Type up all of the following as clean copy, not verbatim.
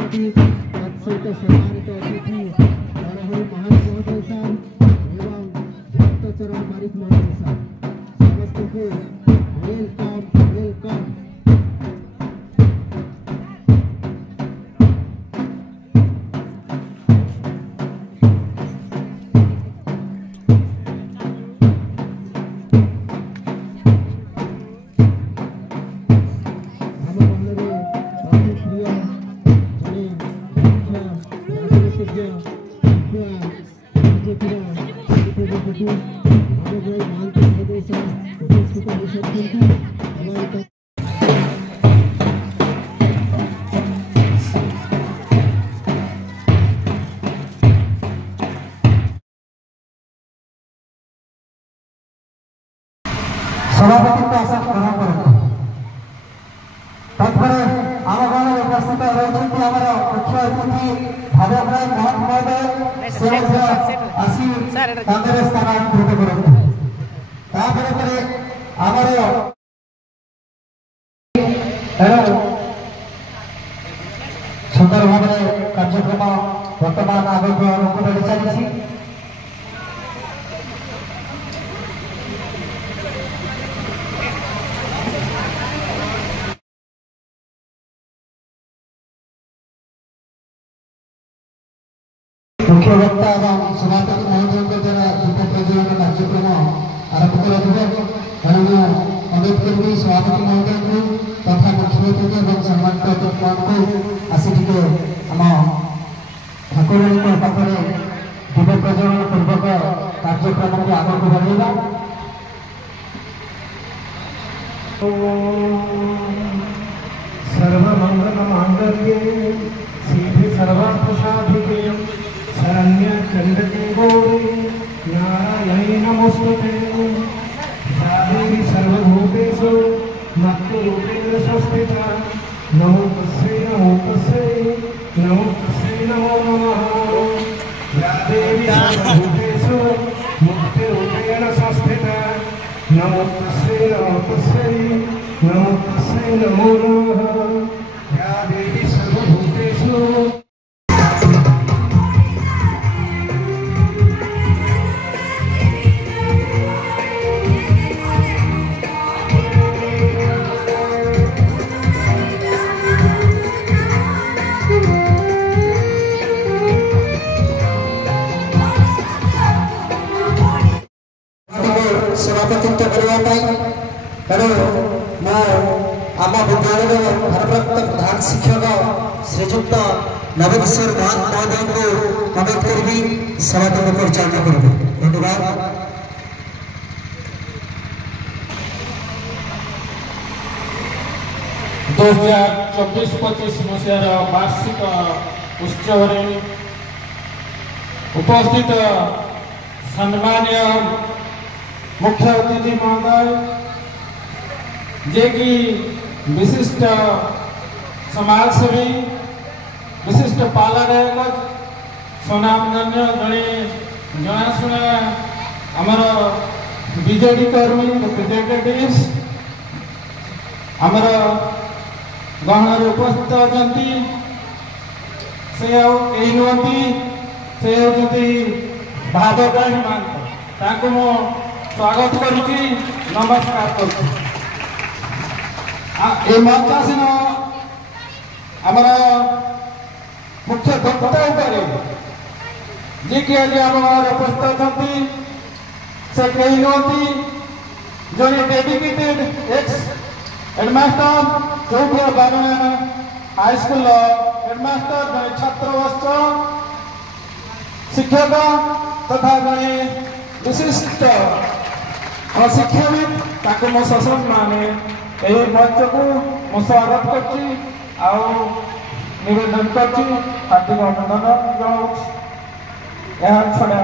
କରିଛନ୍ତି ତତ୍ସହିତ ସମ୍ମାନିତ ଅତିଥି ବରହରି ମହାନ ମହୋଦୟ ସାର୍ ଏବଂ ଭକ୍ତଚରଣ ବାରିକ ମହୋଦୟ ସାର୍ ସମସ୍ତଙ୍କୁ ୱେଲକମ୍ ୱେଲକମ୍। सभापति को आसन ग्रहण करते तत्परे आम गाँव उपस्थित रही मुख्य अतिथि भाव्य महंत महोदय आसी स्थान अलंकृत करते सुंदर भाव कार्यक्रम बर्तमान आगे अनुकूल बढ़ी चली मुख्य वक्ता एवं सभापति महोदय द्वारा दीप प्रज्वलन कार्यक्रम आरंभ कर तेणु अनुरोध करी सभापति महोदय को तथा मुख्य अतिथि और सम्मानित अतिथि को आसी टे आम ठाकुराणी पाखे दीप प्रज्वलन पूर्वक कार्यक्रम को आगे बढ़ेगा। सर्वमंगल मांगल्ये सिद्धि सर्वार्थ साधिके शरण्य चंद्रके गौरी नारायणी नमोस्तुते देवी सर्वभूतेषु मत्तरूपेण संस्थिता नमो तस्यै नमो नमः। या देवी सर्वभूतेषु मुक्तिरूपेण संस्थिता नमो तस्यै नमो नमः। या देवी सर्वभूतेषु सभापतित्व करने तेणु आम विद्यालय भारप्राप्त प्रधान शिक्षक श्रीजुक्त नवकिशोर महंत महोदय को अनुरोध करी सभा को परिचालन करेंगे। धन्यवाद। 2024-25 मसीहार वार्षिक उत्सव उपस्थित सम्मान्य मुख्य अतिथि महोदय जे कि विशिष्ट समाजसेवी विशिष्ट पालक सुनामधन्य जड़े जनाशुना आमर बीजेडी कर्मी रिप्रेजेंटेटिव्स आमर गहन उपस्थित अच्छा से नुहति से होती भावग्राही महंत मु स्वागत करुच्ची नमस्कार करुच्ची। मंचासीन आमर मुख्य वक्ता जी कि आज आम उपस्थित अच्छा से कही नुहति जड़े डेडिकेटेड एक्स हेडमास्टर चौथिया बारना हाईस्कूल हेडमास्टर जड़े छात्रवर्ष शिक्षक तथा जड़े विशिष्ट शिक्षाविद ताको मो ससम माने यही मंच को मो स्वागत करछि आउ निवेदन करछि हार्दिक अभिनंदन जनाउछि। यह छड़ा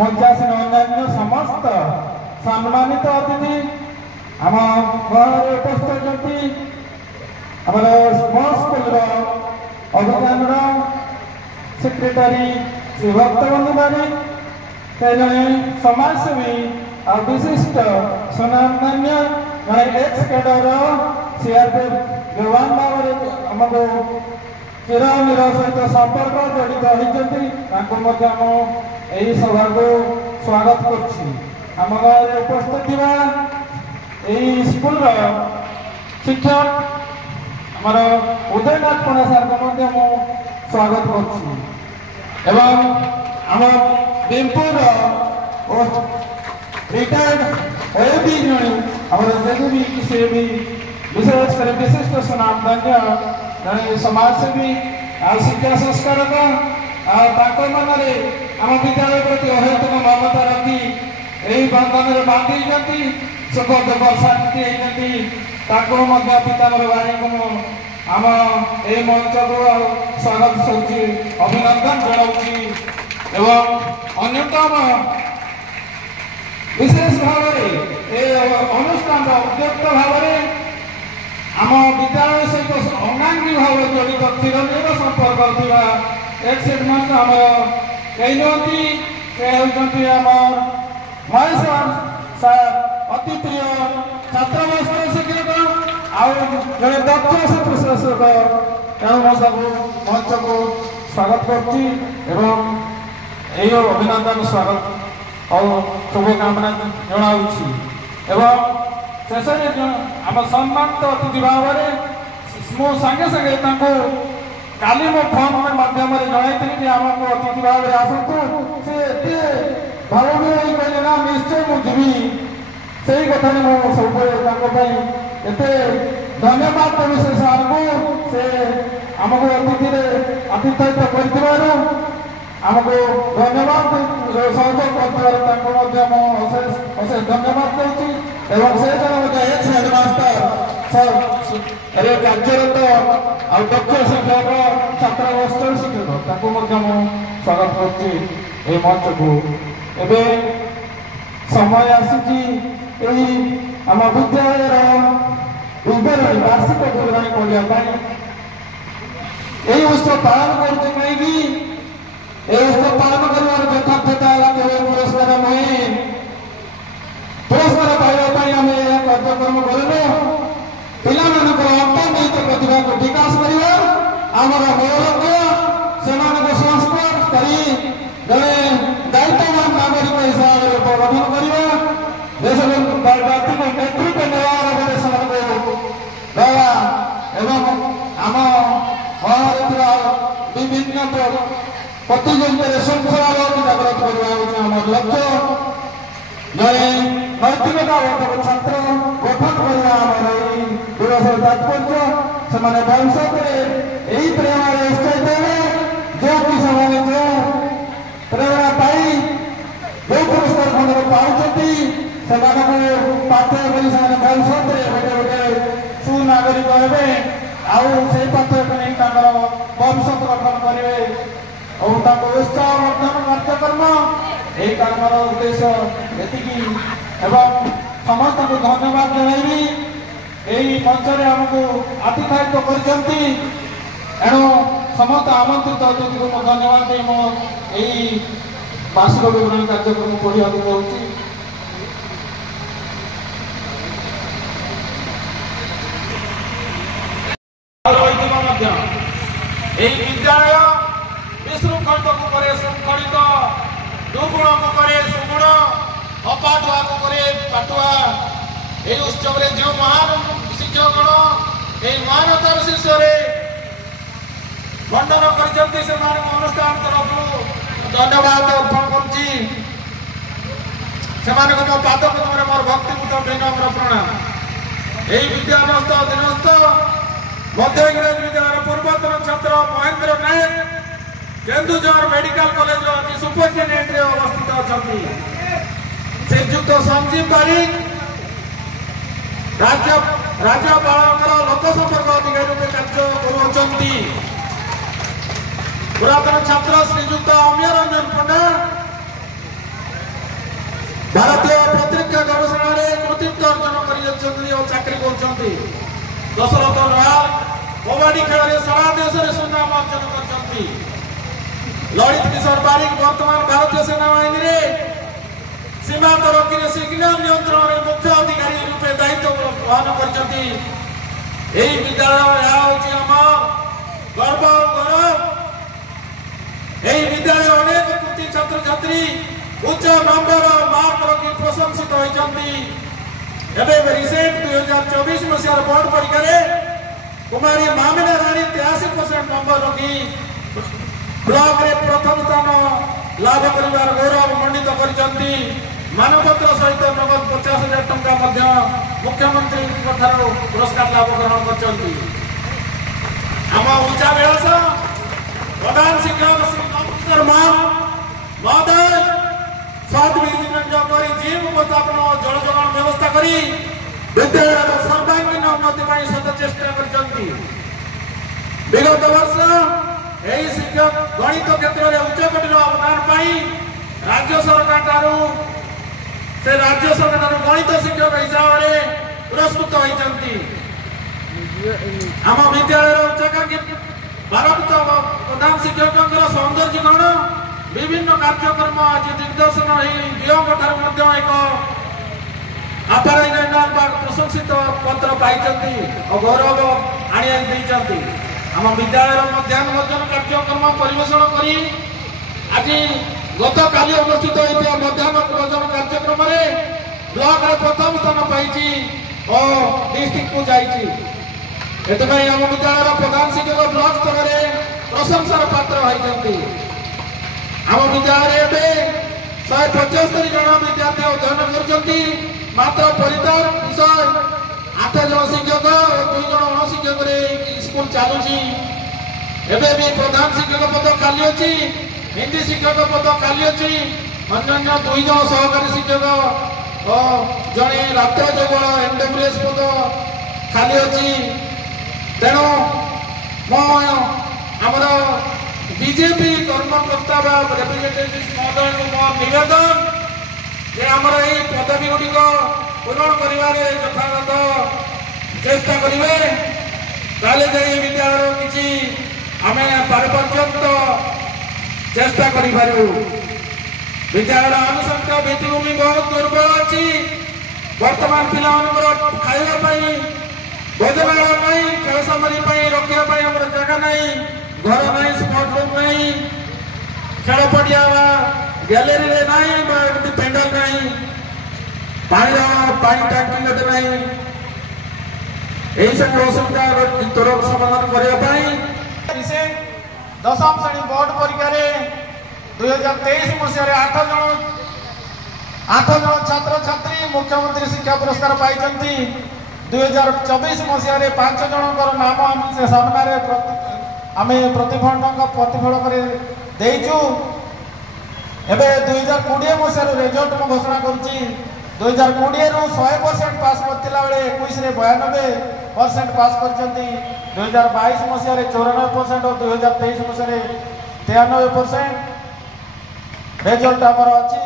मंचासीन अन्य समस्त सम्मानित अतिथि आम घर उपस्थित अच्छी आम स्कूल अभियान सेक्रेटारी श्री भक्तबंधु बारिक जड़े समाजसेवी और विशिष्ट सुनामधन्य जड़े एक्स कैडर सीआरपीएफ जवान भाव आमको ଚିରନିର ସହିତ ସମ୍ପର୍କ ଜଡ଼ିତ ହୋଇଛନ୍ତି ତାଙ୍କୁ ମଧ୍ୟ ମୁଁ ଏହି ସଭାକୁ ସ୍ୱାଗତ କରୁଛି। ଆମ ଗାଁରେ ଉପସ୍ଥିତ ଥିବା ଏହି ସ୍କୁଲର ଶିକ୍ଷକ ଆମର ଉଦୟନାଥ ପଣ୍ଡା ସାର୍ଙ୍କୁ ମଧ୍ୟ ମୁଁ ସ୍ୱାଗତ କରୁଛି ଏବଂ ଆମ ବିମ୍ପୁର ରିଟାୟାର୍ଡ ଓଏବି ଜଣେ ଆମର ଯେହେତୁ ବି ସେ ବି ବିଶେଷ କରି ବିଶିଷ୍ଟ ସୁନାମଧନ୍ୟ ଜଣେ ସମାଜସେବୀ ଆଉ ଶିକ୍ଷା ସଂସ୍କାରକ ଆଉ ତାଙ୍କ ମନରେ ଆମ ବିଦ୍ୟାଳୟ ପ୍ରତି ଅହେତୁକ ମମତା ରଖି ଏହି ବନ୍ଧନରେ ବାନ୍ଧିଛନ୍ତି ସୁଖ ଦୁଃଖ ଶାନ୍ତି ହେଇଛନ୍ତି ତାଙ୍କୁ ମଧ୍ୟ ପିତାମର ଭାଇଙ୍କୁ ମୁଁ ଆମ ଏହି ମଞ୍ଚକୁ ସ୍ୱାଗତ କରୁଛି ଅଭିନନ୍ଦନ ଜଣାଉଛି ଏବଂ ଅନ୍ୟତମ ବିଶେଷ ଭାବରେ ଏ ଅନୁଷ୍ଠାନର ଉଦ୍ୟୋକ୍ତ ଭାବରେ ଆମ ବିଦ୍ୟାଳୟ ସହିତ ଅଙ୍ଗାଙ୍ଗୀ ଭାବରେ ଜଡ଼ିତ ଚିରନିର ସମ୍ପର୍କ ଥିବା ଏକ୍ସିଡେଣ୍ଟ ଆମର କେହି ନୁହନ୍ତି ସେ ହେଉଛନ୍ତି ଆମର ମହେଶ ସାର୍ ଅତି ପ୍ରିୟ ଛାତ୍ରାବାସର ଶିକ୍ଷକ ଆଉ ଜଣେ ଦକ୍ଷ ଛାତ୍ର ଶାସକ ତେଣୁ ମୁଁ ସବୁ ମଞ୍ଚକୁ ସ୍ୱାଗତ କରୁଛି ଏବଂ ଏହି ଅଭିନନ୍ଦନ ସ୍ୱାଗତ ଆଉ ଶୁଭକାମନା ଜଣାଉଛି ଏବଂ ଶେଷରେ ଆମ ସମ୍ମାନିତ ଅତିଥି ଭାବରେ ମୁଁ ସାଙ୍ଗେ ସାଙ୍ଗେ ତାଙ୍କୁ କାଲି ମୋ ଫୋନ୍ ମାଧ୍ୟମରେ ଜଣାଇଥିଲି ଯେ ଆମକୁ ଅତିଥି ଭାବରେ ଆସନ୍ତୁ ସେ ଏତେ ଭାବନୀୟ ହୋଇ କହିଲେ ନା ନିଶ୍ଚୟ ମୁଁ ଯିବି ସେଇ କଥାରେ ମୁଁ ସବୁବେଳେ ତାଙ୍କ ପାଇଁ ଏତେ ଧନ୍ୟବାଦ ଦେବି ସେ ସାର୍ଙ୍କୁ ସେ ଆମକୁ ଅତିଥିରେ ଆତିଥ୍ୟିତ କରିଥିବାରୁ ଆମକୁ ଧନ୍ୟବାଦ ସହଯୋଗ କରିଥିବାରୁ ତାଙ୍କୁ ମଧ୍ୟ ମୁଁ ଅଶେଷ ଅଶେଷ ଧନ୍ୟବାଦ ଦେଉଛି ଏବଂ ସେ ଜଣେ ମଧ୍ୟ ଏକ୍ସ ହେଡମାଷ୍ଟର କାର୍ଯ୍ୟରତ ଆଉ ଦକ୍ଷ ଶିକ୍ଷକ ଛାତ୍ରାବସ୍ଥାର ଶିକ୍ଷକ ତାଙ୍କୁ ମଧ୍ୟ ମୁଁ ସ୍ୱାଗତ କରୁଛି ଏହି ମଞ୍ଚକୁ। ଏବେ ସମୟ ଆସିଛି ଏହି ଆମ ବିଦ୍ୟାଳୟର ବିବରଣୀ ବାର୍ଷିକ ବିବରଣୀ ପଢ଼ିବା ପାଇଁ। ଏହି ଉତ୍ସବ ପାଳନ କରୁଛୁ କାହିଁକି ଏହି ଉତ୍ସବ ପାଳନ କରିବାର ଯଥାର୍ଥତା ହେଲା କେବଳ ପୁରସ୍କାର ନୁହେଁ ପୁରସ୍କାର ପାଇବା ପାଇଁ ଆମେ ଏହା କାର୍ଯ୍ୟକ୍ରମ କରୁନୁ ପିଲାମାନଙ୍କର ଅନ୍ତର୍ନିହିତ ପ୍ରତିଭାକୁ ବିକାଶ କରିବା ଆମର ମୂଳ ଲକ୍ଷ୍ୟ ସେମାନଙ୍କୁ ସଂସ୍କାର କରି ଜଣେ ଦାୟିତ୍ୱବାନ ନାଗରିକ ହିସାବରେ ଗଠନ କରିବା ଦେଶକୁ ଜାତିକୁ ନେତୃତ୍ୱ ନେବାର ପରେ ସେମାନଙ୍କୁ ଦେବା ଏବଂ ଆମ ମନରେ ଥିବା ବିଭିନ୍ନ ପ୍ରତିଯୋଗିତାରେ ଶୃଙ୍ଖଳାକୁ ଜାଗ୍ରତ କରିବା ହେଉଛି ଆମର ଲକ୍ଷ୍ୟ। ଜଣେ ନୈତିକତାବଦ୍ଧ ଛାତ୍ର ଗଠନ କରିବା ଆମର ଏହି ଦିବସର ତାତ୍ପର୍ଯ୍ୟ। ସେମାନେ ଭବିଷ୍ୟତରେ ଏହି ପ୍ରେରଣାରେ ଉତ୍ସାହିତ ହେବେ ଯେଉଁଠି ସେମାନେ ଯେଉଁ ପ୍ରେରଣା ପାଇ ଯେଉଁ ପୁରସ୍କାର ଖଣ୍ଡକ ପାଉଛନ୍ତି ସେମାନଙ୍କୁ ପାଥେୟ କରି ସେମାନେ ଭବିଷ୍ୟତରେ ଗୋଟେ ଗୋଟେ ସୁନାଗରିକ ହେବେ ଆଉ ସେଇ ପାଥ୍ୟକୁ ନେଇ ତାଙ୍କର ଭବିଷ୍ୟତ ଗଠନ କରିବେ ଆଉ ତାଙ୍କୁ ଉତ୍ସାହ ବର୍ଦ୍ଧନ କାର୍ଯ୍ୟକ୍ରମ ଏହି କାମର ଉଦ୍ଦେଶ୍ୟ ଏତିକି ଏବଂ ସମସ୍ତଙ୍କୁ ଧନ୍ୟବାଦ ଜଣାଇବି ଏହି ମଞ୍ଚରେ ଆମକୁ ଆତିଥ୍ୟିତ କରିଛନ୍ତି ଏଣୁ ସମସ୍ତ ଆମନ୍ତ୍ରିତ ଅତିଥିକୁ ମୁଁ ଧନ୍ୟବାଦ ଦେଇ ମୁଁ ଏହି ବାର୍ଷିକ ବିବରଣୀ କାର୍ଯ୍ୟକ୍ରମ ପଢ଼ିବାକୁ କହୁଛି। ଏହି ବିଦ୍ୟାଳୟ ବିଶୃଙ୍ଖଳିତକୁ କରେ ଶୃଙ୍ଖଳିତ ଦୁଗୁଣକୁ କରେ ସୁଗୁଣ ଅପାଠୁଆକୁ କରେ ପାଠୁଆ। ଏହି ଉତ୍ସବରେ ଯେଉଁ ମହାନ ଶିକ୍ଷକଗଣ ଏହି ମହାନତାର ଶୀର୍ଷରେ ଖଣ୍ଡନ କରିଛନ୍ତି ସେମାନଙ୍କୁ ଅନୁଷ୍ଠାନ ତରଫରୁ ଧନ୍ୟବାଦ ଅର୍ପଣ କରୁଛି। ସେମାନଙ୍କୁ ମୋ ପାଦ ପଦ୍ମରେ ମୋର ଭକ୍ତିପୂତ ବିନମ୍ର ପ୍ରଣାମ। ଏହି ବିଦ୍ୟାନସ୍ଥ ଅଧୀନସ୍ଥ ମଧ୍ୟ ଇଂରାଜୀ ବିଦ୍ୟାଳୟର ପୂର୍ବତନ ଛାତ୍ର ମହେନ୍ଦ୍ର ନାୟକ କେନ୍ଦୁଝର ମେଡିକାଲ କଲେଜର ଆଜି ସୁପରିଟେଣ୍ଡେଣ୍ଟରେ ଅବସ୍ଥିତ ଅଛନ୍ତି। ଶ୍ରୀଯୁକ୍ତ ସଞ୍ଜୀବ ବାରିକ ରାଜ୍ୟପାଳଙ୍କର ଲୋକ ସମ୍ପର୍କ ଅଧିକାରୀ ରୂପେ କାର୍ଯ୍ୟ କରୁଅଛନ୍ତି। ପୁରାତନ ଛାତ୍ର ଶ୍ରୀଯୁକ୍ତ ଅମୀୟ ରଞ୍ଜନ ପଣ୍ଡା ଭାରତୀୟ ପ୍ରତିରକ୍ଷା ଗବେଷଣାରେ କୃତିତ୍ୱ ଅର୍ଜନ କରିଛନ୍ତି ଓ ଚାକିରି କରୁଛନ୍ତି। ଦଶରଥ ନାୟକ କବାଡି ଖେଳରେ ସାରା ଦେଶରେ ସୁନାମ ଅର୍ଜନ କରିଛନ୍ତି। ଲଳିତ କିଶୋର ବାରିକ ବର୍ତ୍ତମାନ ଭାରତୀୟ ସେନାବାହିନୀରେ ସୀମାନ୍ତରକ୍ଷୀରେ ସିଗ୍ନାଲ ନିୟନ୍ତ୍ରଣରେ ମୁଖ୍ୟ ଅଧିକାରୀ ରୂପେ ଦାୟିତ୍ୱ ବହନ କରିଛନ୍ତି। ଏହି ବିଦ୍ୟାଳୟ ଏହା ହେଉଛି ଆମ गर्व गौरव এই বিদ্যালয়ে অনেক কোটি ছাত্রছাত্রী উচ্চ নম্বর মার্ক রকি প্রশংসিত হয়েছেন। এবে রিসেন্ট 2024 মସିହାର ବୋର୍ଡ ପରୀକ୍ଷାରେ କୁମାରୀ ମାମିନା ରାଣୀ 83% ନମ୍ବର ରଖି ବ୍ଲକରେ ପ୍ରଥମ ସ୍ଥାନ ଲାଭ କରିବାର ଗୌରବ ମଣ୍ଡିତ କରିଛନ୍ତି। ମାନପତ୍ର ସହିତ ନଗଦ 50,000 ଟଙ୍କା ମଧ୍ୟ ମୁଖ୍ୟମନ୍ତ୍ରୀଙ୍କ ଠାରୁ ପୁରସ୍କାର ଲାଭ ଗ୍ରହଣ କରିଛନ୍ତି। ଆମ ଉଚ୍ଚା ବିଳାସ प्रधान शिक्षक श्री नमस्कार महोदय स्वाद विनियोजन जीव उपस्थापन और जल जोगान व्यवस्था करी विद्यालय सर्वांगीन उन्नति पर सत चेष्टा कर विगत वर्ष यही शिक्षक गणित क्षेत्र में उच्चकोटीर अवदान पाई राज्य सरकार से राज्य सरकार गणित शिक्षक हिसाब से पुरस्कृत होती। आम विद्यालय उच्चाकांक्षी भारत प्रधान शिक्षक सौंदर्यीकरण विभिन्न कार्यक्रम आज दिग्दर्शन एक प्रशंसित पत्र पाई और गौरव आनी आम विद्यालय मध्याह्न भोजन कार्यक्रम परिवेषण कर आज गत काली अनुष्ठित होता मध्याह्न भोजन कार्यक्रम ब्लॉक प्रथम स्थान पाई और डिस्ट्रिक्ट को जाइए। एतपाई आम विद्यालय प्रधान शिक्षक ब्लॉक स्तर में प्रशंसार पात्र होती। आम विद्यालय 175 जन विद्यार्थी अध्ययन कर मात्र परितार विषय 8 जन शिक्षक और 2 जन अणशिक्षक स्कूल चलुची। एबे भी प्रधान शिक्षक पद खाली अच्छी, हिंदी शिक्षक पद खाली अच्छी, अन्य 2 जन सहकारी शिक्षक और जड़े रात्र जोगल एनडब्ल्यूएस पद खाली अच्छी। तेणु आमर बीजेपी कर्मकर्ता रिप्रेजेंटेटिव महोदय निवेदन जे आमर यही पदवी गुड़िक पूरण कर यथागत चेष्टा करेंगे ताले जाई विद्यालय किसी आम पारपर्यंत चेष्टा करूँ। विद्यालय आनुषंगिक भित्तिभूमि बहुत दुर्बल अच्छी। वर्तमान पिला खावाई भोजनालय खेल सामग्री रखापी जगह नहीं, घर नहीं, स्मार्ट रूम नहीं, खेल पड़िया गैलेरी नहीं, पेंडल नहीं, पानी टांकी गोटे नहीं। यही सब असुविधा तुरंत समाधान करने दशम श्रेणी बोर्ड परीक्षा 2023 मसीह 8 जन छात्र छात्री मुख्यमंत्री शिक्षा पुरस्कार पाई। 2024 मसीह 5 जनकर नाम से सामने आम प्रतिफल कर 2020 मसीह रिजल्ट घोषणा करुच्ची। 2020 रु 100% पास करता बेले 21 92% पास कर। 2022 मसीह 94% और 2023 मसीह 93% रिजल्ट आमर अच्छी।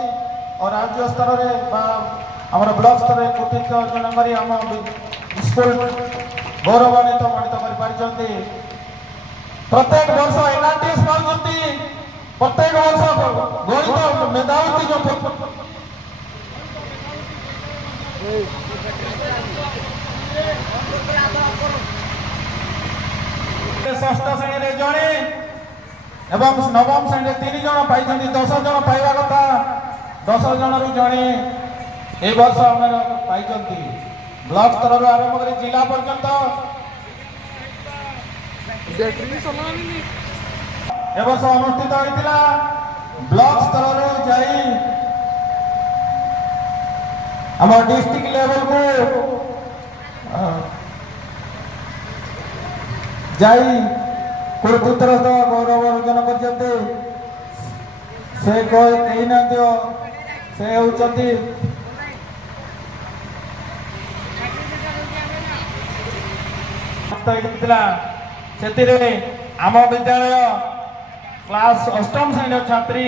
और राज्य स्तर में ब्लॉक स्तर में कृतित्व अर्जन कर स्कूल गौरवान्वित मणित कर प्रत्येक वर्ष एनआरटीएस पाती। प्रत्येक वर्ष गणित मेधावी जो 6th श्रेणी जड़े एवं 9th श्रेणी 3 जन पाई 10 जन पाइबा कथा 10 जन रु जड़े ए वर्ष आम पाई। ब्लॉक स्तर आरंभ कर जिला पर्यंत ए वर्ष अनुष्ठित होता ब्लॉक स्तर आम डिस्ट्रिक्ट लेवल को जाई कृतित्वर गौरव अर्जन कर आम विद्यालय क्लास 8म श्रेणी छात्री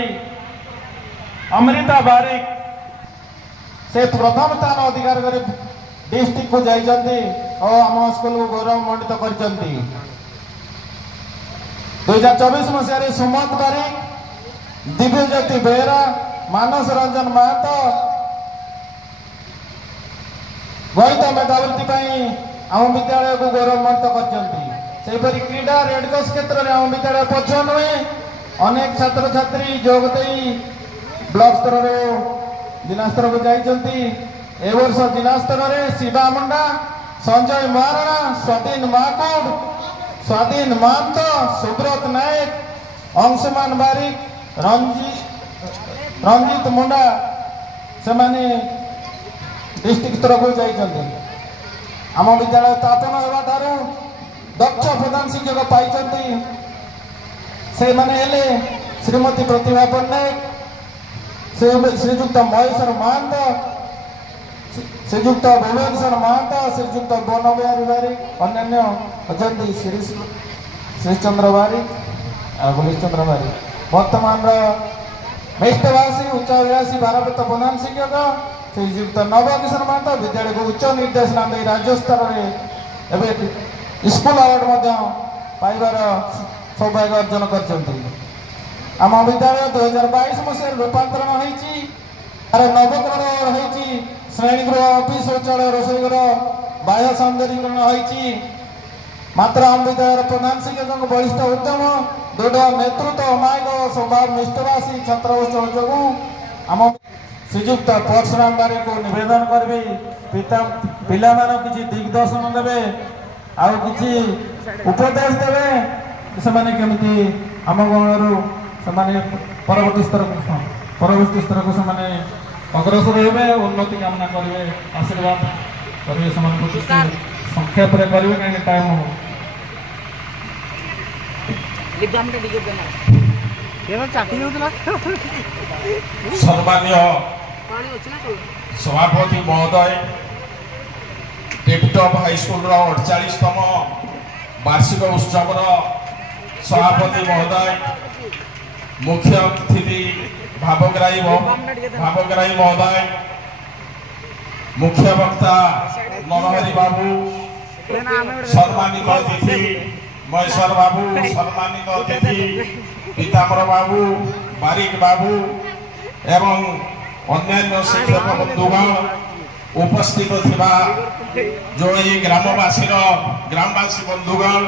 अमृता बारिक से प्रथम स्थान अधिकार कर डिस्ट्रिक्ट को जाइए और आम स्कूल को गौरव मंडित कर 2024 मसीह सुमंत बारिक, दिव्यज्योति बेहरा, मानस रंजन महतो गणित मेधावृत्ति आम विद्यालय को गौरव मंडित कर सेपरी क्रीडा रेडक्रॉस क्षेत्र में आम विद्यालय पक्ष नुहे अनेक छात्र छात्री जोग दे ब्लॉक स्तर जिला स्तर को जाइछंती। ए वर्ष जिला स्तर में शिवा मुंडा, संजय महाराणा, स्वाधीन महाकुड, स्वाधीन महंत, सुब्रत नायक, अंशुमान बारिक, रंजित मुंडा से माने डिस्ट्रिक्ट स्तर को जाइछंती। आम विद्यालय स्थापन होगा ठारू दक्ष प्रधान शिक्षक पाई से माने हेले श्रीमती प्रतिभा पट्टनायक, श्रीजुक्त महेश्वर महंत, श्रीजुक्त भुवनेश्वर महंत, श्रीजुक्त बनबिहारी बारिक, अन्य अच्छा श्रीचंद्र बारिक गुणेशचंद्र बारिक। वर्तमान मेष्टवासी उच्चाभिलाषी भारत प्रधान शिक्षक श्रीजुक्त नवकिशोर महंत विद्यालय को उच्च निर्देशना दे राज्य स्तर में स्कूल अवार्ड पाइबार सौभाग्य अर्जन करछंती। आम विद्यालय 2022 मसीह रूपांतरण होईची आर नवकरण होईची। श्रेणीगृह, ऑफिस, शौचालय, रोषेईघर बाह्य सौंदर्यीकरण होईची। मात्र आम विद्यालय प्रधान शिक्षक बलिष्ठ उद्यम, दृढ़ नेतृत्व, अमायिक स्वभाव, निष्ठवासी छात्र उत्सव जो आम श्रीजुक्त परशुराम बारिक को निवेदन करी पिला किसी दिग्दर्शन देवे आउ किसी उपदेश देवे से केमी आम गाँव परवर्ती स्तर को अग्रसर हे उन्नति कामना करेंगे आशीर्वाद करेंगे संक्षेप करेंगे कहीं टाइम हो सम्मानीय सभापति महोदय टेपटॉप हाईस्कूल 48तम वार्षिक उत्सव सभापति महोदय, मुख्य अतिथि भावग्राही महोदय, मुख्य वक्ता नरहरि बाबू, सम्मानित अतिथि महेश्वर बाबू, सम्मानित अतिथि पीताम्बर बाबू, बारिक बाबू एवं अन्य शिक्षक बंधुगण उपस्थित थिबा जो ये ग्रामवासी बंधुगण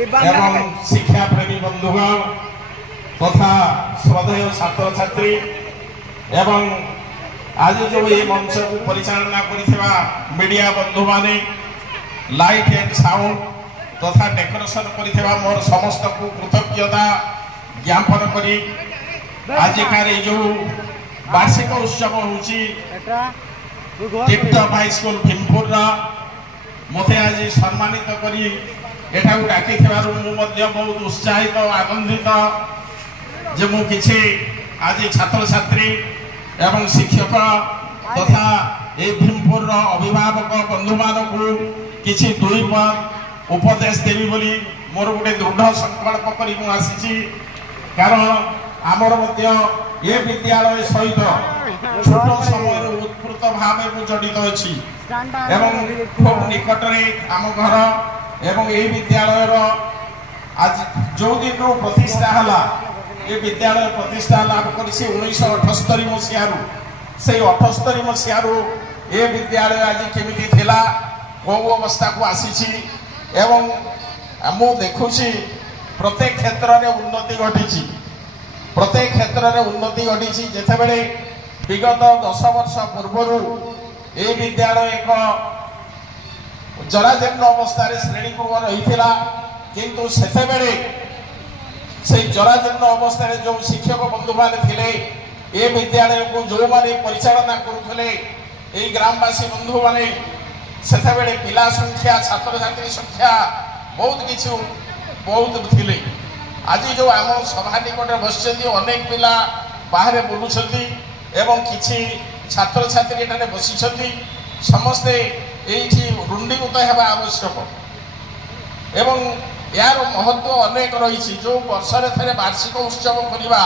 एवं शिक्षा प्रेमी बंधुगण तथा श्रद्धेय छात्र छात्री एवं आज जो ये मंच को परिचालना करिथिबा मीडिया बंधु माने लाइट एंड साउंड तथा डेकोरेशन करिथिबा मोर समस्त को कृतज्ञता ज्ञापन करी आज कारी जो वार्षिक उत्सव होची टिपटॉप हाई स्कूल भीमपुर मते आज सम्मानित करी एठा डाकी थिबारु मु मध्य बहुत उत्साहित आनंदित जे मु किछि आज छात्र छात्री एवं शिक्षक तथा ए भीमपुर अभिभावक बंधु मान को किछि दुई पद उपदेश देवी बोली मोर गोटे दृढ़ संकल्प करी मु आसीछि। कारण आमर मध्य ए विद्यालय सहित छोट समय उत्कृत भाव जड़ित अच्छी एवं खूब निकट आम घर एवं यही विद्यालय आज जो दिन प्रतिष्ठा है ये विद्यालय प्रतिष्ठा लाभ कर 1978 मसीह से 78 मसीह ये विद्यालय आज केमिति थिला कौ अवस्था को आसी एवं मु देखुची प्रत्येक क्षेत्र में उन्नति घटी प्रत्येक क्षेत्र में उन्नति घटी जिते बड़े विगत 10 वर्ष पूर्व ये विद्यालय एक जराजीर्ण अवस्था श्रेणीगृह रही किंतु से जराजीर्ण अवस्था जो शिक्षक बंधु मैंने थे ये विद्यालय को जो मैंने परिचालना करुले ये ग्रामवासी बंधु मैंने से पिला संख्या छात्र छात्री संख्या बहुत किसी बहुत थे। आज जो आम सभा निकट बस अनेक पिला बाहर बुलूं एवं किसी छात्र छात्री एठाने बसी समस्ते ये रुंडीभूत होगा आवश्यक एवं यार महत्व अनेक रही जो वर्षे थे वार्षिक उत्सव करवा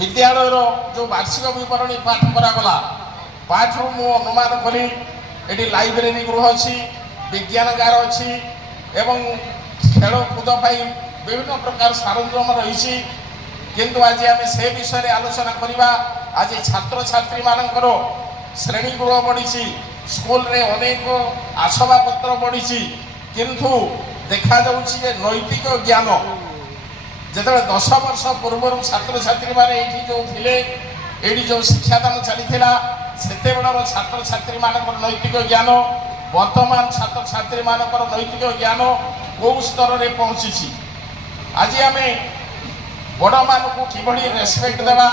विद्यालय जो वार्षिक विवरणी पाठ करागला पाठ मु अनुमान कली ये लाइब्रेरी गृह अच्छी विज्ञानगार अच्छी एवं खेलकूद विभिन्न प्रकार सारंजाम रही किंतु आज आम से विषय आलोचना करवा आज छात्र छात्री मानकर श्रेणीगृह बढ़ी स्कूल रे अनेक आसबाबपत्र बढ़ी किंतु ଦେଖାଯାଉଛି ଯେ ନୈତିକ ଜ୍ଞାନ ଯେତେବେଳେ 10 ବର୍ଷ ପୂର୍ବରୁ ଛାତ୍ରଛାତ୍ରୀମାନେ ଏଇଠି ଯେଉଁ ଥିଲେ, ଏଇଠି ଯେଉଁ ଶିକ୍ଷାଦାନ ଚାଲିଥିଲା, ସେତେବେଳର ଛାତ୍ରଛାତ୍ରୀମାନଙ୍କର ନୈତିକ ଜ୍ଞାନ ବର୍ତ୍ତମାନ ଛାତ୍ରଛାତ୍ରୀମାନଙ୍କର ନୈତିକ ଜ୍ଞାନ କେଉଁ ସ୍ତରରେ ପହଞ୍ଚିଛି। ଆଜି ଆମେ ବଡ଼ମାନଙ୍କୁ କିଭଳି ରେସପେକ୍ଟ ଦେବା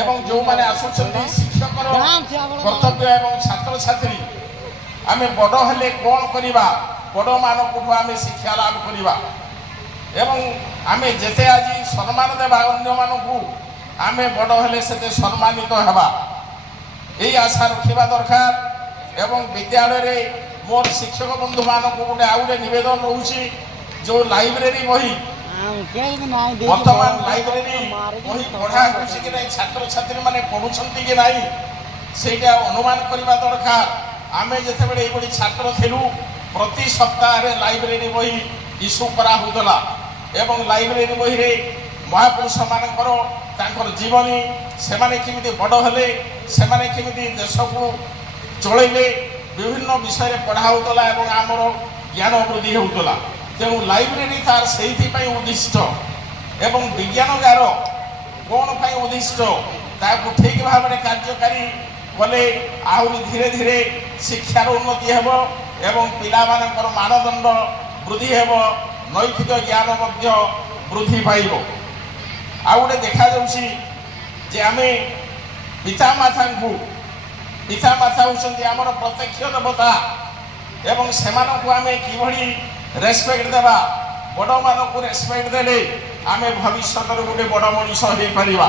ଏବଂ ଯେଉଁମାନେ ଆସୁଛନ୍ତି ଶିକ୍ଷକର କର୍ତ୍ତବ୍ୟ ଏବଂ ଛାତ୍ରଛାତ୍ରୀ ଆମେ ବଡ଼ ହେଲେ କ'ଣ କରିବା, ବଡ଼ମାନଙ୍କଠୁ ଆମେ ଶିକ୍ଷା ଲାଭ କରିବା ଏବଂ ଆମେ ଯେତେ ଆଜି ସମ୍ମାନ ଦେବା ଅନ୍ୟମାନଙ୍କୁ ଆମେ ବଡ଼ ହେଲେ ସେତେ ସମ୍ମାନିତ ହେବା, ଏହି ଆଶା ରଖିବା ଦରକାର। ଏବଂ ବିଦ୍ୟାଳୟରେ ମୋର ଶିକ୍ଷକ ବନ୍ଧୁମାନଙ୍କୁ ଆଉ ଗୋଟେ ନିବେଦନ ରହୁଛି, ଯେଉଁ ଲାଇବ୍ରେରୀ ବହି ବର୍ତ୍ତମାନ ଲାଇବ୍ରେରୀ ବହି ପଢ଼ା ହେଉଛି କି ନାହିଁ, ଛାତ୍ରଛାତ୍ରୀମାନେ ପଢ଼ୁଛନ୍ତି କି ନାହିଁ, ସେଇଟା ଅନୁମାନ କରିବା ଦରକାର। ଆମେ ଯେତେବେଳେ ଏଇଭଳି ଛାତ୍ର ଥିଲୁ ପ୍ରତି ସପ୍ତାହରେ ଲାଇବ୍ରେରୀ ବହି ଇସ୍ୟୁ କରାହେଉଥିଲା ଏବଂ ଲାଇବ୍ରେରୀ ବହିରେ ମହାପୁରୁଷମାନଙ୍କର ତାଙ୍କର ଜୀବନୀ, ସେମାନେ କେମିତି ବଡ଼ ହେଲେ, ସେମାନେ କେମିତି ଦେଶକୁ ଚଳେଇଲେ, ବିଭିନ୍ନ ବିଷୟରେ ପଢ଼ା ହେଉଥିଲା ଏବଂ ଆମର ଜ୍ଞାନ ବୃଦ୍ଧି ହେଉଥିଲା। ତେଣୁ ଲାଇବ୍ରେରୀ ତାର ସେଇଥିପାଇଁ ଉଦ୍ଦିଷ୍ଟ ଏବଂ ବିଜ୍ଞାନଗାର କ'ଣ ପାଇଁ ଉଦ୍ଦିଷ୍ଟ, ତାକୁ ଠିକ୍ ଭାବରେ କାର୍ଯ୍ୟକାରୀ କଲେ ଆହୁରି ଧୀରେ ଧୀରେ ଶିକ୍ଷାର ଉନ୍ନତି ହେବ ଏବଂ ପିଲାମାନଙ୍କର ମାନଦଣ୍ଡ ବୃଦ୍ଧି ହେବ, ନୈତିକ ଜ୍ଞାନ ମଧ୍ୟ ବୃଦ୍ଧି ପାଇବ। ଆଉ ଗୋଟେ ଦେଖାଯାଉଛି ଯେ ଆମେ ପିତାମାତା ହେଉଛନ୍ତି ଆମର ପ୍ରତ୍ୟକ୍ଷ ଦେବତା ଏବଂ ସେମାନଙ୍କୁ ଆମେ କିଭଳି ରେସପେକ୍ଟ ଦେବା, ବଡ଼ମାନଙ୍କୁ ରେସପେକ୍ଟ ଦେଲେ ଆମେ ଭବିଷ୍ୟତରେ ଗୋଟେ ବଡ଼ ମଣିଷ ହେଇପାରିବା।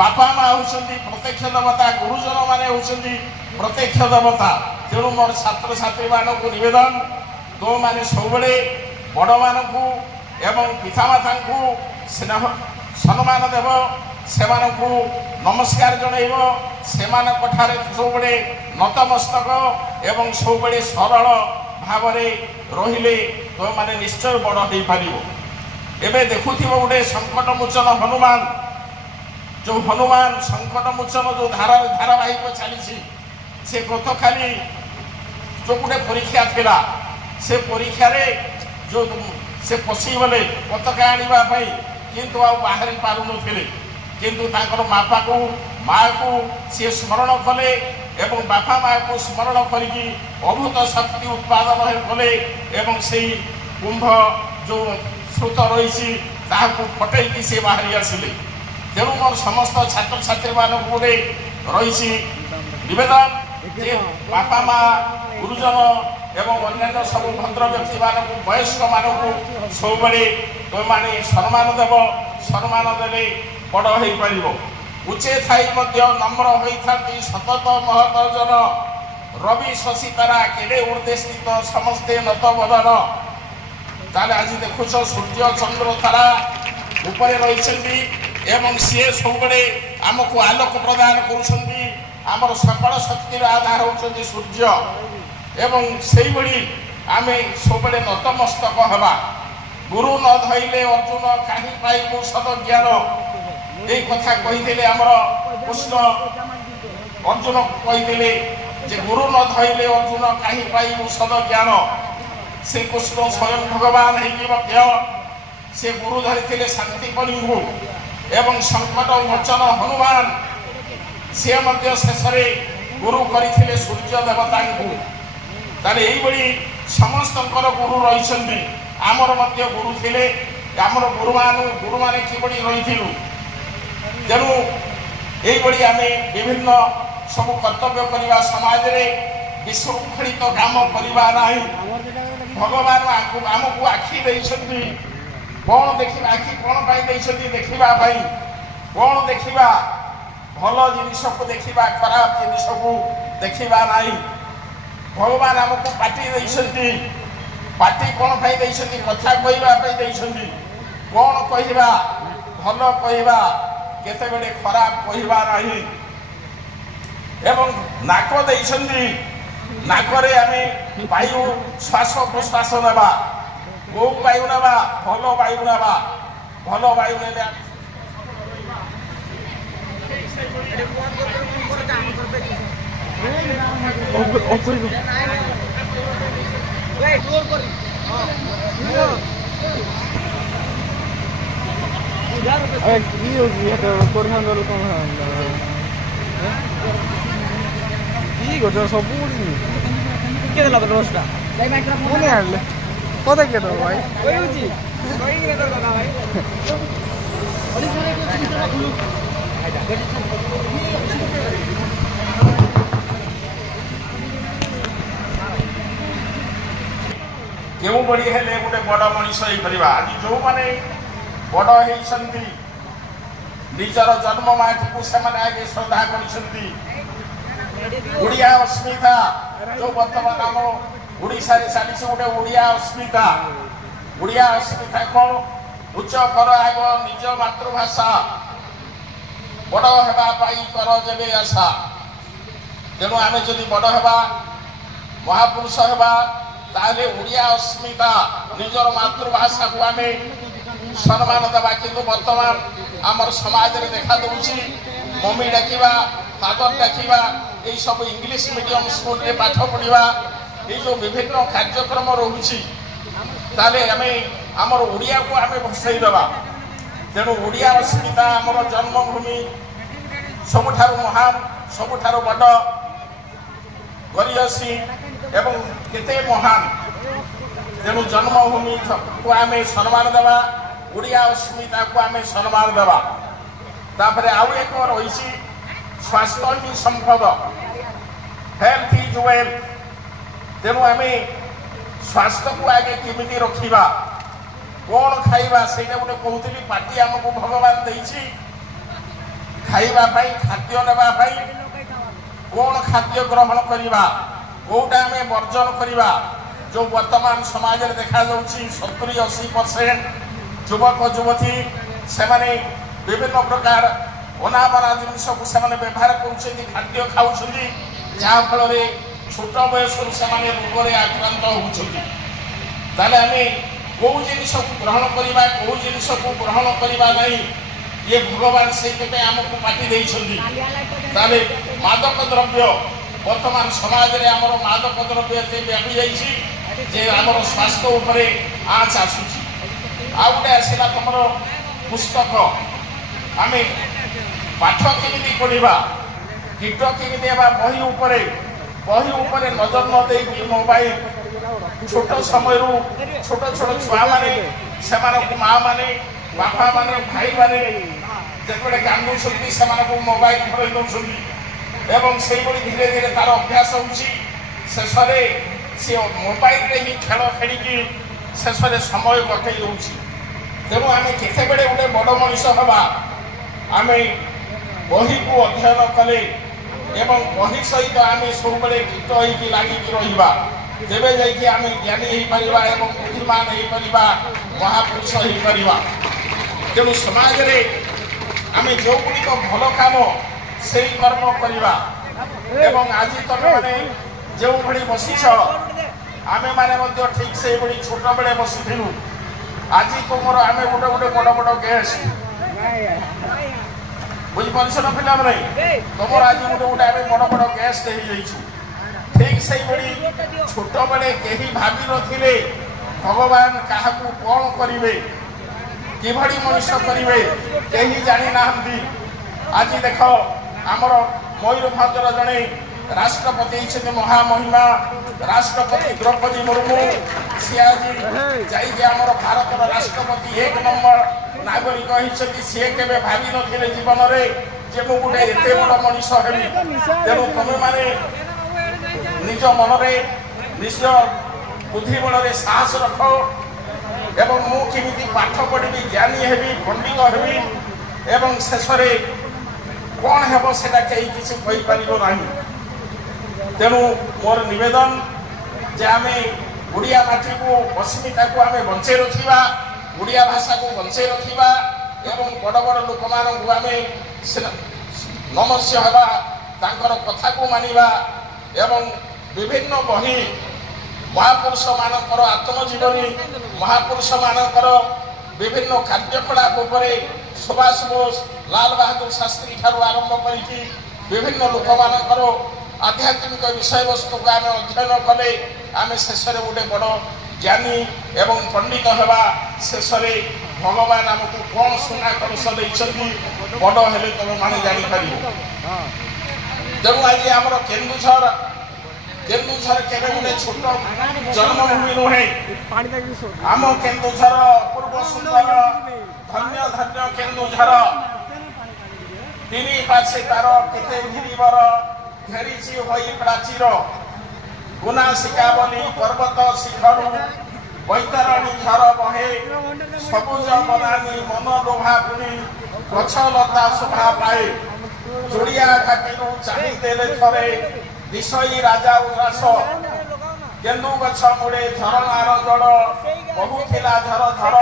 ବାପା ମା ହେଉଛନ୍ତି ପ୍ରତ୍ୟକ୍ଷ ଦେବତା, ଗୁରୁଜନମାନେ ହେଉଛନ୍ତି ପ୍ରତ୍ୟକ୍ଷ ଦେବତା। ତେଣୁ ମୋର ଛାତ୍ରଛାତ୍ରୀମାନଙ୍କୁ ନିବେଦନ, ଯେଉଁମାନେ ସବୁବେଳେ ବଡ଼ମାନଙ୍କୁ ଏବଂ ପିତାମାତାଙ୍କୁ ସ୍ନେହ ସମ୍ମାନ ଦେବ, ସେମାନଙ୍କୁ ନମସ୍କାର ଜଣାଇବ, ସେମାନଙ୍କଠାରେ ସବୁବେଳେ ନତମସ୍ତକ ଏବଂ ସବୁବେଳେ ସରଳ ଭାବରେ ରହିଲେ ତୁମମାନେ ନିଶ୍ଚୟ ବଡ଼ ହେଇପାରିବ। ଏବେ ଦେଖୁଥିବ ଗୋଟେ ସଙ୍କଟ ମୋଚନ ହନୁମାନ, ଯେଉଁ ହନୁମାନ ସଙ୍କଟ ମୋଚନ ଯେଉଁ ଧାରାବାହିକ ଚାଲିଛି, ସେ ଗତକାଲି ଯେଉଁ ଗୋଟେ ପରୀକ୍ଷା ଥିଲା, ସେ ପରୀକ୍ଷାରେ ଯେଉଁ ସେ ପଶିଗଲେ ପତାକା ଆଣିବା ପାଇଁ, କିନ୍ତୁ ଆଉ ବାହାରି ପାରୁନଥିଲେ, କିନ୍ତୁ ତାଙ୍କର ମାଆକୁ ସିଏ ସ୍ମରଣ କଲେ ଏବଂ ବାପା ମାଆକୁ ସ୍ମରଣ କରିକି ଅଭୂତ ଶକ୍ତି ଉତ୍ପାଦନ କଲେ ଏବଂ ସେଇ କୁମ୍ଭ ଯେଉଁ ସ୍ରୋତ ରହିଛି ତାହାକୁ ଫଟେଇକି ସେ ବାହାରି ଆସିଲେ। ତେଣୁ ମୋର ସମସ୍ତ ଛାତ୍ରଛାତ୍ରୀମାନଙ୍କୁ ଗୋଟେ ରହିଛି ନିବେଦନ ଯେ ବାପା ମା, ଗୁରୁଜନ ଏବଂ ଅନ୍ୟାନ୍ୟ ସବୁ ଭଦ୍ର ବ୍ୟକ୍ତିମାନଙ୍କୁ, ବୟସ୍କମାନଙ୍କୁ ସବୁବେଳେ ତୁମମାନେ ସମ୍ମାନ ଦେବ, ସମ୍ମାନ ଦେଲେ ବଡ଼ ହେଇପାରିବ। ଉଚ୍ଚେ ଥାଇ ମଧ୍ୟ ନମ୍ର ହୋଇଥାନ୍ତି ସତତ ମହତ ଜନ, ରବି ଶଶୀ ତାରା କେଡ଼େ ଉର୍ଦ୍ଧେ ସ୍ଥିତ ସମସ୍ତେ নত ବଦନ। ତାହେଲେ ଆଜି ଦେଖୁଛ ସୂର୍ଯ୍ୟ ଚନ୍ଦ୍ର ତାରା ଉପରେ ରହିଛନ୍ତି ଏବଂ ସିଏ ସବୁବେଳେ ଆମକୁ ଆଲୋକ ପ୍ରଦାନ କରୁଛନ୍ତି। ଆମର ସକଳ ଶକ୍ତିର ଆଧାର ହେଉଛନ୍ତି ସୂର୍ଯ୍ୟ ଏବଂ ସେଇଭଳି ଆମେ ସବୁବେଳେ ନତମସ୍ତକ ହେବା। ଗୁରୁ ନ ଧଇଲେ ଅର୍ଜୁନ କାହିଁ ପାଇବୁ ସଦ ଜ୍ଞାନ, এই কথা কইলে আমার কৃষ্ণ অর্জুন কইলে যে গুরু ন ধইলে অর্জুন কাহি পাইবু সদ জ্ঞান। সে কৃষ্ণ স্বয়ং ভগবান হইকি মধ্য সে গুরু ধরিলে শান্তি করিবু এবং সংকট মোচন হনুমান সে মধ্য শেষে গুরু করে সূর্য দেবতাঙ্কু। তাহলে এইভাবে সমস্তଙ୍କର গুরু রয়েছেন, আমার মধ্য গুরু লে, আমার গুরু মানে কিভাবে রয়েছিল। তেণু এইভাবে আমি বিভিন্ন সবু কর্তব্য করা, সমাজে বিশৃঙ্খলিত কাম করা নাই। ভগবান আমକୁ আখি ଦେଇଛନ୍ତି, କ'ଣ ଦେଖିବା, ଆଖି କ'ଣ ପାଇଁ ଦେଇଛନ୍ତି ଦେଖିବା ପାଇଁ। କ'ଣ ଦେଖିବା, ଭଲ ଜିନିଷକୁ ଦେଖିବା, ଖରାପ ଜିନିଷକୁ ଦେଖିବା ନାହିଁ। ଭଗବାନ ଆମକୁ ପାଟି ଦେଇଛନ୍ତି, ପାଟି କ'ଣ ପାଇଁ ଦେଇଛନ୍ତି, କଥା କହିବା ପାଇଁ ଦେଇଛନ୍ତି। କ'ଣ କହିବା, ଭଲ କହିବା, କେତେବେଳେ ଖରାପ କହିବା ନାହିଁ। ଏବଂ ନାକ ଦେଇଛନ୍ତି, ନାକରେ ଆମେ ବାୟୁ ଶ୍ୱାସ ପ୍ରଶ୍ୱାସ ନେବା। କୋଉ ବାୟୁ ନେବା, ଭଲ ବାୟୁ ନେବା। ଭଲ ବାୟୁ ନେଲେ ସବୁ କିଏ ଦେଲା ରୋଷଟା ପୁଣି ଆଣିଲେ କଥା କିଏ ଦେବ ଭାଇ କେଉଁଭଳି ହେଲେ ଗୋଟେ ବଡ଼ ମଣିଷ ହେଇପାରିବା। ଆଜି ଯେଉଁମାନେ ବଡ଼ ହେଇଛନ୍ତି ନିଜର ଜନ୍ମ ମାଟିକୁ ସେମାନେ ଆଗେ ଶ୍ରଦ୍ଧା କରିଛନ୍ତି। ଓଡ଼ିଆ ଅସ୍ମିତା ଯୋଉ ବର୍ତ୍ତମାନ ଆମ ଓଡ଼ିଶାରେ ଚାଲିଛି ଗୋଟେ ଓଡ଼ିଆ ଅସ୍ମିତା। ଓଡ଼ିଆ ଅସ୍ମିତା କ'ଣ? ଉଚ୍ଚ କର ଆଗ ନିଜ ମାତୃଭାଷା, ବଡ଼ ହେବା ପାଇଁ କର ଯେବେ ଆଶା। ତେଣୁ ଆମେ ଯଦି ବଡ଼ ହେବା, ମହାପୁରୁଷ ହେବା, ତାହେଲେ ଓଡ଼ିଆ ଅସ୍ମିତା ନିଜର ମାତୃଭାଷାକୁ ଆମେ ସମ୍ମାନ ଦେବା। କିନ୍ତୁ ବର୍ତ୍ତମାନ ଆମର ସମାଜରେ ଦେଖା ଦେଉଛି ମମି ଡାକିବା, ଫାଦର ଡାକିବା, ଏଇସବୁ ଇଂଲିଶ ମିଡ଼ିୟମ ସ୍କୁଲରେ ପାଠ ପଢ଼ିବା, ଏଇ ଯେଉଁ ବିଭିନ୍ନ କାର୍ଯ୍ୟକ୍ରମ ରହୁଛି, ତାହେଲେ ଆମେ ଆମର ଓଡ଼ିଆକୁ ଆମେ ଭସାଇ ଦେବା। ତେଣୁ ଓଡ଼ିଆ ଅସ୍ମିତା ଆମର ଜନ୍ମଭୂମି ସବୁଠାରୁ ମହାନ, ସବୁଠାରୁ ବଡ଼, ଗରିୟସୀ ଏବଂ କେତେ ମହାନ। ତେଣୁ ଜନ୍ମଭୂମିକୁ ଆମେ ସମ୍ମାନ ଦେବା, ଓଡ଼ିଆ ଅସ୍ମିତାକୁ ଆମେ ସମ୍ମାନ ଦେବା। ତାପରେ ଆଉ ଏକ ରହିଛି ସ୍ୱାସ୍ଥ୍ୟ ହିଁ ସମ୍ପଦ, ହେଲ୍ଥ ଇଜ୍ ୱେଲ୍ଥ। ତେଣୁ ଆମେ ସ୍ୱାସ୍ଥ୍ୟକୁ ଆଗେ କେମିତି ରଖିବା, କ'ଣ ଖାଇବା, ସେଇଟା ଗୋଟେ କହୁଥିଲି। ପାଟି ଆମକୁ ଭଗବାନ ଦେଇଛି ଖାଇବା ପାଇଁ, ଖାଦ୍ୟ ନେବା ପାଇଁ। କ'ଣ ଖାଦ୍ୟ ଗ୍ରହଣ କରିବା, କୋଉଟା ଆମେ ବର୍ଜନ କରିବା। ଯେଉଁ ବର୍ତ୍ତମାନ ସମାଜରେ ଦେଖାଯାଉଛି 70-80% ଯୁବକ ଯୁବତୀ ସେମାନେ ବିଭିନ୍ନ ପ୍ରକାର ଅନାବନା ଜିନିଷକୁ ସେମାନେ ବ୍ୟବହାର କରୁଛନ୍ତି, ଖାଦ୍ୟ ଖାଉଛନ୍ତି, ଯାହାଫଳରେ ଛୋଟ ବୟସରୁ ସେମାନେ ରୋଗରେ ଆକ୍ରାନ୍ତ ହେଉଛନ୍ତି। ତାହେଲେ ଆମେ କେଉଁ ଜିନିଷକୁ ଗ୍ରହଣ କରିବା, କେଉଁ ଜିନିଷକୁ ଗ୍ରହଣ କରିବା ନାହିଁ, ଇଏ ଭଗବାନ ସେଇଥିପାଇଁ ଆମକୁ ପାଟି ଦେଇଛନ୍ତି। ତାହେଲେ ମାଦକ ଦ୍ରବ୍ୟ, ବର୍ତ୍ତମାନ ସମାଜରେ ଆମର ମାଦକ ଦ୍ରବ୍ୟ ଏତେ ବ୍ୟାପି ଯାଇଛି ଯେ ଆମର ସ୍ୱାସ୍ଥ୍ୟ ଉପରେ ଆଞ୍ଚ ଆସୁଛି। ଆଉ ଗୋଟେ ଆସିଲା ତମର ପୁସ୍ତକ। ଆମେ ପାଠ କେମିତି ପଢ଼ିବା, ଗୀତ କେମିତି ହେବା, ବହି ଉପରେ ନଜର ନ ଦେଇକି ମୋବାଇଲ ଛୋଟ ସମୟରୁ ଛୋଟ ଛୋଟ ଛୁଆମାନେ, ସେମାନଙ୍କୁ ମାଆମାନେ, ବାପାମାନେ, ଭାଇମାନେ ଯେତେବେଳେ କାନ୍ଦୁଛନ୍ତି ସେମାନଙ୍କୁ ମୋବାଇଲ ଧରେଇ ଦେଉଛନ୍ତି ଏବଂ ସେଇଭଳି ଧୀରେ ଧୀରେ ତାର ଅଭ୍ୟାସ ହେଉଛି। ଶେଷରେ ସେ ମୋବାଇଲରେ ହିଁ ଖେଳ ଖେଳିକି ଶେଷରେ ସମୟ କଟେଇ ଦେଉଛି। ତେଣୁ ଆମେ କେତେବେଳେ ଗୋଟେ ବଡ଼ ମଣିଷ ହେବା, ଆମେ ବହିକୁ ଅଧ୍ୟୟନ କଲେ ଏବଂ ବହି ସହିତ ଆମେ ସବୁବେଳେ ଗୀତ ହେଇକି ଲାଗିକି ରହିବା, ତେବେ ଯାଇକି ଆମେ ଜ୍ଞାନୀ ହେଇପାରିବା ଏବଂ ବୁଦ୍ଧିମାନ ହେଇପାରିବା, ମହାପୁରୁଷ ହେଇପାରିବା। ତେଣୁ ସମାଜରେ ଆମେ ଯେଉଁଗୁଡ଼ିକ ଭଲ କାମ ସେଇ କର୍ମ କରିବା। ଏବଂ ଆଜି ତମେମାନେ ଯେଉଁଭଳି ବସିଛ, ଆମେମାନେ ମଧ୍ୟ ଠିକ୍ ସେଇଭଳି ଛୋଟବେଳେ ବସିଥିଲୁ। ଆଜି ତୁମର ଆମେ ଗୋଟେ ବଡ଼ ବଡ଼ ଗେଷ୍ଟ, ବୁଝିପାରୁଛ ନା ପିଲାମାନେ? ତୁମର ଆଜି ଗୋଟେ ଆମେ ବଡ଼ ବଡ଼ ଗେଷ୍ଟ ହେଇଯାଇଛୁ। ଠିକ୍ ସେଇଭଳି ଛୋଟବେଳେ କେହି ଭାବିନଥିଲେ ଭଗବାନ କାହାକୁ କ'ଣ କରିବେ, କିଭଳି ମଣିଷ କରିବେ, କେହି ଜାଣିନାହାନ୍ତି। ଆଜି ଦେଖ ଆମର ମୟୂରଭଞ୍ଜର ଜଣେ ରାଷ୍ଟ୍ରପତି ହେଇଛନ୍ତି ମହାମହିମା ରାଷ୍ଟ୍ରପତି ଦ୍ରୌପଦୀ ମୁର୍ମୁ। ସିଏ ଆଜି ଯାଇକି ଆମର ଭାରତର ରାଷ୍ଟ୍ରପତି 1 ନମ୍ବର ନାଗରିକ ହେଇଛନ୍ତି। ସିଏ କେବେ ଭାବିନଥିଲେ ଜୀବନରେ ଯେ ମୁଁ ଗୋଟେ ଏତେ ବଡ଼ ମଣିଷ ହେବି। ତେଣୁ ତମେମାନେ ନିଜ ମନରେ ନିଜ ବୁଦ୍ଧିବଳରେ ସାହସ ରଖ ଏବଂ ମୁଁ କେମିତି ପାଠ ପଢ଼ିବି, ଜ୍ଞାନୀ ହେବି, ପଣ୍ଡିତ ହେବି ଏବଂ ଶେଷରେ କ'ଣ ହେବ ସେଟା କେହି କିଛି କହିପାରିବ ନାହିଁ। ତେଣୁ ମୋର ନିବେଦନ ଯେ ଆମେ ଓଡ଼ିଆ ମାଟିକୁ, ଅସ୍ମିତାକୁ ଆମେ ବଞ୍ଚେଇ ରଖିବା, ଓଡ଼ିଆ ଭାଷାକୁ ବଞ୍ଚେଇ ରଖିବା ଏବଂ ବଡ଼ ବଡ଼ ଲୋକମାନଙ୍କୁ ଆମେ ନମସ୍ୟ ହେବା, ତାଙ୍କର କଥାକୁ ମାନିବା ଏବଂ ବିଭିନ୍ନ ବହି, ମହାପୁରୁଷମାନଙ୍କର ଆତ୍ମଜୀବନୀ, ମହାପୁରୁଷମାନଙ୍କର ବିଭିନ୍ନ କାର୍ଯ୍ୟକଳାପ ଉପରେ ସୁଭାଷ ବୋଷ, ଲାଲ ବାହାଦୁର ଶାସ୍ତ୍ରୀ ଠାରୁ ଆରମ୍ଭ କରିକି ବିଭିନ୍ନ ଲୋକମାନଙ୍କର ଆଧ୍ୟାତ୍ମିକ ବିଷୟବସ୍ତୁକୁ ଆମେ ଅଧ୍ୟୟନ କଲେ ଆମେ ଶେଷରେ ଗୋଟେ ବଡ଼ জ্ঞানী এবং পণ্ডিত ହେବା ଶେଷରେ ଭଗବାନ ଆମକୁ କ'ଣ ସୁନା କଳସ ଦେଇଛନ୍ତି ବଡ଼ ହେଲେ ତମେମାନେ ଜାଣିପାରିବ। ତେଣୁ ଆଜି ଆମର କେନ୍ଦୁଝର କେବେ ଗୋଟେ ଛୋଟ ଜନ୍ମଭୂମି ନୁହେଁ। ଆମ କେନ୍ଦୁଝର ଅପୂର୍ବ ସୁନ୍ଦର ଧନ୍ୟ ଧନ୍ୟ କେନ୍ଦୁଝର ତିନି ପାଶେ ତାର କେତେ ଘିରିବର ଘେରିଛି ହୋଇ ପ୍ରାଚୀର ଗୁନା ଶିକାବଲି ପର୍ବତ ଶିଖରୁ ବୈତରଣୀ ଝର ବହେ ସବୁଜ ବନାନୀ ମନ ଲୋଭା ପୁଣି ଗଛ ଲତା ଶୋଭା ପାଏ ଯୋଡ଼ିଆ ଘାଟିରୁ ଚାହିଁ ଦେଲେ ଥରେ ବିଷୟୀ ରାଜା ଉଲ୍ଲାସ କେନ୍ଦୁ ଗଛ ମୂଳେ ଝରଣାର ଜଳ ବହୁଥିଲା ଝର ଝର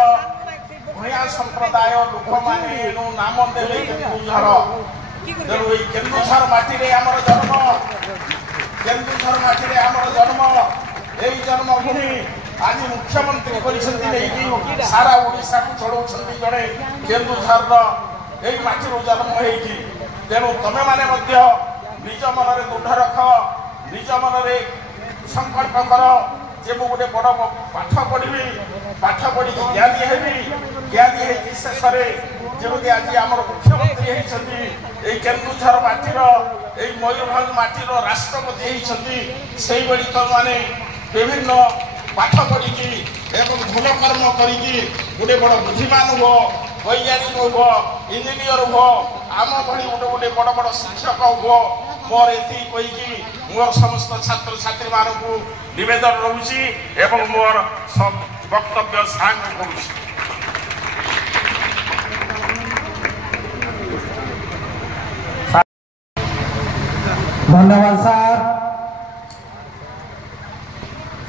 ଭୂୟାଁ ସମ୍ପ୍ରଦାୟ ଲୋକମାନେ ଏଣୁ ନାମ ଦେଲେ କେନ୍ଦୁଝର। ତେଣୁ ଏଇ କେନ୍ଦୁଝର ମାଟିରେ ଆମର ଜନ୍ମ କେନ୍ଦୁଝର ମାଟିରେ ଆମର ଜନ୍ମ ଏଇ ଜନ୍ମଭୂମି ଆଜି ମୁଖ୍ୟମନ୍ତ୍ରୀ କରିଛନ୍ତି ନେଇକି ସାରା ଓଡ଼ିଶାକୁ ଚଳଉଛନ୍ତି ଜଣେ କେନ୍ଦୁଝରର ଏଇ ମାଟିରୁ ଜନ୍ମ ହେଇକି। ତେଣୁ ତମେମାନେ ମଧ୍ୟ ନିଜ ମନରେ ଦୃଢ଼ ରଖ ନିଜ ମନରେ ସଂକଳ୍ପ କର ଯେ ମୁଁ ଗୋଟେ ବଡ଼ ପାଠ ପଢ଼ିବି ପାଠ ପଢ଼ିକି ଜ୍ଞାନୀ ହେବି ଜ୍ଞାନୀ ହେଇକି ଶେଷରେ ଯେମିତି ଆଜି ଆମର ମୁଖ୍ୟମନ୍ତ୍ରୀ ହେଇଛନ୍ତି ଏଇ କେନ୍ଦୁଝର ମାଟିର ଏଇ ମୟୂରଭଞ୍ଜ ମାଟିର ରାଷ୍ଟ୍ରପତି ହେଇଛନ୍ତି ସେଇଭଳି ତମମାନେ ବିଭିନ୍ନ ପାଠ ପଢ଼ିକି ଏବଂ ଭଲ କର୍ମ କରିକି ଗୋଟେ ବଡ଼ ବୁଦ୍ଧିମାନ ହୁଅ ବୈଜ୍ଞାନିକ ହୁଅ ଇଞ୍ଜିନିୟର ହୁଅ ଆମ ଭଳି ଗୋଟେ ବଡ଼ ବଡ଼ ଶିକ୍ଷକ ହୁଅ। ମୋର ଏତିକି କହିକି ମୋର ସମସ୍ତ ଛାତ୍ରଛାତ୍ରୀମାନଙ୍କୁ ନିବେଦନ ରହୁଛି ଏବଂ ମୋର ବକ୍ତବ୍ୟ ସାଙ୍ଗ କରୁଛି। ଧନ୍ୟବାଦ ସାର୍।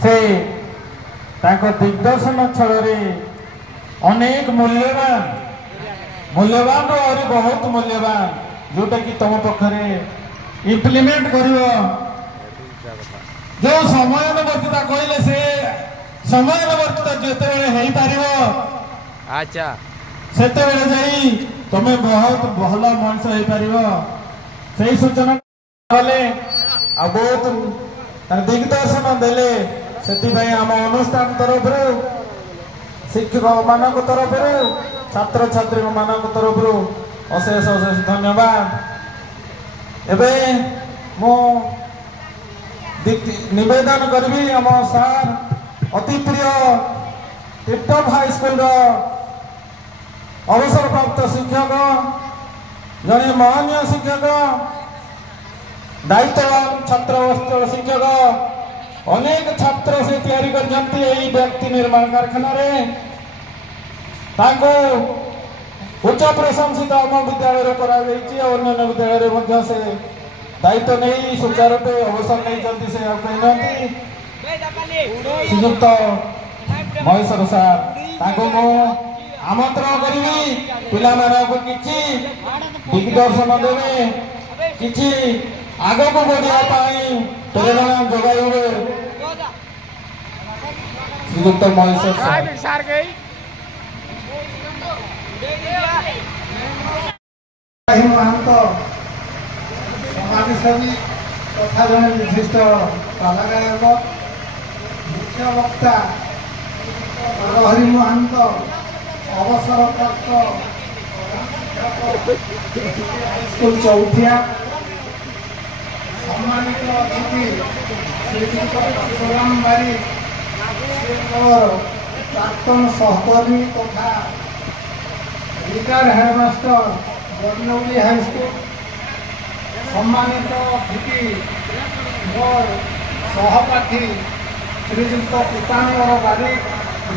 ସେ ତାଙ୍କ ଦିଗ୍ଦର୍ଶନ ଛଳରେ ଅନେକ ମୂଲ୍ୟବାନରୁ ଆହୁରି ବହୁତ ମୂଲ୍ୟବାନ ଯୋଉଟାକି ତମ ପାଖରେ ଇମ୍ପ୍ଲିମେଣ୍ଟ କରିବ। ଯୋଉ ସମୟାନୁବର୍ତ୍ତିତା କହିଲେ ସେ ସମୟାନୁବର୍ତ୍ତିତା ଯେତେବେଳେ ହେଇପାରିବ ସେତେବେଳେ ଯାଇ ତମେ ବହୁତ ଭଲ ମଣିଷ ହେଇପାରିବ। ସେଇ ସୂଚନା କଲେ ଆଉ ବହୁତ ଦିଗ୍ଦର୍ଶନ ଦେଲେ ସେଥିପାଇଁ ଆମ ଅନୁଷ୍ଠାନ ତରଫରୁ ଶିକ୍ଷକ ମାନଙ୍କ ତରଫରୁ ଛାତ୍ରଛାତ୍ରୀ ମାନଙ୍କ ତରଫରୁ ଅଶେଷ ଅଶେଷ ଧନ୍ୟବାଦ। ଏବେ ମୁଁ ନିବେଦନ କରିବି ଆମ ସାର୍ ଅତି ପ୍ରିୟ ଟିପଟପ୍ ହାଇସ୍କୁଲର ଅବସରପ୍ରାପ୍ତ ଶିକ୍ଷକ ଜଣେ ମହନୀୟ ଶିକ୍ଷକ ଦାୟିତ୍ୱବାନ ଛାତ୍ର ଶିକ୍ଷକ ଅନେକ ଛାତ୍ର ସେ ତିଆରି କରିଛନ୍ତି ଏହି ବ୍ୟକ୍ତି ନିର୍ମାଣ କାରଖାନାରେ। ତାଙ୍କୁ ଉଚ୍ଚ ପ୍ରଶଂସିତ ଆମ ବିଦ୍ୟାଳୟରେ କରାଯାଇଛି ଆଉ ଅନ୍ୟାନ୍ୟ ବିଦ୍ୟାଳୟରେ ମଧ୍ୟ ସେ ଦାୟିତ୍ୱ ନେଇ ସୁଚାରୁରୂପେ ଅବସର ନେଇଛନ୍ତି। ସେ ଆଉ କହିନାହାନ୍ତି ଶ୍ରୀଯୁକ୍ତ ମହେଶ୍ୱର ସାର୍ ତାଙ୍କୁ ମୁଁ ଆମନ୍ତ୍ରଣ କରିବି ପିଲାମାନଙ୍କୁ କିଛି ଦିଗ୍ଦର୍ଶନ ଦେବେ କିଛି ଆଗକୁ ବଢ଼ିବା ପାଇଁ ପ୍ରେରଣା ଯୋଗାଇବେ। ଶ୍ରୀଯୁକ୍ତ ମହେଶ୍ୱର ସାର୍ ମହାନ୍ତ ସମାଜସେବୀ ତଥା ଜଣେ ବିଶିଷ୍ଟ କଳାଗାୟକ ମୁଖ୍ୟ ବକ୍ତା ନରହରି ମହାନ୍ତ ଅବସରପ୍ରାପ୍ତ ସ୍କୁଲ ଚୌଥିଆ ସମ୍ମାନିତ ଅତିଥି ଶ୍ରୀଯୁକ୍ତ ପରଶୁରାମ ବାରିକ ପ୍ରାକ୍ତନ ସହକର୍ମୀ ତଥା ରିଟାୟାର୍ଡ ହେଡମାଷ୍ଟର ବରନୌଲି ହାଇସ୍କୁଲ ସମ୍ମାନିତ ଅତିଥି ମୋର ସହପାଠୀ ଶ୍ରୀଯୁକ୍ତ ପିତାମ୍ବର ବାରିକ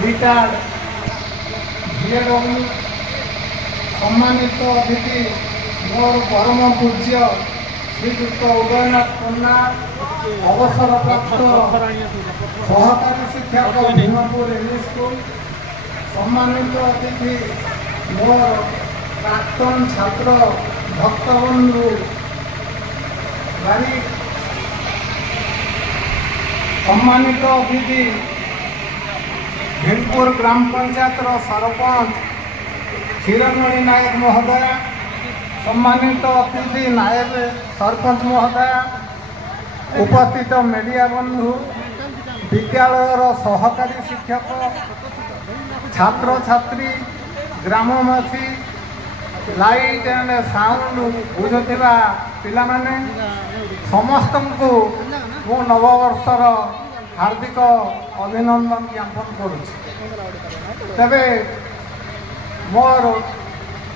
ରିଟାୟାର୍ଡ ଭିଏଡବ୍ଲ୍ୟୁ ସମ୍ମାନିତ ଅତିଥି ମୋର ପରମ ପୂଜ୍ୟ ଶ୍ରୀଯୁକ୍ତ ଉଦୟନାଥ ପଣ୍ଡା ଅବସରପ୍ରାପ୍ତ ସହକାରୀ ଶିକ୍ଷକ ଭୀମପୁର ଏମ୍ଇ ସ୍କୁଲ ସମ୍ମାନିତ ଅତିଥି ମୋର ପ୍ରାକ୍ତନ ଛାତ୍ର ଭକ୍ତବନ୍ଧୁ ବାରିକ ସମ୍ମାନିତ ଅତିଥି ଭୀମପୁର ଗ୍ରାମ ପଞ୍ଚାୟତର ସରପଞ୍ଚ କ୍ଷୀରମଣି ନାୟକ ମହୋଦୟା सम्मानित अतिथि नायक सरपंच महोदय उपस्थित मीडिया बंधु विद्यालयर सहकारी शिक्षक छात्र छात्री ग्रामवासी लाइट एंड साउंड बुझुवा पिला माने समस्त को मु नववर्षर हार्दिक अभिनंदन ज्ञापन करुच्ची। तेबे मोर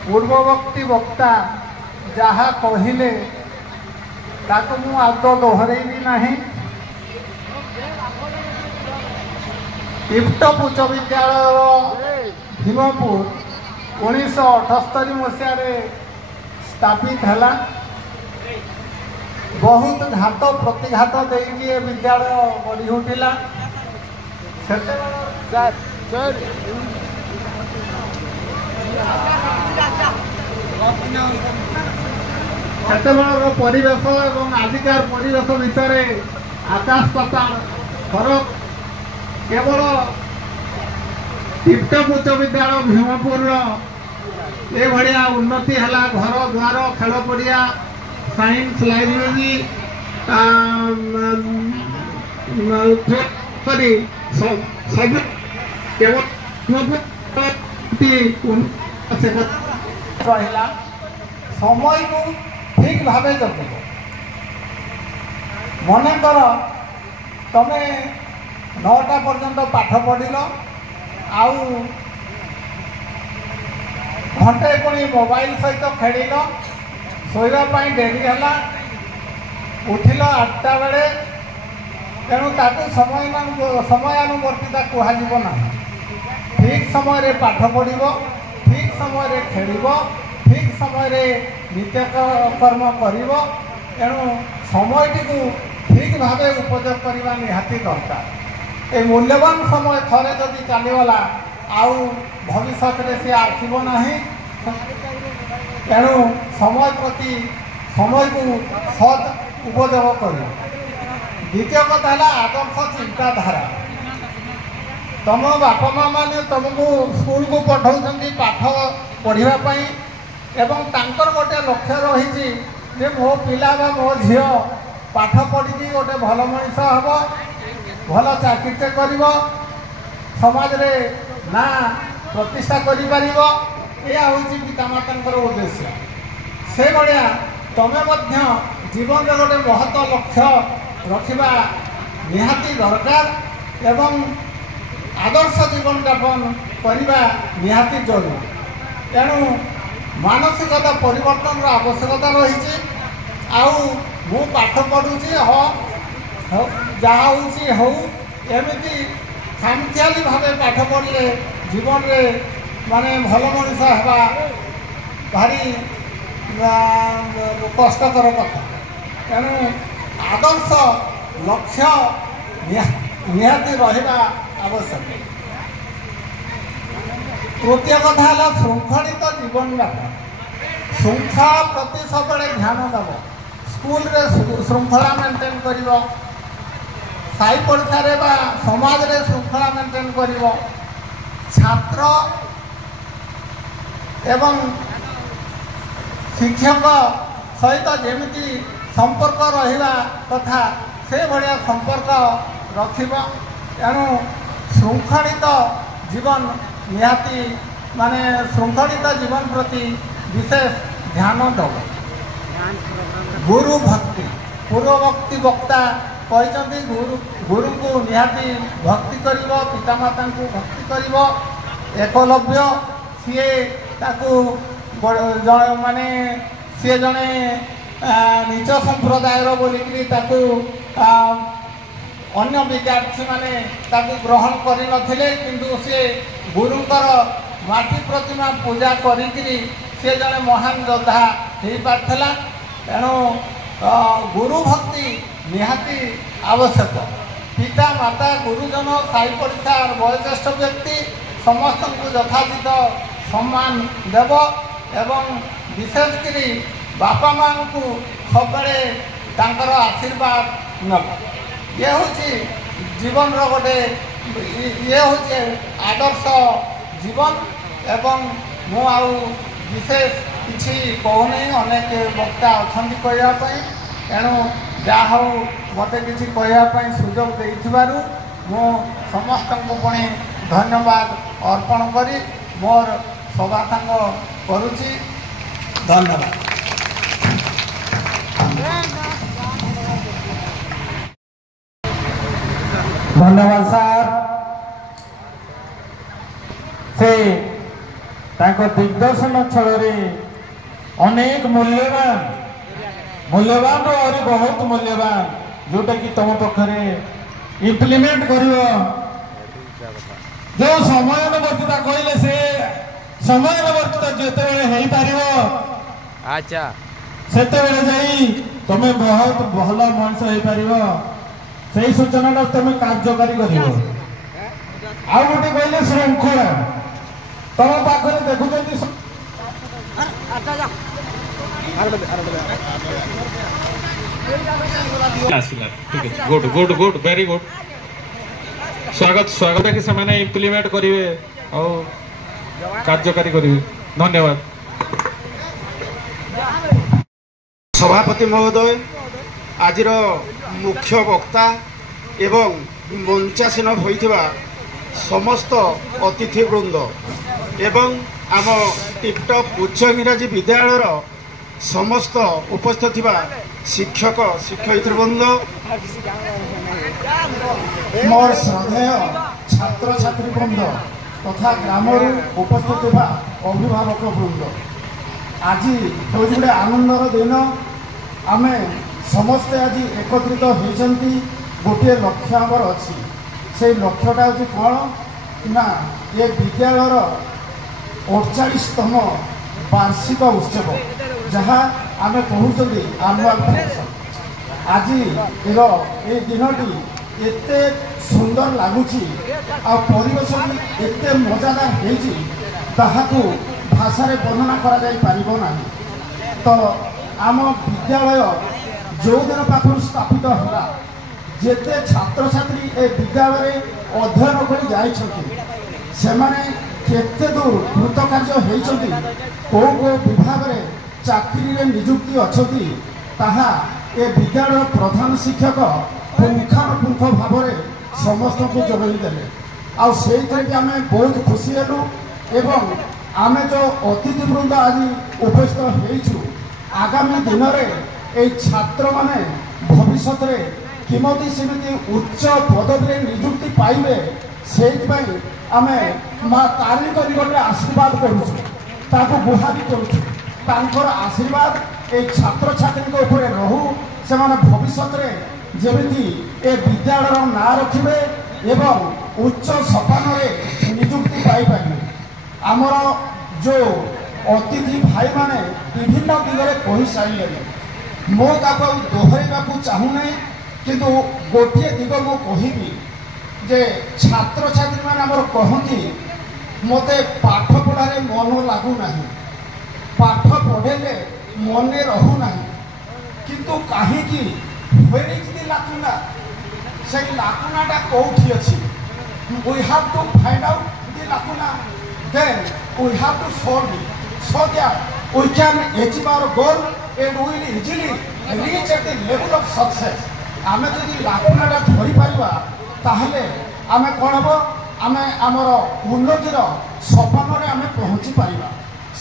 पूर्ववर्ती वक्ता जहाँ कहले ताको मु आदौ दोहरेबी नहीं। इफ्टप उच्च विद्यालय भीमपुर 1978 मसीह स्थापित है। बहुत घात प्रतिघात देके विद्यालय बढ़ी उठिला। सेतेबेलर परिवेश और आजिकार परिवेश भितर आकाश पाताल फरक। केवल टिपटप उच्च विद्यालय भीमपुर ये भाया उन्नति है। घर द्वार खेल पड़िया साइंस लाइब्रेरी सब केवल समय को ठीक भाव जग मन कर तमे 9टा पर्यंत पाठ पढ़िल आउ घंटे पुणी मोबाइल सहित खेल शोवाई डेरी है उठिल 8टा बेले तेणु ताकू समयानुवर्तिता कहना। ठीक समय पाठ पढ़ ठीक समय खेल ठीक समय नित्यकर्म कर तेणु समयटी को ठीक भाव उपयोग करने निहाती दरकार। ए मूल्यवान समय थरे जदि चलीगला आउ भविष्य सी आसब ना। तेणु समय प्रति समय को सद उपयोग कर। द्वितीय कथा है आदर्श चिंताधारा। तुम बापा माँ मैंने तुमको स्कूल को पठाऊँ पाठ पढ़ापी एवं तांकर गोटे लक्ष्य रही जे मो पिला बा मो झील पाठ पढ़ी गोटे भल मनीष हम भल चाकरी कर समाज रे ना प्रतिष्ठा करें यह हूँ पितामाता उद्देश्य। से भाया तुम्हें जीवन में गोटे महत्व लक्ष्य रखा निहाती दरकार एवं आदर्श जीवन यापन करने निहाती जरूरी। तेणु मानसिकता परिवर्तन आवश्यकता रही। मु पाठ पढ़ुची जहाँ हूँ एमती खामखियाली भाव पाठ पढ़ले जीवन में माने भल मनीष हवा भारी कष्टकर कथा। तेणु आदर्श लक्ष्य निहाती रहा आवश्यक। तृतीय कथा है श्रृंखलित जीवन यापन। श्रृंखला प्रति सब ध्यान देव। स्कूल रे श्रृंखला मेंटेन कर साई पड़ीसा रे बा समाज रे श्रृंखला मेंटेन कर छात्र एवं शिक्षक सहित जेमिति संपर्क रहिबा तथा से भलिया संपर्क रखिबा। तेणु श्रृंखलित जीवन निहाती माने श्रृंखलित जीवन प्रति विशेष ध्यान दब। गुरु भक्ति पूर्ववर्ती वक्ता कहते गुरु को निहाती भक्ति कर पितामाता को भक्ति कर। एकलव्य सीए ताकू माने सी जड़े नीच संप्रदायर बोलिकी ताकू अन्य विद्यार्थी माने ताकू ग्रहण कर नथिले किंतु सी गुरुंकर माटी प्रतिमा पूजा करी सी जड़े महान योद्धा हो पार्थिला। तेणु गुरु भक्ति निहाती आवश्यक। पिता माता गुरुजन साई पड़ीसा वयोज्येष्ठ व्यक्ति समस्त को यथाचित सम्मान देव एवं विशेषकर बापा माँ को सब आशीर्वाद नब। ये हूँ जीवन रोटे ये हूँ आदर्श जीवन एवं मु आउ विशेष किसी कहूनी अनेक वक्ता अच्छा कहवाई। तेणु जहाँ मत किसी कहवाई सुजोग दे ମୁଁ ସମସ୍ତଙ୍କୁ ପୁଣି ଧନ୍ୟବାଦ ଅର୍ପଣ କରି ମୋର ସଭାସାଙ୍ଗ କରୁଛି। ଧନ୍ୟବାଦ। धन्यवाद सार से दिग्दर्शन छल अनेक मूल्यवान मूल्यवान और बहुत मूल्यवान जोटा कि तुम पक्षरे इम्प्लीमेंट कर जो समयानुवर्तिता कहले से समयानुवर्तिता जिते हो पार अच्छा से तुम्हें बहुत भल मनुष्य हो पार से सूचना तुम कार्यकारी कर गोटे कहले श्रृंखला तुम पाखे देखुं good good good very good स्वागत स्वागत कि से इम्प्लीमेंट करेंगे और कार्यकारी करेंगे। धन्यवाद। सभापति महोदय आज मुख्य वक्ता एवं मंचासीन होइथिबा समस्त अतिथिवृंद एवं आम टिपटप उच्च इंग्राजी विद्यालय समस्त उपस्थित थिबा शिक्षक शिक्षयित्रीवृंद मोर श्रद्धेय छात्र छात्रीवृंद तथा ग्राम उपस्थित थिबा अभिभावक वृंद आज हूँ गोटे आनंदर दिन आमे समस्ते आज एकत्रित होती गोटे लक्ष्य आमर अच्छी से लक्ष्यटा हूँ कौन ना ये विद्यालयर 48तम वार्षिक उत्सव जहाँ आम कहते आनुआल फंक्शन आज ये दिनटी एते सुंदर लगुच परिवेश भी एते मजादार हो भाषा वर्णना करा जाई पारिबो नाही। तो आम विद्यालय जो दिन पाखु स्थापित होला जेते छात्र छात्री ए विद्यालय अध्ययन कर जाइछथि सेमाने केते दूर कृतकार्य होइछथि को विभाग रे चाकरी रे नियुक्ति अछथि ताहा ए विद्यालय प्रधान शिक्षक पुंखानुपुंख भाव में समस्त को जोगाई देले आ सेइथि आमे बहुत खुशी हेलु एवं आमे जो अतिथिवृंद आज उपस्थित होइछु आगामी दिन में ये छात्र माने भविष्य में किमती सेमती उच्च पदवी नियुक्ति पाइबे से आम माँ तारिणी को निकट आशीर्वाद करूँ गुहारी करूँ आशीर्वाद ये छात्र छात्री उपर रहू से भविष्य में जमी ए विद्यालय ना रखिए एवं उच्च सोपान नियुक्ति पाइपर आमर जो अतिथि भाई माने विभिन्न दिगरे कही सारे मो दोहरवा चाहूना किंतु गोटे दिग मु कहि जे छात्र छात्री मैंने आमर कहती मत पाठ पढ़ारे मन लगुना पाठ पढ़ेले मन रहूना किंतु कहीं लाकुना से लाकुनाटा कौटी अच्छी we have to find out the lacuna then we have to solve it so that we can achieve our goal and we will easily reach at the level of success. आमे जदि लाकुनाटा धरी पारिबा ताहले आमे कोन हबो आमे हमर उन्नतिर सोपान रे आमे पहुंची पारिबा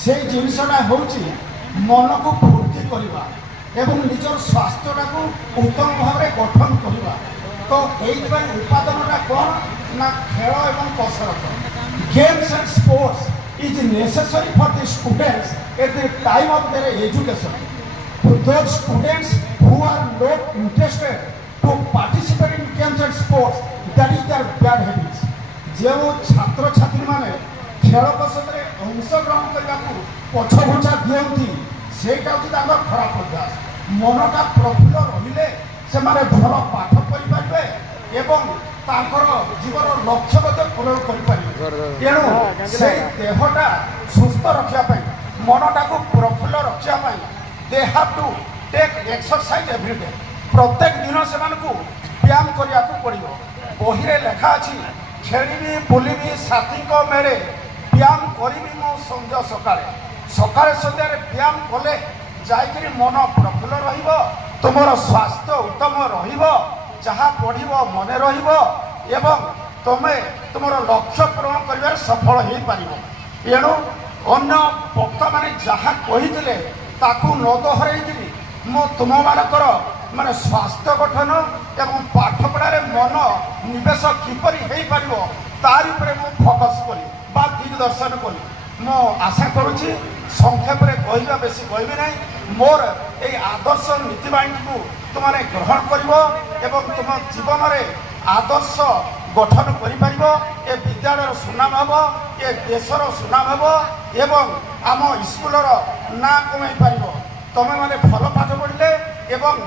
से जिनिसटा होउची मन को फूर्ति करिबा एवं निजर स्वास्थ्यटा को उत्तम भाव में गठन करिबा। तो एई उत्पादनटा कोन ना खेल एवं कसरत games and sports is necessary for the students at the time of their education. For those students who are not interested to participate in games and sports, that is their bad habits. जो छात्र छात्री माने खेल कसरत रे अंशग्रहण करने को पछघुचा दियंती सेटा होची तांगर खराब अभ्यास मनटा प्रफुल्ल रहिले से माने भल पाठ करि पारिबे एवं तांकर जीवन लक्ष्यगत पूरण करें तेणु से देहटा सुस्थ रखापी मनटा को प्रफुल्ल रखापी they have to take exercise every day प्रत्येक दिन से व्यायाम करने को पड़ो बही लेखा अच्छी खेली बुलि साथी मेले व्यायाम करी मो संध्या सका सका सन्धार व्यायाम कले जाकि मन प्रफुल्ल तुम स्वास्थ्य उत्तम रहा पढ़ मन एवं तुम्हें तुम लक्ष्य पूरण कर सफल हो पार। एणु अन्य वक्ता मैंने जहाँ कही ताकू न दोहराई मो तुम मानकर माने स्वास्थ्य गठन एवं पाठपढ़ार मन निवेश किपरि हो पार तार फोकस कली बा दिग्दर्शन कली। मो आशा करुँची संक्षेप कहवा बेसी कहबी ना मोर ये आदर्श नीतिबाणी को तुमने ग्रहण कर तुम जीवन में आदर्श गठन कर विद्यालय सुनाम हम ए देशर सुनाम हम एवं आम स्कूलर ना कमाई पार। तुम्हें मैंने भल पाठ पढ़ले एवं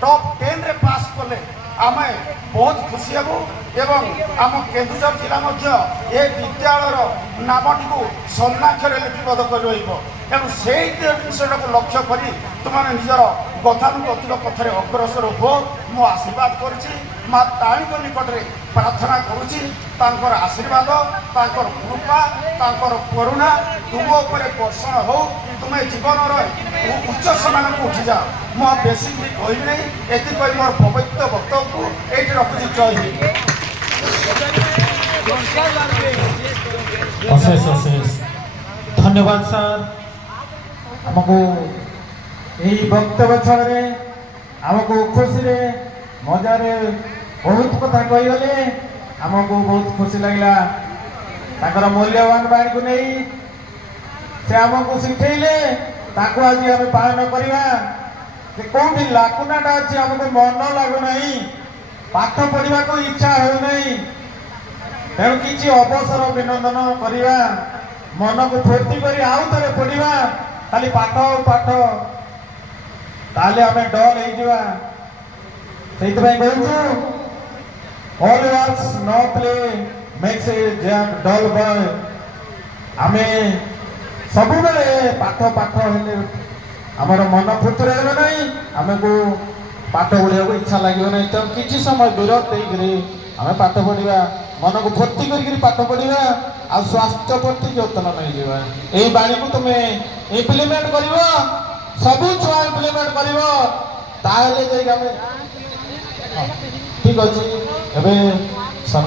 टॉप 10 रे पास कले आम बहुत खुशी हेबू एवं आम केन्दुझर जिला ए विद्यालयर नामटी को स्वर्णाक्षर लिपिबद्ध कर तेणु से जिनटा को लक्ष्य कर तुमने निजर गतानुगतिक पथर अग्रसर हो मो आशीर्वाद करुँची माँ ताणी निकट में प्रार्थना करुँची तांकर आशीर्वाद तांकर कृपा तांकर करुणा तुम उपर वर्षण हो तुम्हें जीवन उच्च समान को उठी जाओ। मो बेसी कहबी नहीं एति कही मोर पवित्र वक्तव्य को ये रखुची। जय अशेष अशेष धन्यवाद सर। आमको यही वक्तव्य छड़े आमको खुशी मजार बहुत कथा कहीगले आमको बहुत खुशी लगला। ताकर मूल्यवान बाणी को नहीं से आमको शिखेले ताको आज आम पालन करवा कौटी लाकुनाटा अच्छी आमको मन लगुना पाठ पढ़ा को इच्छा होना तेणु किसी अवसर विनोदन करवा मन को फूर्ति कर आउ थे पढ़ा खाली पाठ पाठ ताले आम डल हो कहूँ all works no play makes a dull boy. आम सब पाठ पाठ आमर मन फुर्ती रहा ना आमको पाठ पढ़ा को इच्छा लगे ना तो किसी समय विरत आम पाठ पढ़ा मन को फुर्ती कर पाठ पढ़ा आ स्वास्थ्य प्रति जतन नहीं जावा यही बाणी को तुम इम्प्लीमेंट कर सब छुआ इम्प्लीमेंट कर ठीक अच्छे एवं सर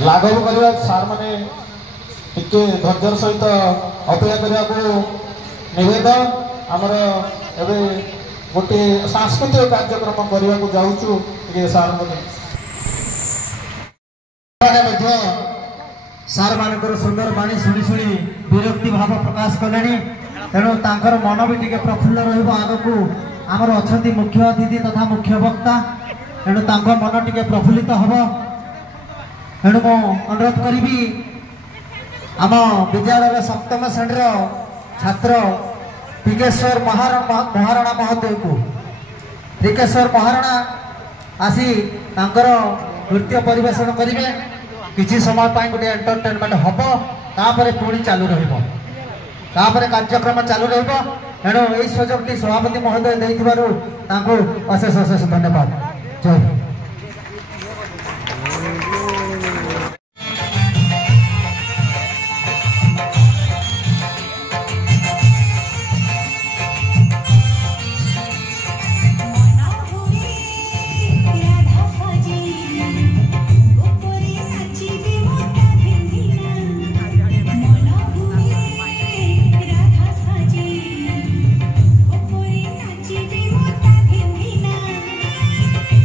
लाघव करवा सार मैंने टिके धैर्यर सहित अपेक्षा करने को नवेदन आमर एवं गोटे सांस्कृतिक कार्यक्रम करने को जाऊँ सार सार मान सुंदर बाणी शुणी शुणी विरक्ति भाव प्रकाश कले तेणु तांकर मन भी टिके प्रफुल्ल रग को आमर अच्छा मुख्य अतिथि तथा मुख्य वक्ता तेणु मन टिके प्रफुल्लित हम तेणु मु अनुरोध करी आम विद्यालय सप्तम श्रेणी छात्र टिकेश्वर महाराणा महोदय को टिकेश्वर महाराणा आसी तांकर नृत्य परिवेषण करेंगे किसी समय पर गोटे एंटरटेनमेंट हम तापर पुणी चालू रहा कार्यक्रम चालू रेणु यही सुजोग सभापति महोदय देथिबारु अशेष अशेष धन्यवाद। जय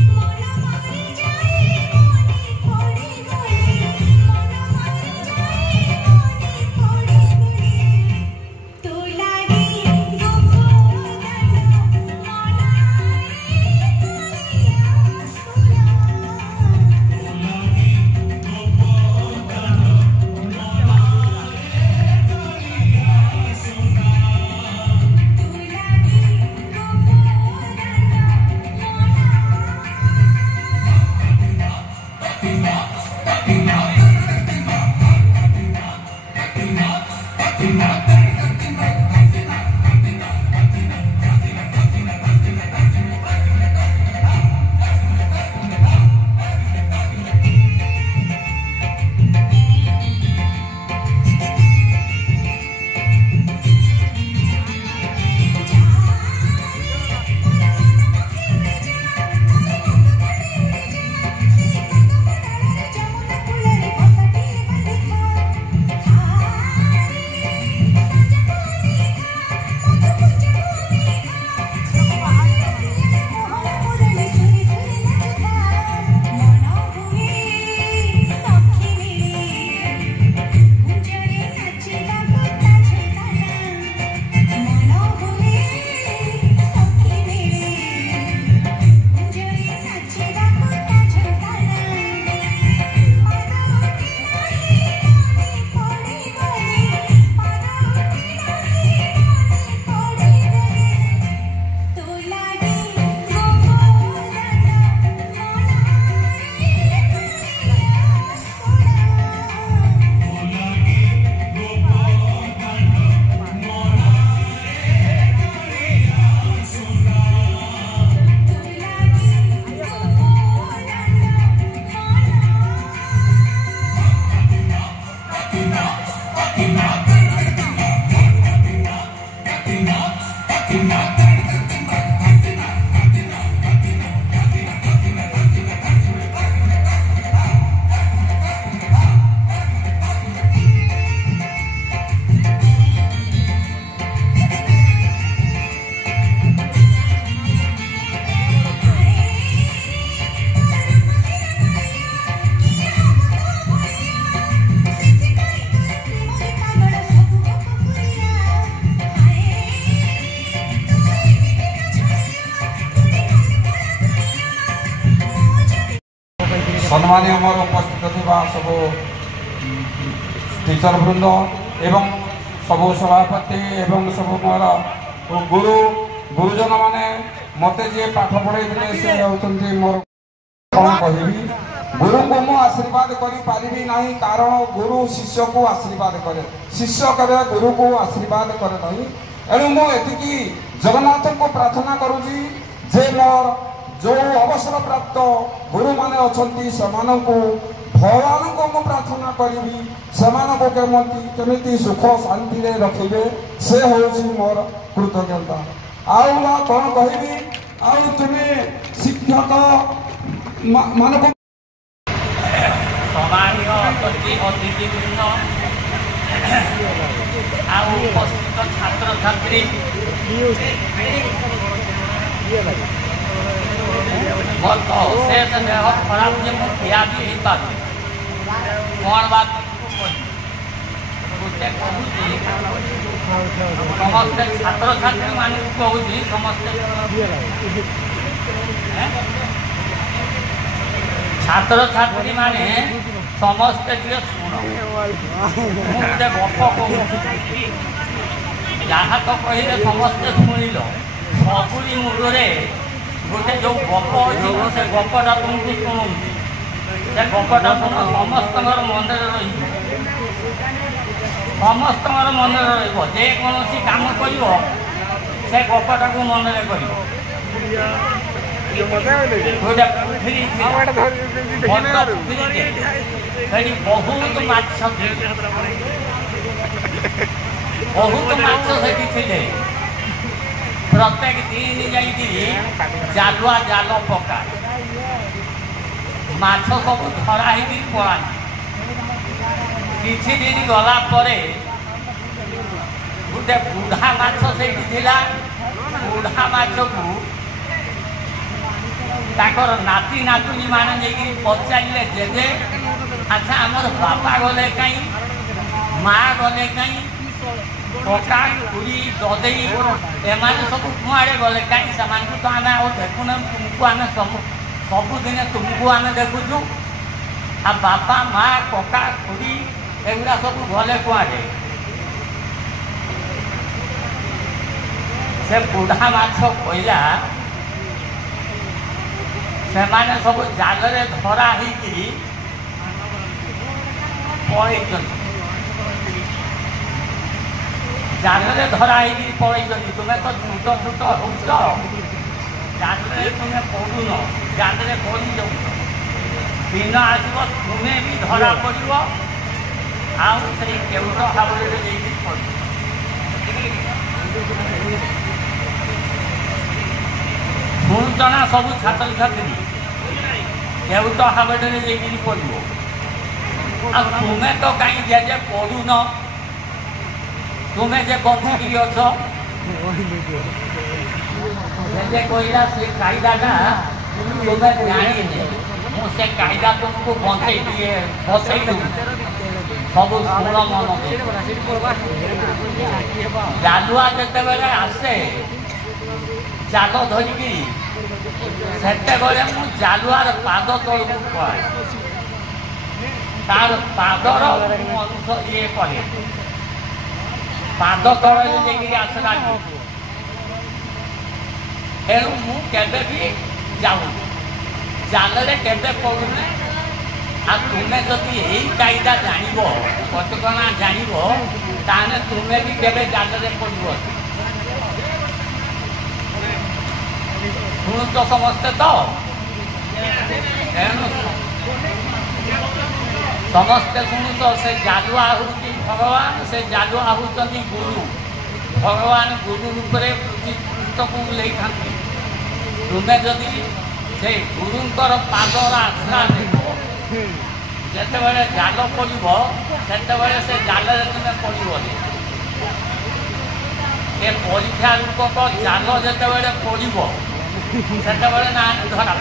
Mona सम्मानीय मोर उपस्थित थिबा सब टीचर वृंद एवं सब सभापति एवं सब मोर गुरुजन माने मते जे पाठ पढ़ाई से होती मोर कौन कहबी गुरु को मु आशीर्वाद करी पारिबी नहीं कारण गुरु शिष्य को आशीर्वाद करे शिष्य करे गुरु को आशीर्वाद करे नहीं एणु मुझे जगन्नाथ को प्रार्थना करुची जे मोर जो अवसर प्राप्त गुरु माने अछंती समान को भगवान को मु प्रार्थना करी समान को केमिति सुख शांति रे रखिबे से होची मोर कृतज्ञता आउ कौन कहबी आउ तुमे शिक्षक मानक सम्मानीय अतिथिवृंद आ उपस्थित छात्र छात्री मोर तो शेष देह खराब जे मो खिया भी नहीं पाती कौन बात गोटे कहूँ समस्ते छात्र छात्री मान कहूँ समस्ते छात्र छात्री माने समस्ते शुण मुझे गप कहूँ जहाँ तो कहले समस्ते शुणिल सबुरी मूलरे गोटे जो गप अच्छी से गपटा तुमको शुणु से गपटा शुण समस्त मन समस्त मन जेकोसी काम कर से गपटा को मन कर बहुत माछ थे प्रत्येक दिन जाइए जालुआ जाल पका माछ सब धरा ही पड़ा किसी दिन गला गोटे बुढ़ा माछ से बुढ़ा माछ को ताकर नाती नातुनी माने जाइए पचारे जेजे अच्छा आमर बापा गले कहीं माँ गले कहीं कका खुरी ददई एमाने सब कुआड़े गले कहीं सामान को तो आम देखुना तुमको आम सबुदिन तुमको आम देखुचु आ बापा माँ कका खुरी एगुड़ा सब गले कुआड़े से बुढ़ा माछ कहला से माने सब जाल धरा ही पड़े जाल धरा ही पड़े तुम्हें तो छुट छुट हो जाल तुम्हें पड़ुन जाल पड़ी जाऊ दिन आसब तुम्हें भी धरा पड़ आउ से केउट हावड़े शुणुचना सब छात्र छात्री केउट हावड़े पड़ो आ तुम्हें तो कहीं जे पढ़ुन तुम्हें जे बंधिकी अछ जे कहला से कायदाटा तुम्हें जानी मुझे कायदा तुमको बंधे दिए बसई दू सब शुण मन जालुआ जिते बेले आसे जाल धरिकी सेते बेले मु जालुआर पाद तल को पड़े तार पादर अंश ये करे पाद तल आसला एणु मुझे भी जाऊ जाल केवे पड़ुना आ तुम्हें जदि यही कायदा जान कटकणा जान तुम्हें भी केवे जाल पड़ो शुणुच समस्ते तो एणु समस्ते शुणुच से जालुआ हूँ भगवान से जालुआ हूँ गुरु भगवान गुरु रूप में पृष्ठ को लेता तुम्हें जदि से गुरुंर पादर आश्रा देख जिते जाल पड़ो से जाल तुम्हें पड़ोनी ए परीक्षा रूपक जाल जिते पड़ो से ना धरा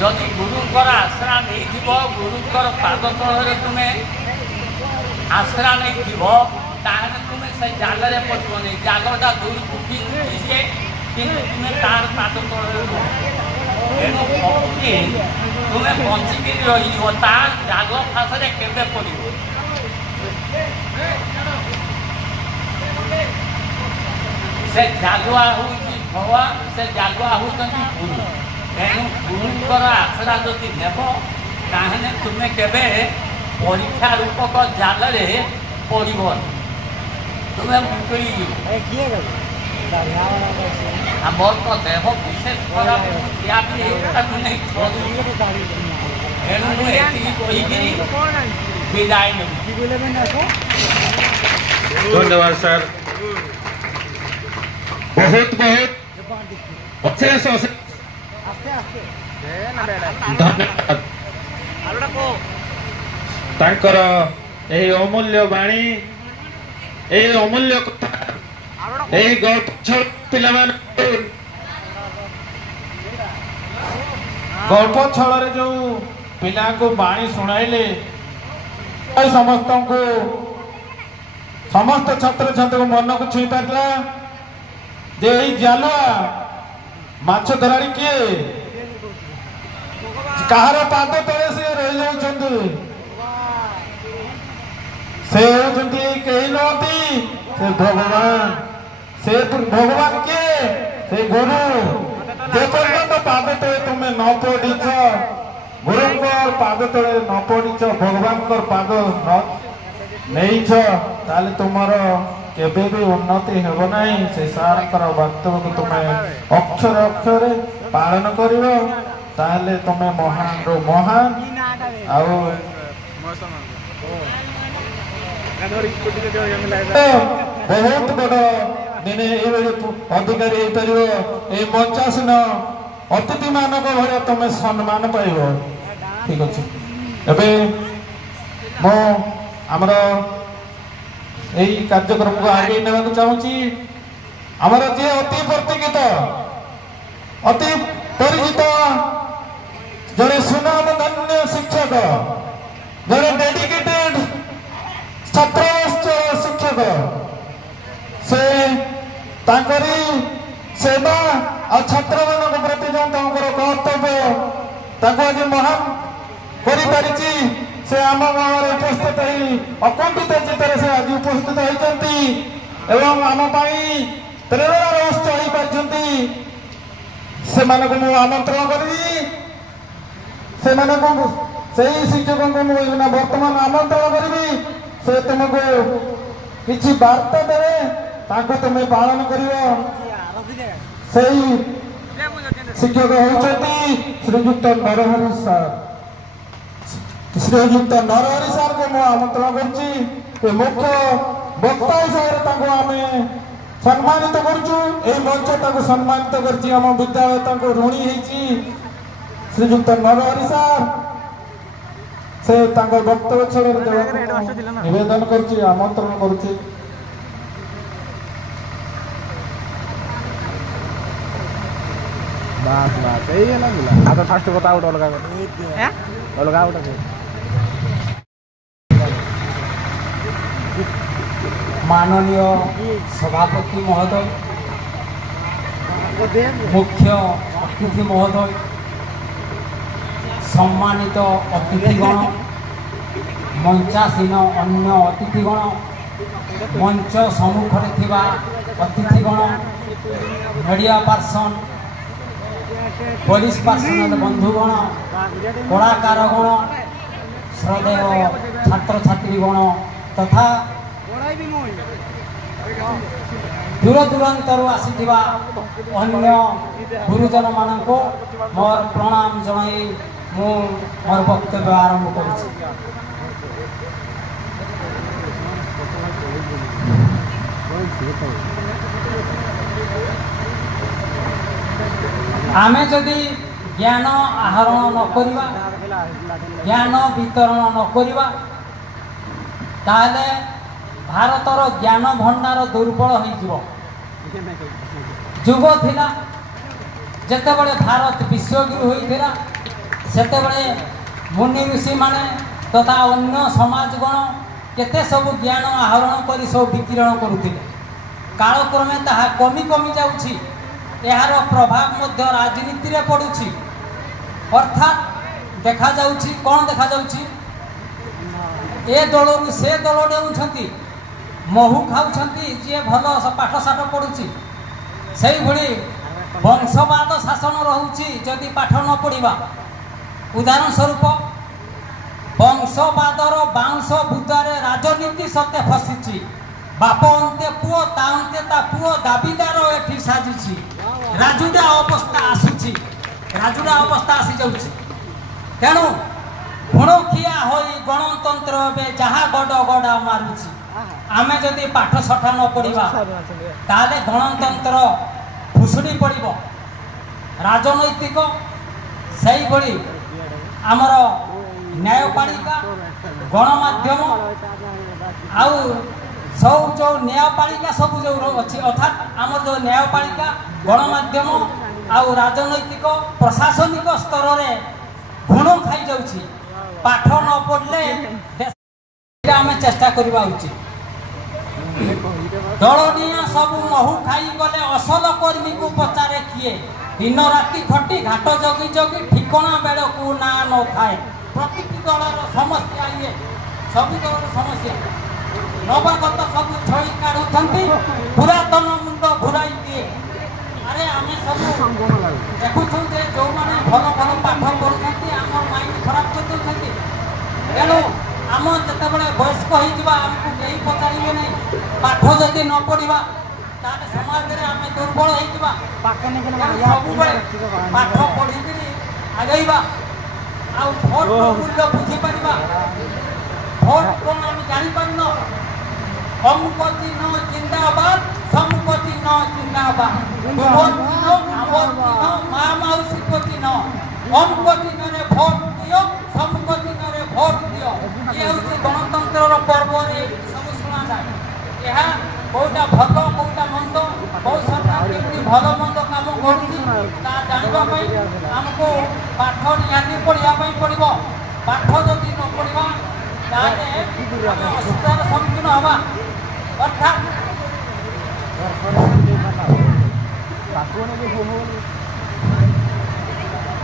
जदि गुरुंर आश्रा नहीं गुरुंर पाद तल तुम्हें आश्रा नहीं तुम्हें से जाल पड़ोनी जालटा दूर उठी कि तुम्हें तार पाद तल ତେଣୁ ସବୁଠି ତୁମେ ବଞ୍ଚିକିରି ରହିଯିବ, ତା ଜାଗ ଫାସରେ କେବେ ପଡ଼ିବ? ସେ ଜାଗୁଆ ହେଉଛି ଭଗବାନ, ସେ ଜାଗୁଆ ହେଉଛନ୍ତି ଗୁରୁ। ତେଣୁ ଗୁରୁଙ୍କର ଆଶ୍ରା ଯଦି ନେବ ତାହେଲେ ତୁମେ କେବେ ପରୀକ୍ଷା ରୂପକ ଜାଲରେ ପଡ଼ିବନି, ତୁମେ ମୁକୁଳି ଯିବ। ଆମର ତ ଦେହ ବିଶେଷ ଖରାପ, ଖିଆପି ହେଇଗଲାକୁ ନେଇ ତେଣୁ ମୁଁ ଏତିକି କହିକିରି ବିଦାୟ ନେବି। धन्यवाद सर, बहुत बहुत अशेष अशेष धन्यवाद तांकर एही अमूल्य वाणी, एही अमूल्य कथा, एही गल्प गल्प छल जो पिला को बाणी शुणाइले समस्त छात्र छात्री को मन को छुई पारा जे जालुआ माछ धराड़ी किए कहार पाद तले से रही जाउछन्ति, से होउछन्ति केही नहति, से भगवान, से भगवान किए, से गुरु। जे पर्यंत पाद तले तुमे न पड़ीछ, गुरुंकर पाद तले न पड़ीछ, भगवानकर पाद न नहीं ताले तुमर केबे भी उन्नति हेब नहीं। से सारकर वास्तव को तुम्हें अक्षर अक्षर पालन करिव, ताले तुमे महान रो महान आउ बहुत बड़ दिने अधिकारी हो पार ये मंचासीन अतिथि मानक भाया तुम सम्मान पाइब। ठीक अच्छे एबे मो आमर यही कार्यक्रम को आगे नेबा चाहूँगी। आमर जी अति प्रतीक्षित अति परिचित जड़े सुनाम धन्य शिक्षक, जड़े डेडिकेटेड छात्र शिक्षक, से ताकरी सेवा और छात्र मान प्रति जो कर्तव्य ताको आज महान करी से आम गाँव उपस्थित अकुंठित चित्तर से आज उपस्थित होती एवं आम प्रेरणार उत्स हो पार्टी से आमंत्रण करी से शिक्षकों को बर्तमान आमंत्रण करी से तुमको किसी वार्ता देवे ताको तुम्हें पालन कर शिक्षक होती श्रीजुक्त नरहरि सार। श्रीजुक्त नरहरि सार को मैं आमंत्रण कर मुख्य वक्ता हिसाब से आम सम्मानित करुचु। मंच सम्मानित कर विद्यालय ऋणी होती श्रीजुक्त नरहरि सार से वक्तव्य छल निवेदन कर आमंत्रण करुच्ची। बात बात यही है ना बोला आ तो फास्ट बताओ अलग अलग माननीय सभापति महोदय, मुख्य अतिथि महोदय, सम्मानित अतिथिगण, मंचासीन अन्य अतिथिगण, मंच सम्मुखरे थिबा अतिथिगण, मीडिया पर्सन, पुलिस पर्सनल बंधुगण, कलाकारगण, श्रद्धेय छात्र छात्रीगण तथा दूर दूरांतर आसीथिबा अन्य गुरुजन मानको मोर प्रणाम जणाई मु मोर वक्तव्य आरंभ करुछि। आमे जदि ज्ञान आहरण न करिबा, ज्ञान वितरण न करिबा, ताले भारतर ज्ञान भंडार दुर्बल हो जुग थिला जेतेबेले भारत विश्वगुरु होइथिला सेतेबेले मुनि ऋषि माने तथा अन्य समाजगण केते सब ज्ञान आहरण करी सब विकिरण करुथिले। कालक्रमे ताहा कमी कमी जाउछि, यार प्रभाव मध्य राजनीति रे पड़ुछि। अर्थात देखा जाउछि कोन देखा जाउछि ए दलरु से दल नेउछंती महु खाउछंती जे भल पाठ साठ पढुछि सेही भली वंशवाद शासन रहुछि जदि पाठ न पढ़िबा। उदाहरण स्वरूप वंशवादर बाउंश भूतारे राजनीति सत्य फसिछि बाप अंते पुओ ता अंते ता पुओ दाबीदार एठी साजिछि राजुडा अवस्था आसुछि राजुडा अवस्था आसी जाउछि। तेणु गुणखिया होई गणतंत्र बे जहा गड गडा मारुछि आमे जदि पाठ सठा न पढ़िबा ताले गणतंत्र फुसुड़ी पड़िबो। राजनैतिक सही भली आमर न्यायपालिका गणमाध्यम आउ सब जो न्यायपालिका सब जो अच्छी अर्थात आमर जो न्यायपालिका गणमाध्यम आउ राजनैतिक प्रशासनिक स्तर रे गुण खाई जाउछि पाठ न पढ़ले आमे चेष्टा करबा उचित। दलनिया सब महु खाई गले असल कर्मी को पचारे किए दिन राति खटी घाट जगी जगी ठिकना बेड़ को ना न थाए प्रति दलर समस्या ये सब दलर समस्या नवागत सब छई काढुछंती पुरातन मुंड घुराई दिए। अरे आमे सब देखुछु जे जो माने भल भल पाठ पढुछंती हमर माइंड खराब कर दउछंती। तेणु आम जितेबाला वयस्क होइजिबा हमकु केही पचारिबे नै पाठ जदि न पढ़िबा ताले समाज रे आमे दुर्बल होइजिबा सब बेले पाठ पढ़िकरी आगैबा आ भोट मूल्य बुझी पारिबा भोट कोन आमे जानि पारिनो हमपति न जिंदाबाद संपत्ति न जिंदाबाद भोट न आवर न मा माउसी पति न हमपति ने भोट दियो संपत्ति ने भोट दियो ये हउछि गणतंत्र पर्व रे सब सुना जाय। यह कोटा भल कोटा मंद बहुत सरकार केमती भल मंद काम करूछि ता जानिबा पई हमको पाठ निहाती पढ़िया पई पड़िबो। पाठ जदि न पढ़िबा ताले हम असुविधार सम्मुखीन हबा। अर्थात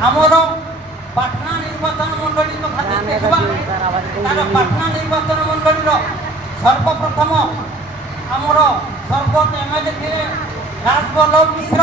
हमर पाटना निर्वाचन मंडली कथा देखा तार पाटना निर्वाचन मंडली सर्वप्रथम आमर सर्वोच्च एमएलए थे Rajballabh Mishra.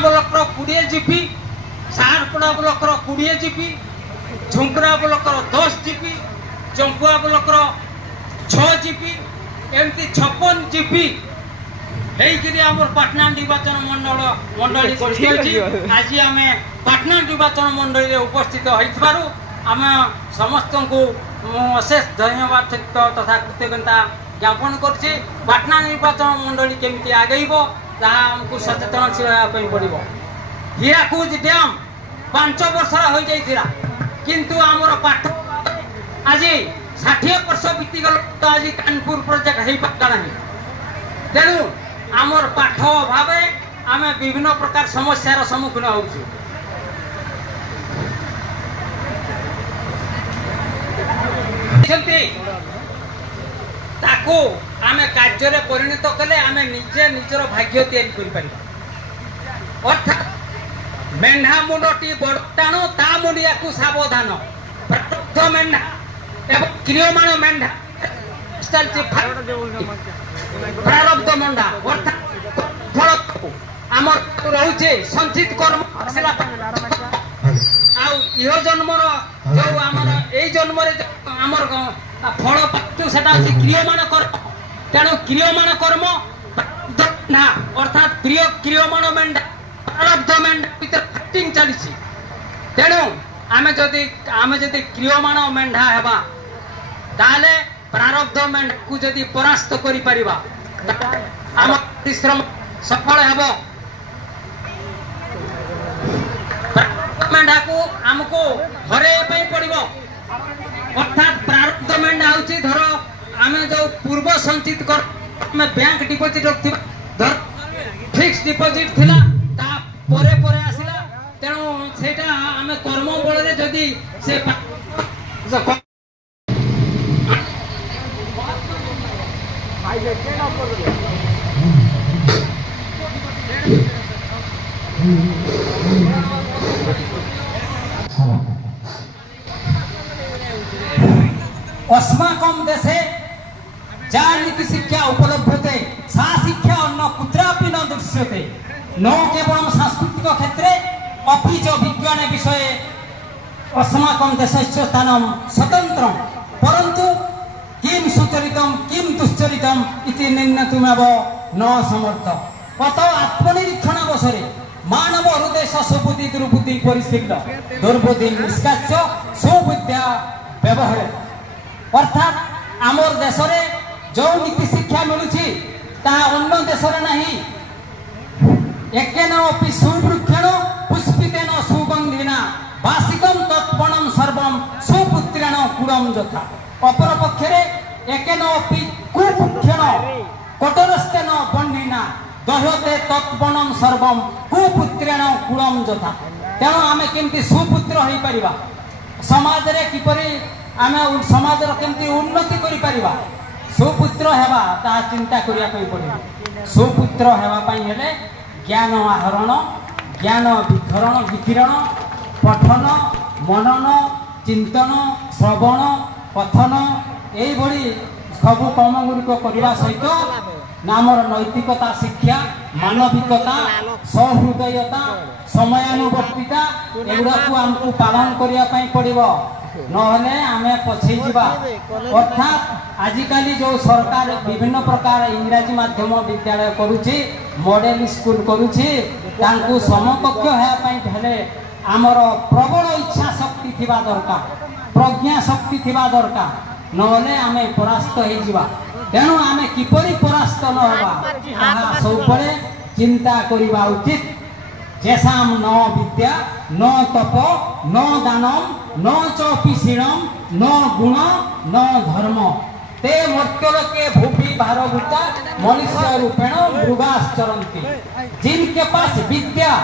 Block 20 GP Sarapada block 20 GP Jhunkara block 10 GP Champua block 6 GP एमती 56 जीपी पाटना निर्वाचन मंडली आज आम पाटना निर्वाचन मंडली उपस्थित होइथिबारु आम समस्त को अशेष धन्यवाद तथा कृतज्ञता ज्ञापन करछि। पाटना निर्वाचन मंडली केमती आगैबो ताहा हमको सचेतनशील होगा पड़ो। हीराकुद डैम 5 वर्ष हो जाइथिला किंतु आमर पाठ आज 60 वर्ष बीतीगल आज कानपुर प्रोजेक्ट हो पारा ना। तेणु आमर पाठ अभाव आम विभिन्न प्रकार समस्यार सम्मुखीन होउछु। ताको आमे कार्य परिणत कले आमे निजे निजर भाग्य तैयारी करि परिबा। अर्थात मेंढा मुंडटी बड़ टाणो ता मुंडिया को सावधान प्रथ मेंढा एवं क्रियमाण मेंढा प्रारब्ध मंडा अर्थात फल आमर रहुचे संचित कर्म आउ इह जन्मर जो आमर ए जन्म रे आमर फल पाचु सेटा अछि क्रियमाण कर्म। तेणु क्रियमाण कर्म अर्थात प्रिय क्रियमाण मेंढा प्रारब्ध मेंढा भीतर फाइटिंग चली। तेणु आमे जदि क्रियमाण मेंढा हेबा ताले प्रारब्ध मेंढा को जदि परास्त करि परिबा आम परिश्रम सफल हेबो। मेंढा को हमको हरे पई पड़िबो अर्थात प्रारब्धमेंट आउची धर आमे जो पूर्व संचित कर आमे बैंक डिपॉजिट रखथिबा धर फिक्स डिपॉजिट थिला ता परे परे आसिला तेणु सेटा आमे कर्म बल रे जदी से अस्माकं देशे जा नीति शिक्षा उपलभ्यते सा शिक्षा अन्य कुत्रापि न दृश्यते न केवलं सांस्कृतिक क्षेत्रे अपि च विज्ञान विषये अस्माकं देशस्य स्थानं स्वतन्त्रं परन्तु किं सुचरितं किं दुश्चरितम् इति निर्णेतुमेव न समर्थ अतः आत्मनिरीक्षण अवसरे मानव हृदय सुबुद्धि दुर्बुद्धि परिशील दुर्बुद्धि निष्कास्य सुविद्या व्यवहार अर्थात आमर देश में जो नीति शिक्षा मिलूची अन्य देश में नहीं एकेन अपि सुवृक्षेण पुष्पितेन सुगंधिना वार्षिकं तत्पणं सर्वं सुपुत्रेण गुणं यथा अपर पक्षरे एकेन अपि कुवृक्षेण कठोरस्तेन बन्धिना दह्यते तत्पणं सर्वं कुपुत्रेण गुणं यथा तेणु आमे केमती सुपुत्र होई परिबा समाज रे किपरि आमे समाज रो केमती उन्नति करि परिबा सुपुत्र हेबा ता चिंता करिया पई पड़े सुपुत्र हेबा पई हेले ज्ञान आहरण ज्ञान वितरण पठन मनन चिंतन श्रवण कथन एई भली सब काम गुड़िक करने सहित नामर नैतिकता शिक्षा मानविकता सहृदयता समयानुवर्तिता एगुड़ा को आमको पालन करने पड़ो नहले आमे पछई जीवा अर्थात आजिकाली जो सरकार विभिन्न प्रकार इंग्राजी माध्यम विद्यालय करुछि मॉडल स्कूल करुछि तांको समकक्ष हेले आमर प्रबल इच्छा शक्ति थिबा दरकार प्रज्ञा शक्ति थिबा दरकार नहले आमे परास्त हो जीवा तेणु आमे किपरि परास्त न होबा सबरे चिंता करिबा उचित जैसाम न विद्या न तप न दानम न चौपी शीणम न गुण न धर्म ते मर्त्यलोके भूपि भारभूता मनुष्य रूपेण मृगाश्चरन्ति जिनके पास विद्या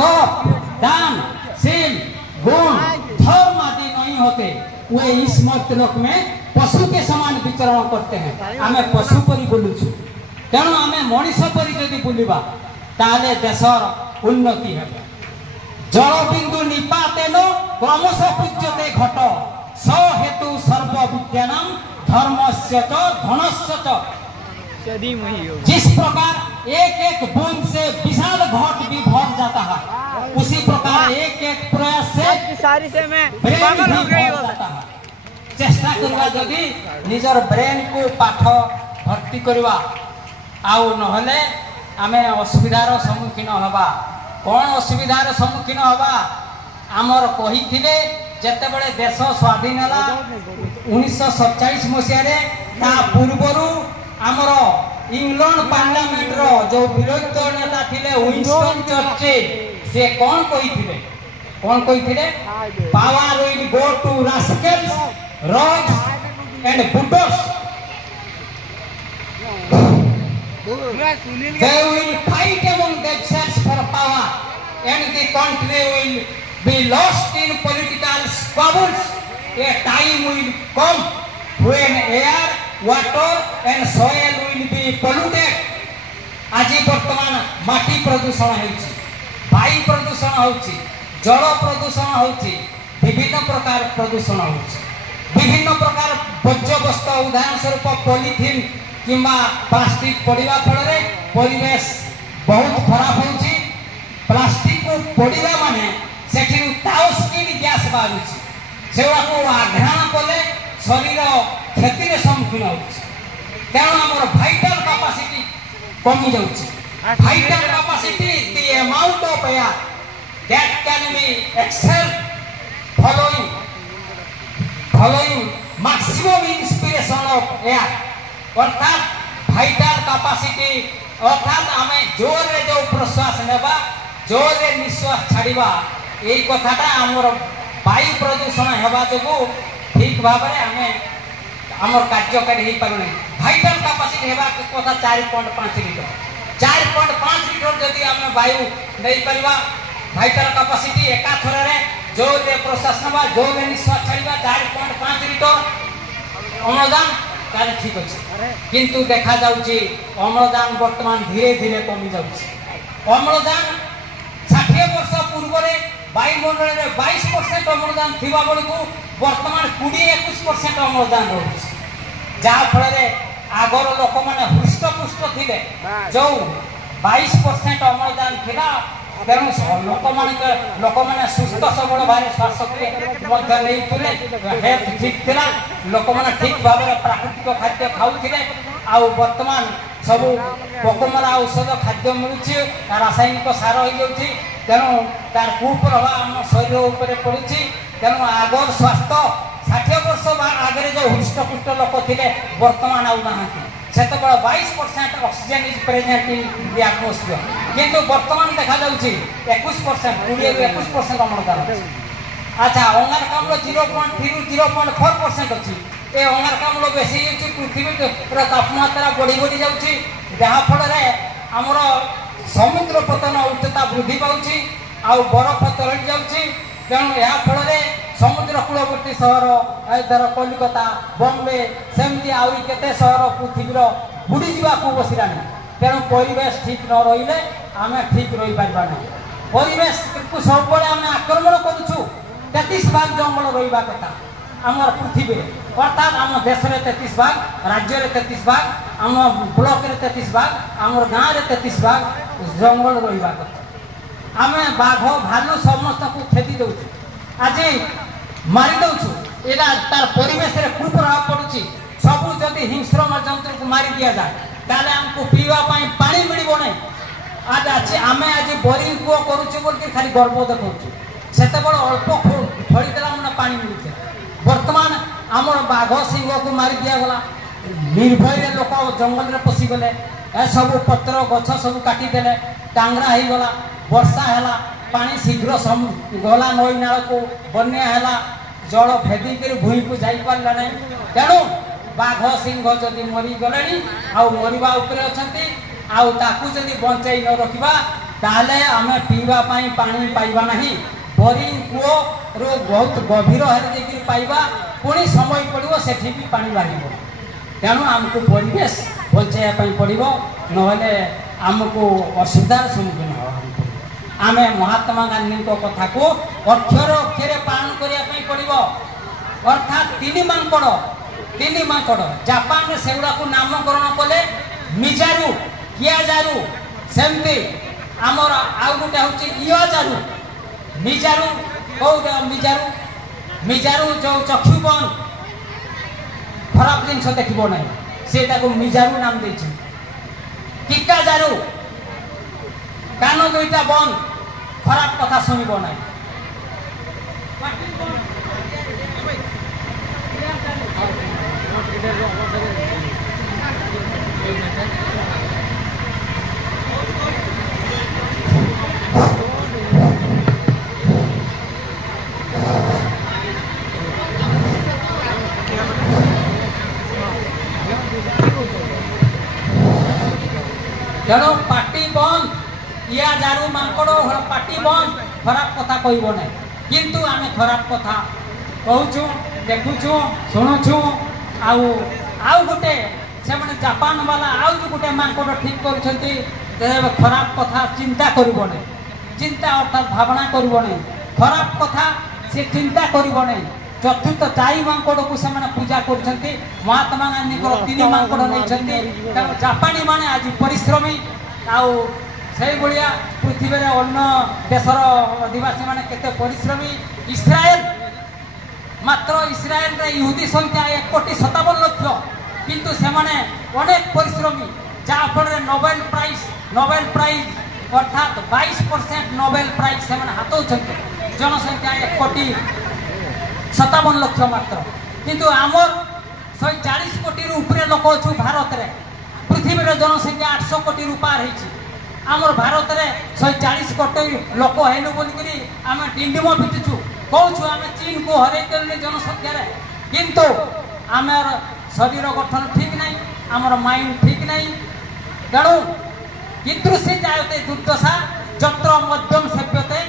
तप दान शील गुण धर्म आदि नहीं होते वे इस मर्त्यलोक में पशु के समान विचरण करते हैं आमे पशु परि बोलुछु तेणु आमे मनुष्य परि यदि बुलिबा ताले देशर उन्नति है जल बिंदु निपातेन क्रमश पूज्यते घट स हेतु सर्व विद्यानाम धर्मस्य च धनस्य च जिस प्रकार एक एक बूंद से विशाल घट भी भर जाता है उसी प्रकार एक एक प्रयास से ब्रेन भी भर जाता है चेष्टा करवा जदि निजर ब्रेन को पाठ भर्ती करवा आउ नहले आमे असुविधार सम्मुखीन हवा कौन असुविधार सम्मुखीन हवा आमर कही जेतेबेले देश स्वाधीन है 1947 मसीह ता पूर्वरु आमर इंग्लैंड पार्लियामेंट रो जो विरोधी दल नेता थिले विंस्टन चर्चिल से कौन कही power will go to rascals rogues and butters they will fight among themselves for power and the country will be lost in political squabbles. A time will come when air, water and soil will be polluted. आज वर्तमान माटी प्रदूषण होछि वायु प्रदूषण होछि जल प्रदूषण होछि विभिन्न प्रकार प्रदूषण होछि विभिन्न प्रकार वर्ज्य वस्तु उदाहरण स्वरूप पॉलिथीन किंबा प्लास्टिक पड़िबा फल परिवेश बहुत खराब होछि प्लास्टिक को पड़िबा माने सेठी ताओस्किन गैस बारुछि सेवा को आघ्राण कले शरीर क्षति रे सम्मुखीन होछि तेणु हमर वाइटल कैपेसिटी कमी जाउछि vital capacity the amount of air that can be expel following maximum inspiration of air अर्थात वाइटल कैपेसिटी अर्थात आमे जोर रे जो प्रश्वास नेबा जोर रे निश्वास छाड़ीबा एई कथाटा हमर वायु प्रदूषण हेबा जगु ठीक भाबरे आमे आमर कार्यकारी हो पार नहीं भाइटाल कैपेसिटी हेबा कथा 4.5 लिटर 4.5 लिटर जदि आम वायु नहीं पारिबा भाइटाल कैपेसिटी एका थरे जो प्रश्वास नवा जो निश्वास छाड़ा 4.5 लिटर अम्लजान तार ठीक अच्छे किंतु देखा जाउची अम्लजान वर्तमान धीरे धीरे कमी जाउची अम्लजान 60 वर्ष पूर्व वायुमंडल में 22% अम्लजान थी बेलू वर्तमान 20-21% अम्लजान रोचे जहाँफल आगर लोक मैंने हृष्टपुष्ट थे जो 22% अम्लजान थिला तेणु लोक मैंने सुस्थ सबल भाई श्वासक्रिया हेल्थ ठीक थिला लोक मैंने ठीक भाव प्राकृतिक खाद्य खाऊे आउ वर्तमान सब पोकमरा औषध खाद्य मिलूँ रासायनिक सार हो जाऊँगी तेणु तार कुप्रभाव आम शरीर उपर पड़ुची तेणु आगर स्वास्थ्य 60 वर्ष आगे जो हृष्टपुष्ट लोक थे वर्तमान आउ ना से 22% oxygen is present in the atmosphere किंतु वर्तमान देखा जाउची 21% 20-21% अम्लजान अच्छा अंगारकाम्ल 0.3 ରୁ 0.4% अच्छी ये अंगारकाम्ल बेसी पृथ्वी तापमात्रा बढ़ी बढ़ी जाउची जहाँफल आमर समुद्र पतन उच्चता वृद्धि पाउची आउ बरफ तरଳି जाउची तेणु या फल समुद्र कूलवर्ती सहर धर कलिकता बम्बे सेमती आहरी केते सहर पृथ्वीर बुड़ी जावाक बसलानी तेणु परिवेश ठीक न रही आम ठीक रही पार्बा ना परिवेश को सब आम आक्रमण करुचु 33 भाग जंगल रहा कथा आमर पृथ्वी अर्थात आम देश में 33 भाग राज्य में 33 भाग आम ब्लॉक में 33 भाग आमर गाँव में 33 भाग जंगल रहा कथा आम बाघ भालू समस्त को खेदी दौर आज मारी दौचु यहाँ तार परिवेश में कुप्रभाव पड़ुची सबू जदि हिंस्र जंतु को मारी दि जाए ताले आमको पीवाई पानी मिल ना आज अच्छे आम आज बोरिंग कूଅ करुचु बोल खाली गर्व देखु से अल्प फड़ीदेला मैंने पानी मिलता वर्तमान आमर बाघ सिंह को मारी दिगला निर्भय लोक जंगल में पशिगले सब पत्र गछ सब काटिदेले टांगरा हो गला वर्षा है पानी शीघ्र गला नई नाल को बन्या है जल भेदिक भूई को जाई पारा ना तेणु बाघ सिंह जदि मरीगले आउ मरवा उपरे आकु जदि बंचाई न रखा ताले आम पीवाई पानी पाइबा नहीं बोरिंग कूओ रो बहुत गभीर है पाइबा पुणी समय पड़ो से भी पानी बाहर तेणु आमको परिवेश बचाई पड़ो ना आमको असुविधार सम्मुखीन होगा आम महात्मा गांधी कथा को अक्षर अक्षरे पालन करने पड़ो अर्थात तीन मांकड़ जापान सेगुड़ा को नामकरण कले मिजारू कियाजारू सेमती आमर आउ गोटे हूँ इजारू मिजारू कौ मिजारू जो चक्षु बंद खराब जिनस देखो ना से मिजारू नाम दे टीकाजारू कान दुईटा बंद खराब कथा शुणव ना तेणु पार्टी बंद या जारू मांकड़ पार्टी बंद खराब कथा कहब ना किंतु आम खराब कथा कहूँ देखुचु शुणुचु आउ गोटे से जापान वाला आउ गोटे मांकड़ ठीक कर खराब कथा चिंता करब ना चिंता अर्थात भावना करब ना खराब कथा से चिंता करब ना चतुर्थ चाई मांकड़ को से पूजा कर महात्मा गांधी तीन मांकड़ नहीं जापानी माने आज परिश्रमी आउ से भाया पृथ्वी में अन्य देशर आदिवासी माने केते परिश्रमी इस्राएल मात्र इस्राएल रे यहूदी संख्या 1,57,00,000 किंतु से अनेक परिश्रमी जहाँफल नोबेल प्राइज अर्थात 22% नोबेल प्राइज से हाथौं जनसंख्या 1,57,00,000 मात्र किंतु आमर 140 कोटी ऊपर लोक अच्छु भारत में पृथ्वी में जनसंख्या 800 कोटी पार आमर भारत में 140 कोटी लोक हेलु बोलिकी आम डिंडिम पिटुचु कहूँ आम चीन को हरई जनसंख्या किंतु आम शरीर गठन ठीक नहीं आमर माइंड ठीक नहीं तेणु कीदृशी जायते दुर्दशा जत्र मध्यम सेव्यते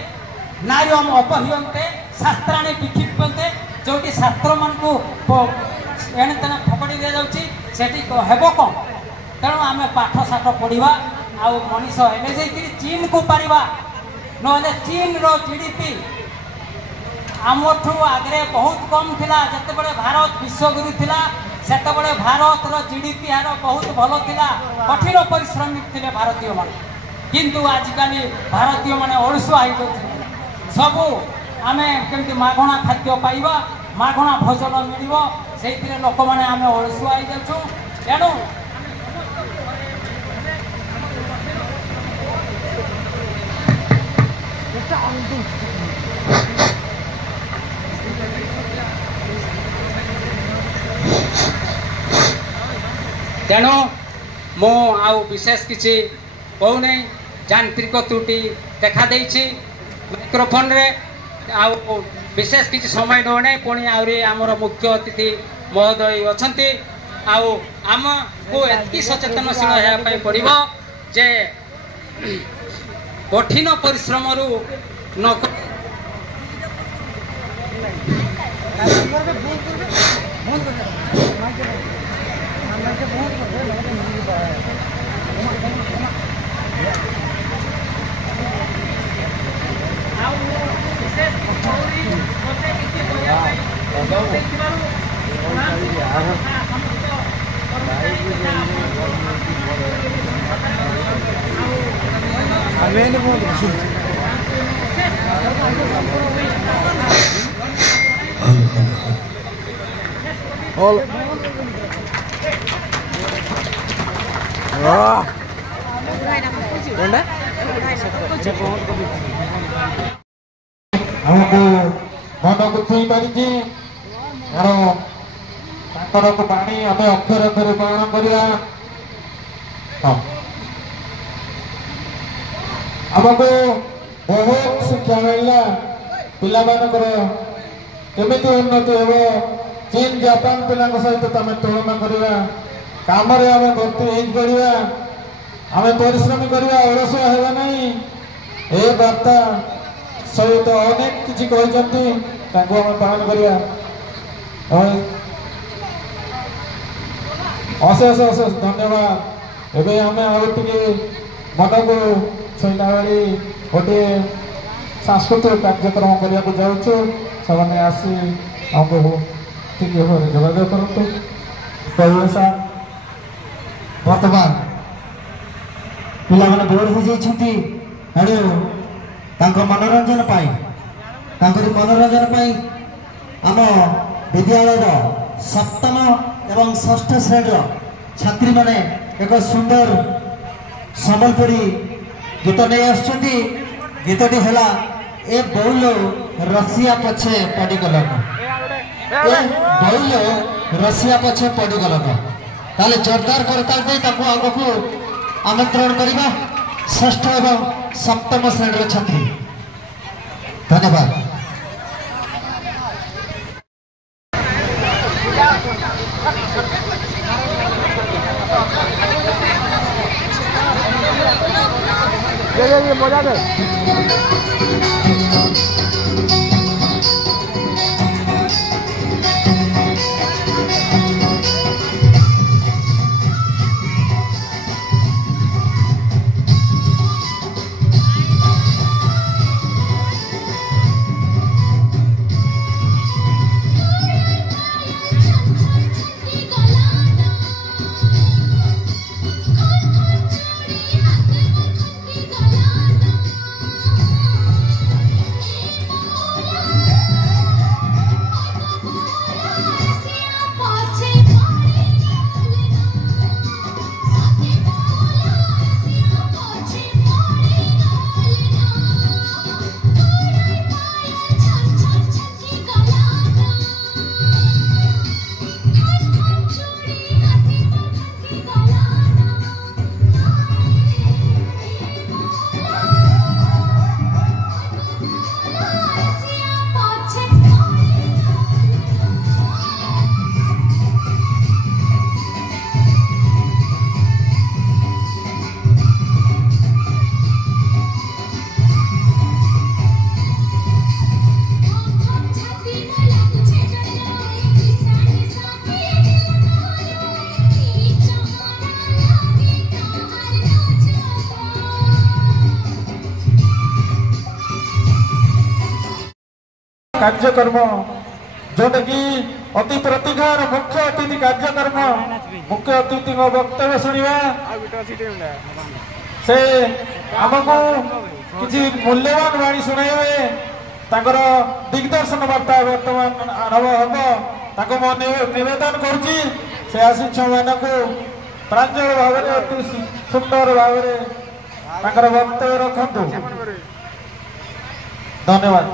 नार्यम अपह्यन्ते शास्त्राणि विक्षिप्यन्ते जोटी शास्त्र मान को एणे तेणे फकड़ी दि जाउची सेठी हेबो कौन तेणु आम पाठ साठ पढ़ा आउ मनीष हेले जाइकरी चीन को पारिबा नहले चीन रो जीडीपी आमठू आगे बहुत कम थिला जेतेबेले भारत विश्वगुरु थिला सेतेबेले भारत रो जीडीपी हार बहुत भल थिला कठिन परिश्रमिक थिले भारतीय मान किंतु आजिकाली भारतीय माने ओळसुआ हो सबू आमे केमती मागणा खाद्य पाइबा मागणा भोजन मिलिबो सेइथिरे लोक माने आमे ओळसुआ हो जाछु तेणु तेणु मु आउ विशेष किसी कहूनी यांत्रिक त्रुटि देखा देछि माइक्रोफोन रे आउ विशेष किसी समय नौने पुणी आहरी आमर मुख्य अतिथि महोदय अछंती आउ आम को एतकी सचेतनशील होगा पड़ो जे कठिन परिश्रम रु न हमको मन को छुई पारिछि बाणी आम अक्षर अक्षर पालन करवा आमको बहुत शिक्षा मिलला पिला केमिति उन्नति हो चीन जापान पिला सहित तमें तुलना करवा काम आम भर्ती होगा आम परिश्रम करवा अलसुआ हेबा नहीं ए वार्ता सहित अनेक किसी कहते आम पालन करवा अशेष अशेष धन्यवाद एवं आम आगे मन को छुईला भाई गोटे सांस्कृतिक कार्यक्रम करने को जाऊँ से आसी आमको ठीक जोगाजोग करूँ परिवेश बर्तमान पिला माने बोर हो जाइछंती एणु तांको मनोरंजन पाई तांकरी मनोरंजन पाई आम विद्यालय सप्तम एवं षष्ठ श्रेणी छात्री माने एक सुंदर संबलपुरी गीत नहीं आसुंती गीतटी हैला ए बौल रसिया पछे पड़गलन ए बौल रसिया पछे पड़गलन ताले जोरदार करताल दे ताको आगको आमंत्रण करिबा षष्ठ एवं सप्तम श्रेणी छात्री धन्यवाद। ये मजा दे କାର୍ଯ୍ୟକ୍ରମ जोटा कि अति प्रतिघार मुख्य अतिथि कार्यक्रम मुख्य अतिथि वक्तव्य शुणा से आमको किसी मूल्यवान वाणी शुणाइबे तांकर दिग्दर्शन वार्ता वर्तमान आरंभ हम निवेदन करुच्ची से आशिष मानक प्रांजल भाव में अति सुंदर भाव में वक्तव्य रखु धन्यवाद।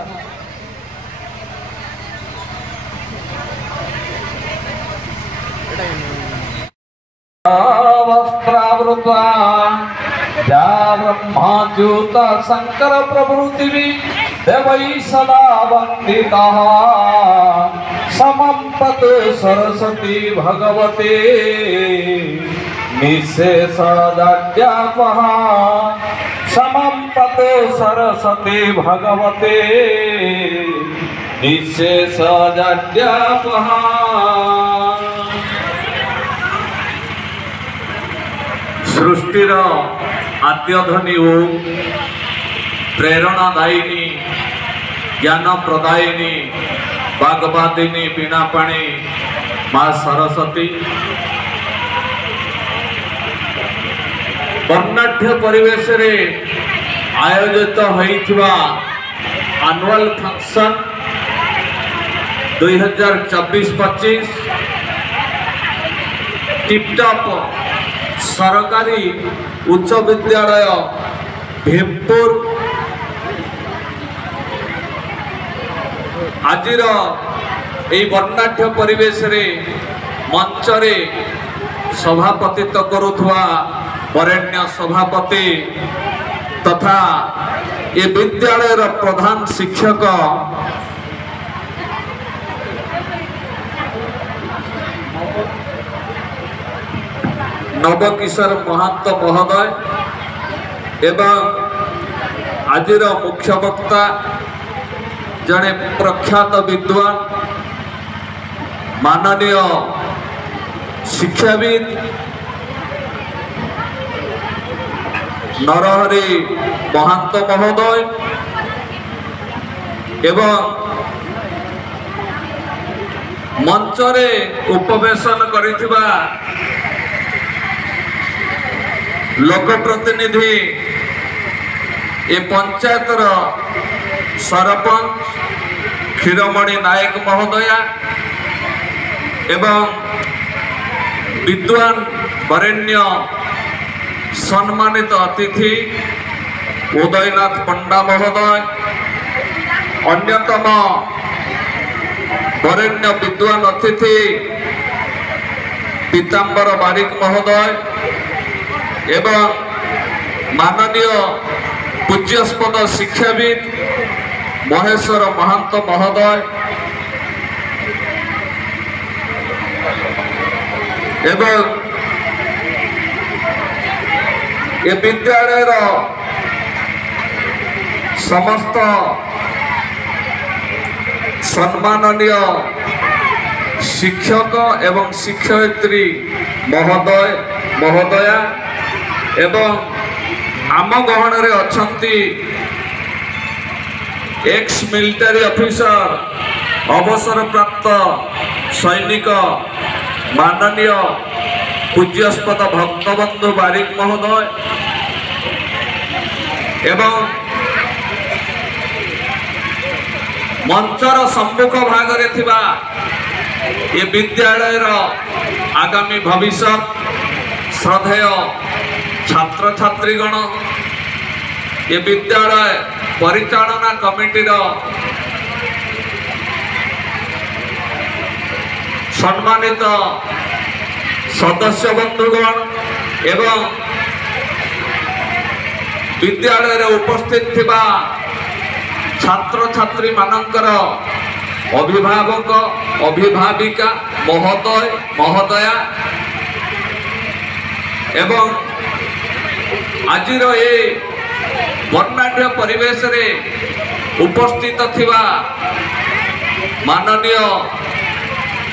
वस्त्रावृत्वा या ब्रह्माच्युत शंकर प्रभृति देवै सदा वंदितः समं पते सरस्वती भगवते निःशेषाद्यापः समं पते सरस्वती भगवते निःशेषाद्यापः। सृष्टिर आद्यध्वनि ओम प्रेरणादायिनी ज्ञान प्रदायिनी वाग्वादिनी बीणापाणी माँ सरस्वती वर्णाढ्य परिवेश रे आयोजित होइथिबा एनुअल फंक्शन 2024-25 टिपटॉप सरकारी उच्च विद्यालय भीमपुर आजिर यही वर्णाढ्य परिवेश रे मंच रे सभापतित्व करुथुआ वरेण्य सभापति तथा ये विद्यालय प्रधान शिक्षक नवकिशोर महंत महोदय एवं आजिर मुख्य वक्ता जड़े प्रख्यात विद्वान माननीय शिक्षाविद नरहरि महंत महोदय एवं मंचरे उपवेशन करिथिबा लोकप्रतिनिधि ए पंचायतर सरपंच क्षीरमणि नायक महोदया एवं विद्वान वरेण्य सम्मानित अतिथि उदयनाथ पंडा महोदय अन्यतम वरेण्य विद्वान अतिथि पीताम्बर बारिक महोदय एवं माननीय पूज्यस्पद शिक्षाविद महेश्वर महंत महोदय एवं ये विद्यालय समस्त सम्माननीय शिक्षक एवं शिक्षयित्री महोदय महोदया एवं आम गहन रे अछंती एक्स मिलिटारी ऑफिसर अवसर प्राप्त सैनिक माननीय पूज्यस्पद भक्तबंधु बारिक महोदय एवं मंचर सम्मुख भाग रे थिबा ये विद्यालय आगामी भविष्य श्रद्धेय छात्र छात्रीगण ये विद्यालय परिचालना कमिटी सम्मानित सदस्य बंधुगण एवं विद्यालय उपस्थित थिबा छात्र छात्री मानकर अभिभावक अभिभाविका महोदय महोदया एवं आजिर ए वर्णाढ्य परिवेश रे उपस्थित थिबा माननीय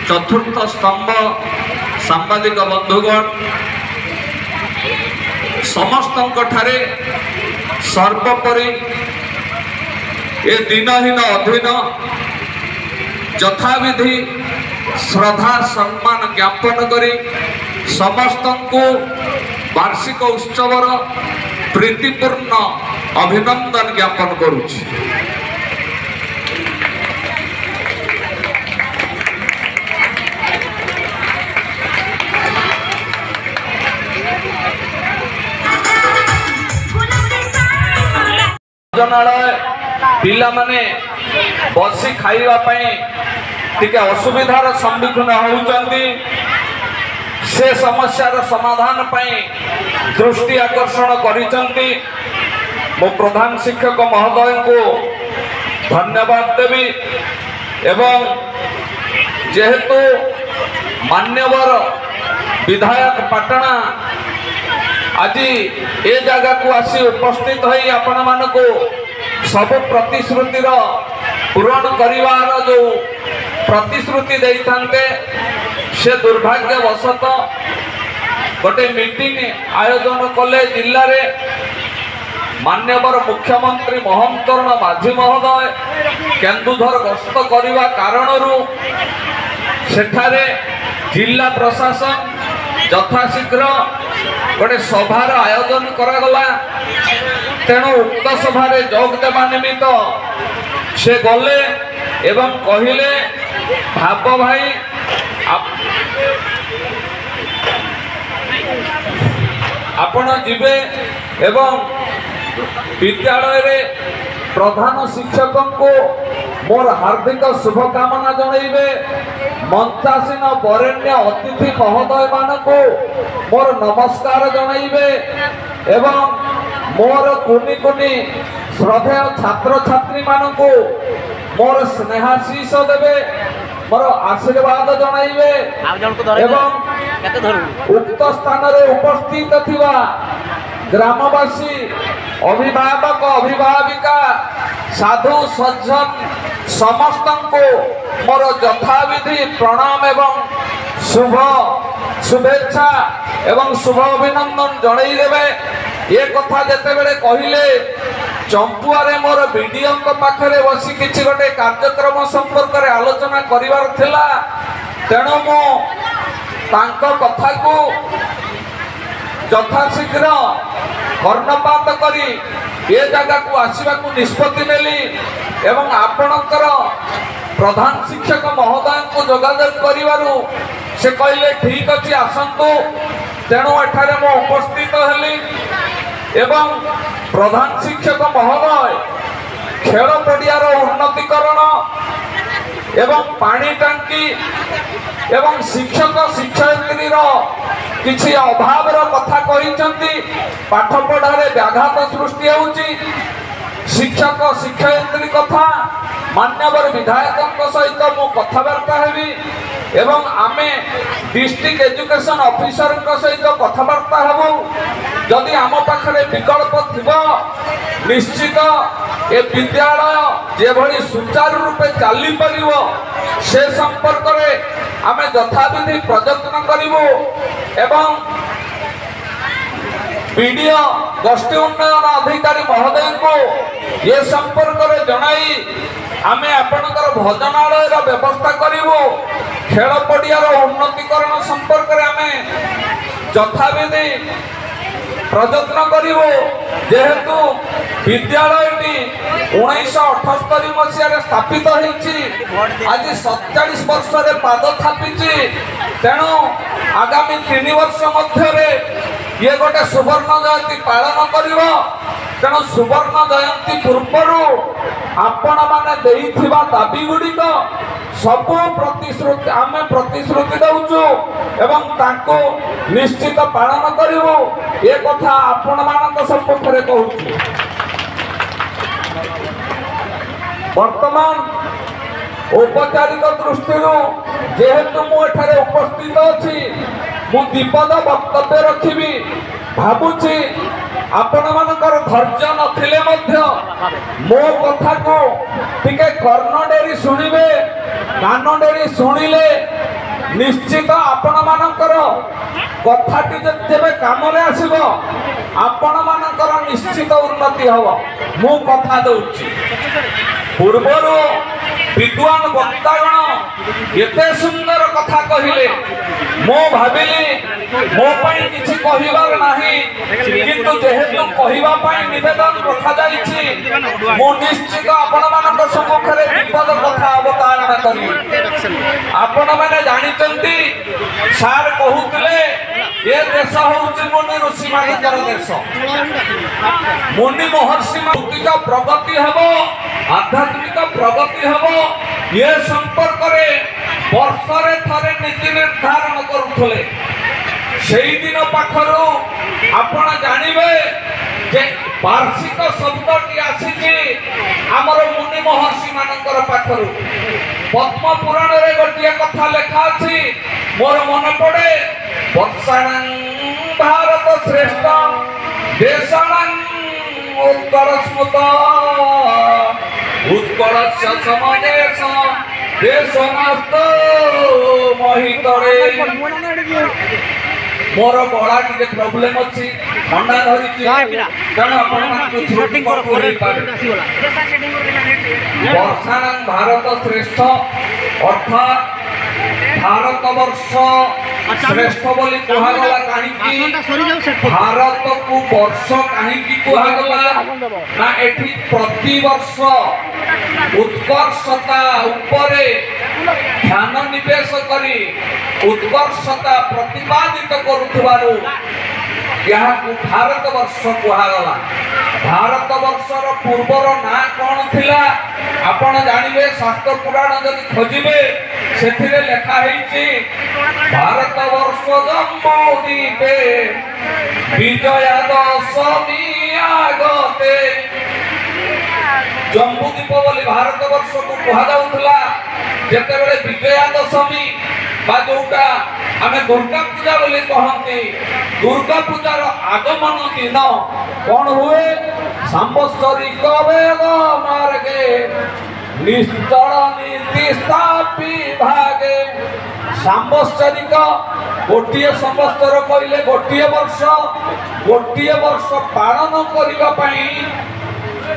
चतुर्थ स्तंभ सांबादिक बंधुगण समस्त सर्वोपरि ए दिनहीन अधीन ଯଥାବିଧି ଶ୍ରଦ୍ଧା ସମ୍ମାନ ଜ୍ଞାପନ କରି ସମସ୍ତଙ୍କୁ ବାର୍ଷିକ ଉତ୍ସବର ପ୍ରୀତିପୂର୍ଣ୍ଣ ଅଭିନନ୍ଦନ ଜ୍ଞାପନ କରୁଛି। ଭୋଜନାଳୟ ପିଲାମାନେ ବସି ଖାଇବା ପାଇଁ ଟିକେ ଅସୁବିଧାର ସମ୍ମୁଖୀନ ହେଉଛନ୍ତି। ସେ ସମସ୍ୟାର ସମାଧାନ ପାଇଁ ଦୃଷ୍ଟି ଆକର୍ଷଣ କରିଛନ୍ତି। ମୁଁ ପ୍ରଧାନ ଶିକ୍ଷକ ମହୋଦୟଙ୍କୁ ଧନ୍ୟବାଦ ଦେବି ଏବଂ ଯେହେତୁ ମାନ୍ୟବର ବିଧାୟକ ପାଟଣା ଆଜି ଏ ଜାଗାକୁ ଆସି ଉପସ୍ଥିତ ହୋଇ ଆପଣମାନଙ୍କୁ ସବୁ ପ୍ରତିଶ୍ରୁତିର ପୂରଣ କରିବାର ଯେଉଁ ପ୍ରତିଶ୍ରୁତି ଦେଇଥାନ୍ତେ ସେ ଦୁର୍ଭାଗ୍ୟବଶତଃ ଗୋଟେ ମିଟିଂ ଆୟୋଜନ କଲେ ଜିଲ୍ଲାରେ। ମାନ୍ୟବର ମୁଖ୍ୟମନ୍ତ୍ରୀ ମୋହନ ଚରଣ ମାଝୀ ମହୋଦୟ କେନ୍ଦୁଝର ଗସ୍ତ କରିବା କାରଣରୁ ସେଠାରେ ଜିଲ୍ଲା ପ୍ରଶାସନ ଯଥାଶୀଘ୍ର ଗୋଟେ ସଭାର ଆୟୋଜନ କରାଗଲା। ତେଣୁ ଉକ୍ତ ସଭାରେ ଯୋଗ ଦେବା ନିମିତ୍ତ ସେ ଗଲେ ଏବଂ କହିଲେ ଭାବ ଭାଇ ଆପଣ ଯିବେ ଏବଂ ବିଦ୍ୟାଳୟରେ ପ୍ରଧାନ ଶିକ୍ଷକଙ୍କୁ ମୋର ହାର୍ଦ୍ଦିକ ଶୁଭକାମନା ଜଣାଇବେ। ମଞ୍ଚାସୀନ ବରେଣ୍ୟ ଅତିଥି ମହୋଦୟମାନଙ୍କୁ ମୋର ନମସ୍କାର ଜଣାଇବେ ଏବଂ ମୋର କୁନି କୁନି ଶ୍ରଦ୍ଧେୟ ଛାତ୍ରଛାତ୍ରୀମାନଙ୍କୁ ମୋର ସ୍ନେହାଶିଷ ଦେବେ, ମୋର ଆଶୀର୍ବାଦ ଜଣାଇବେ ଏବଂ ଉକ୍ତ ସ୍ଥାନରେ ଉପସ୍ଥିତ ଥିବା ଗ୍ରାମବାସୀ ଅଭିଭାବକ ଅଭିଭାବିକା ସାଧୁ ସଜ୍ଜନ ସମସ୍ତଙ୍କୁ ମୋର ଯଥାବିଧି ପ୍ରଣାମ ଏବଂ शुभेच्छा एवं शुभ अभिनंदन जणाई देवे। ये कथा जेतेबेले कहिले चंपुआरे मोर वीडियो पाखरे बसी किछि गोटे कार्यक्रम संपर्क रे आलोचना करिवार थिला, तेणु मो तांको कथा को यथाशीघ्र कर्णपात करी ये जगह को आसवा को निष्पत्ति नेली एवं आपणकर प्रधान शिक्षक महोदय को जोगाजोग करिवारु से कहले ठीक अच्छी आसतु, तेणु एठारे मो उपस्थित हेली एवं प्रधान शिक्षक महोदय खेल पड़ियार उन्नतीकरण एवं पानी टांकी एवं शिक्षक शिक्षयित्री किसी अभाव कथा कहिसंती, पाठ पढ़ारे व्याघात सृष्टि होउची। शिक्षक शिक्षयित्री कथा मान्यवर विधायक सहित मु कथबार्ता हेबी एवं आमे डिस्ट्रिक्ट एजुकेशन ऑफिसर सहित कथबार्ता हेबू। जदि आम पाखरे विकल्प थिबो निश्चित ए विद्यालय जेभली सुचारू रूपे चली परिबो से संपर्क रे आमे यथाविधि प्रयत्न करिवो एवं वीडियो गोष्ठी उन्नयन अधिकारी महोदय को ये संपर्क रे जणाई आमे आपनकर भोजनालय रो व्यवस्था करिवो। खेल पड़ियार उन्नतीकरण संपर्क रे आमे यथाविधि प्रयत्न करिवो। जेहेतु विद्यालयटी 1978 मसीह स्थापित होईची, आज 47 वर्ष रे पाद थापिची, तेणु आगामी 3 वर्ष मध्य ये गोटे सुवर्ण जयंती पालन करिवो। तेणु सुवर्ण जयंती पूर्व आपण माने देइथिबा दाबी गुड़िक सब प्रतिश्रुति आमे प्रतिश्रुति दउछु एवं ताको निश्चित पालन करिवो। ये कथा आपण मानक सम्मुख रे कहूछु। वर्तमान औपचारिक दृष्टि जेहेतु मु एठारे उपस्थित अछि मु दीपद वक्तव्य रखिबी भाबुछि। आपण मानकर धैर्य नथिले मध्य मो कथा को टिके कर्ण डेरी सुनिबे, कान डेरी सुनिले निश्चित आपण मानकर कथाटी जेबे काम रे आसीबो आपण मानकर निश्चित उन्नति हबो। मु कथा दउछि पूर्वरु विद्वान वक्तागण एते सुंदर कथा कहिले मो भाबिली मो पई किछि कहिबार नाही किंतु जेहेतु कहिबा पई निवेदन रखा जाईछि मो निश्चित आपण मानक सम्मुखरे विपद कथा अवतारण करी आपण माने जानिचंती सार कहूतले ये देश होउछि मुनि ऋषि मानकर देश मुनि महर्षि मानक प्रगति हेबो आध्यात्मिक प्रगति हेबो ये संपर्क रे वर्षरे थरे नीति निर्धारण करुथले सेही दिन पाखरु आपण जानिबे जे वार्षिक शब्दटी आसीछि हमर मुनि महर्षि मानकर पाखरु पद्म पुराण रे गोटिए कथा लेखा अछि मोर मन पड़े वर्षाणं भारत श्रेष्ठ देशाणं उत्तर स्मृत उत्कलस्य समदेश देशनास्त महितरे मोर गला टिके प्रॉब्लम अछि ठंडा धरि तेणु आपण मानकु श्रुति करि पारे वर्षाणं भारत श्रेष्ठ अर्थात भारत वर्ष श्रेष्ठ बोली कहगला काहीकि भारत को वर्ष काहीकि कहगला ना एठी प्रति वर्ष उत्कर्षता उपरे ध्यान निवेश करी उत्कर्षता प्रतिपादित करुथबारु यहाँ भारत वर्ष कहगला भारत वर्षर पूर्वर ना कौन थिला आपण जानिबे शास्त्र पुराण जदि खोजिबे सेथिरे लेखा हेछि भारत वर्ष जन्मोदीते विजया दशमी आगते जम्बूदीप बोली भारत वर्ष को कहा जाउथला जेतेबेले विजया दशमी बा जोटा आमे दुर्गा पूजा बोली कहंती दुर्गा पूजार आगमन दिन कौन हुए सांवत्सरिक वेद मार्गे निश्चल नीति स्थापी भागे सांवत्सरिक गोटिए संवत्सर कहले गोटिए वर्ष पालन करिबा पई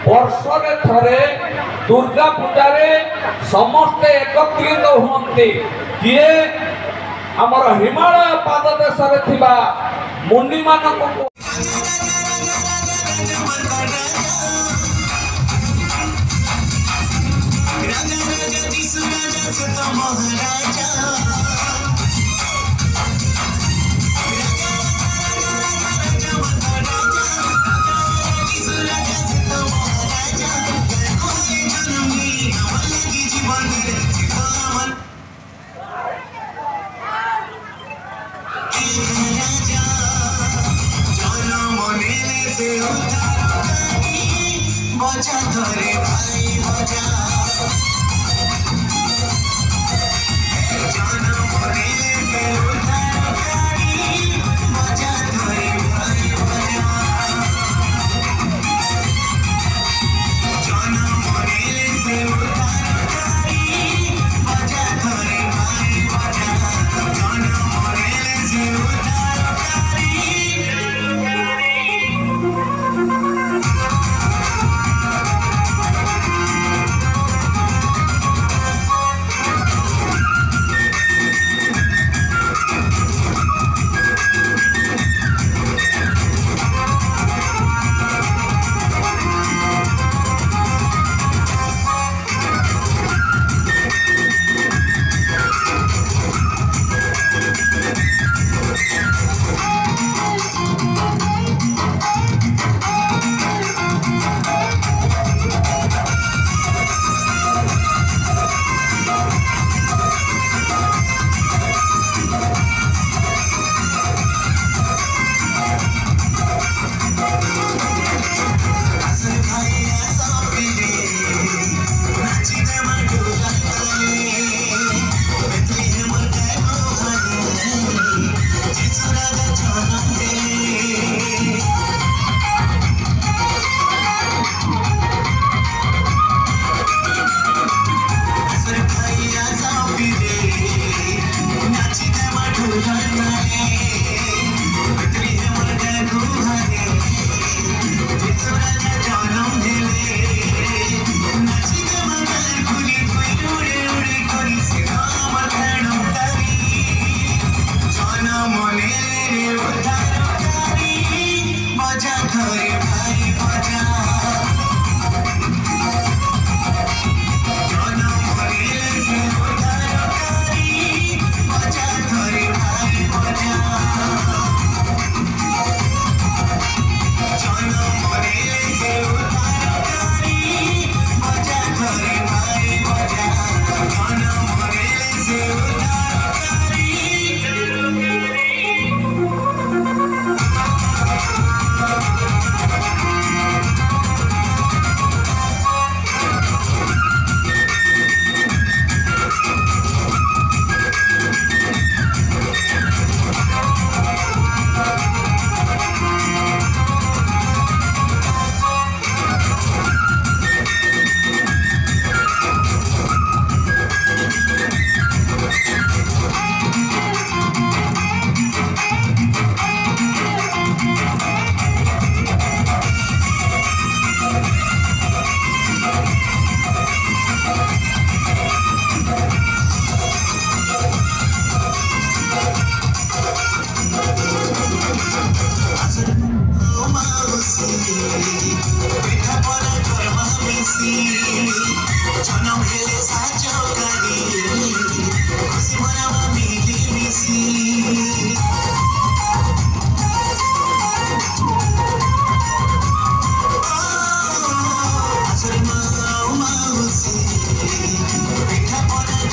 वर्षरे थरे दुर्गा पूजारे समस्ते एकत्रित हुअन्ति किए हमर हिमालय पाद देशरे थिबा मुनि मानक बजा धरे भाई बजा जाना मोरे पे उधार गाड़ी बजा धरे भाई बजा जाना मोरे पे उधार गाड़ी बजा धरे भाई बजा जाना मोरे पे उधार गाड़ी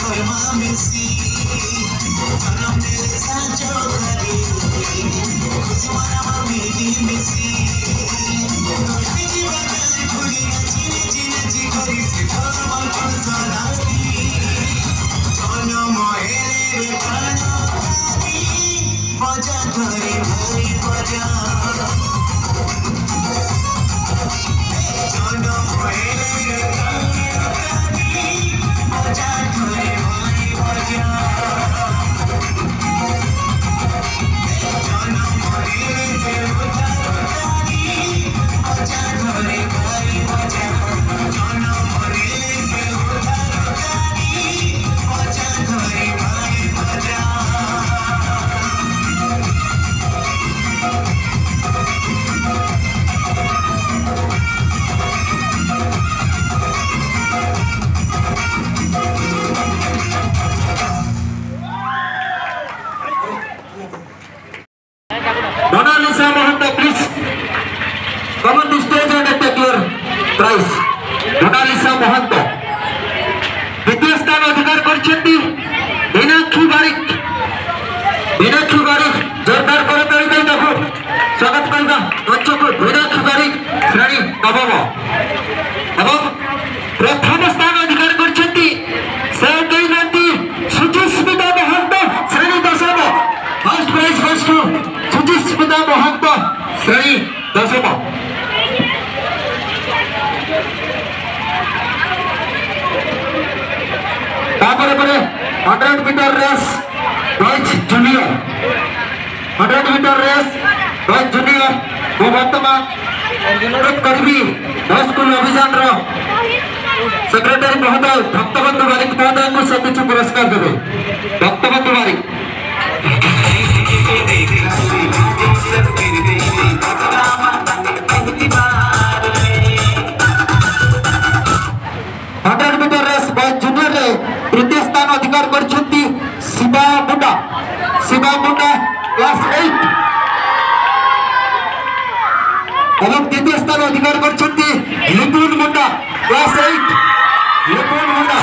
कर्मा मिसी जन्म मेरे साजो करी खुशी मना मेरी मिसी जीवन भूली नची करी से कर्मा कुसलाती जन्म हेरे कानी बजा धरे भरी बजा जन्म हेरे कानी बजा धरे भरी बजा जन्म हेरे कानी बजा धरे भरी बजा जन्म हेरे कानी बजा धरे भरी बजा Monalisa Mohanto, please come on the stage and take your prize. Monalisa Mohanto. द्वितीय स्थान अधिकार करछंती मीनाक्षी बारिक जोरदार करे तरी दे देखो स्वागत करगा दर्शक मीनाक्षी बारिक श्रेणी नवम एवं प्रथम स्थान अधिकार करछंती से कई नंदी सुचिस्मिता महंत श्रेणी दशम first prize goes to Suchismita Mahanta श्रेणी दशम तापर परे 100 metre race boys junior 100 metre race boys junior वो वर्तमान अनुरोध करबी 10 स्कूल अभियान रो सेक्रेटरी महोदय भक्तबंधु बारिक महोदय को सब कुछ पुरस्कार देबे भक्तबंधु बारिक 100 मीटर रेस बॉयज जूनियर रे तृतीय स्थान अधिकार करछंती शिवा मुंडा क्लास 8 एवं द्वितीय स्थान अधिकार करछंती लिपुन मुंडा क्लास 8 लिपुन मुंडा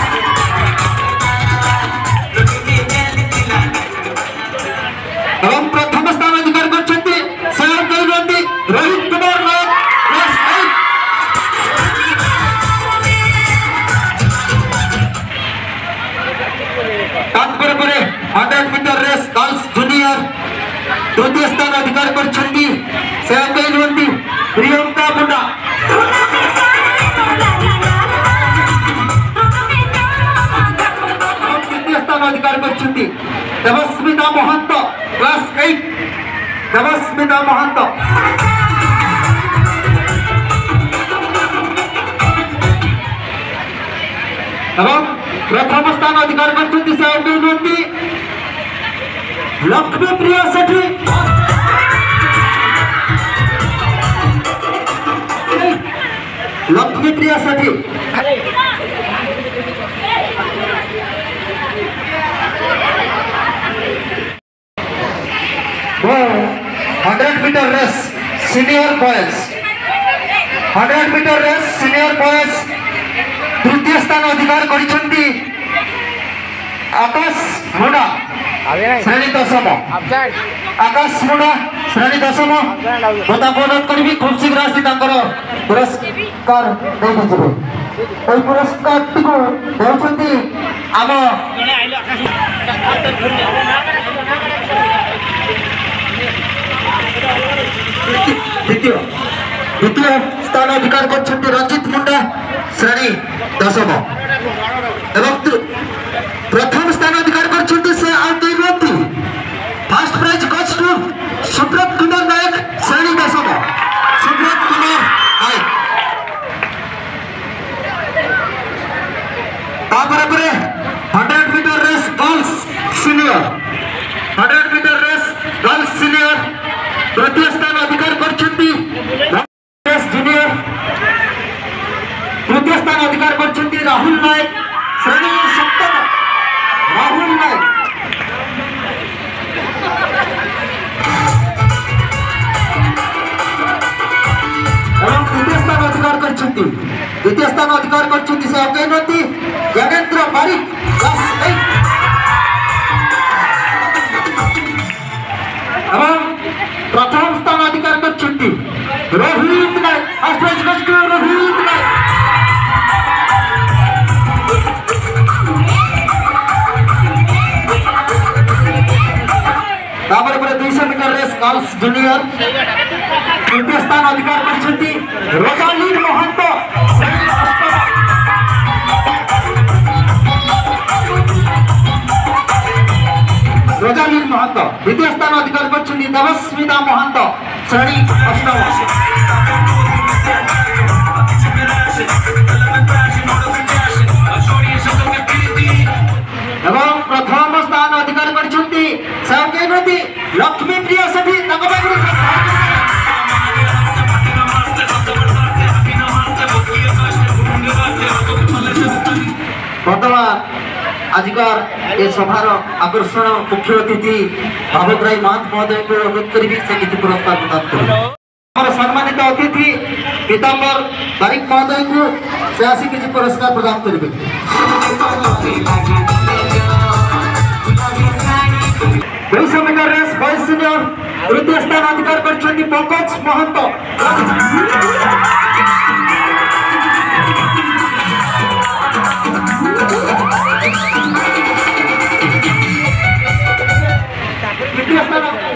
एवं प्रथम स्थान अधिकार करछंती सर कलगंदी रोहित कुमार नायक क्लास 8 तात्पर्य परे 100 मीटर रेस गर्ल्स जूनियर तृतीय स्थान अधिकार करछंती सर कलगंदी प्रियंका मुंडा तृतीय स्थान अधिकार करछंती देवस्मिता महंत क्लास 8 देवस्मिता महंत एवं प्रथम स्थान अधिकार करछंती से कलगंदी लक्ष्मी प्रिया सेठी लक्ष्मी प्रिया सेठी वो 100 metre race senior boys 100 metre race senior boys तृतीय स्थान अधिकार करछंती आकाश मुंडा श्रेणी दशम आकाश मुंडा श्रेणी दशम बता अनुरोध करी खूब शीघ्र आसी पुरस्कार देखे पुरस्कार देउछंती आम द्वितीय स्थान अधिकार करछंती रंजित मुंडा श्रेणी दशम एवं प्रथम स्थान अधिकार करछंती से आउटी first prize goes to Subrata Kumar Nayak श्रेणी दशम सुब्रत कुमार नायक तापर परे 100 metre race girls senior 100 metre race girls senior तृतीय स्थान अधिकार करछंती जूनियर तृतीय स्थान अधिकार करछंती राहुल नायक श्रेणी सप्तम राहुल नायक द्वितीय स्थान अधिकार करछंती से अकेनती ज्ञानेन्द्र फर्स्ट गज को रोहित नायक तापर पर 200 मीटर रेस गर्ल्स जूनियर तृतीय स्थान अधिकार करछंती रोजालीन महंत रोजालीन महंत द्वितीय स्थान अधिकार करछंती देवस्मिता महंत श्रेणी अष्टम एवं प्रथम स्थान अधिकार करछंती सहकेन्द्रती लक्ष्मी प्रिय सभी बर्तमान आजिकार ये सभार आकर्षण मुख्य अतिथि भावग्राही महंत महोदय को अनुरोध करी से किसी पुरस्कार प्रदान कर सम्मानित अतिथि पीताम्बर बारिक महोदय को से आसी किसी पुरस्कार प्रदान करेंगे। 200 मीटर रेस बॉयज सीनियर तृतीय स्थान अधिकार करछंती पंकज महंत द्वितीय स्थान अधिकार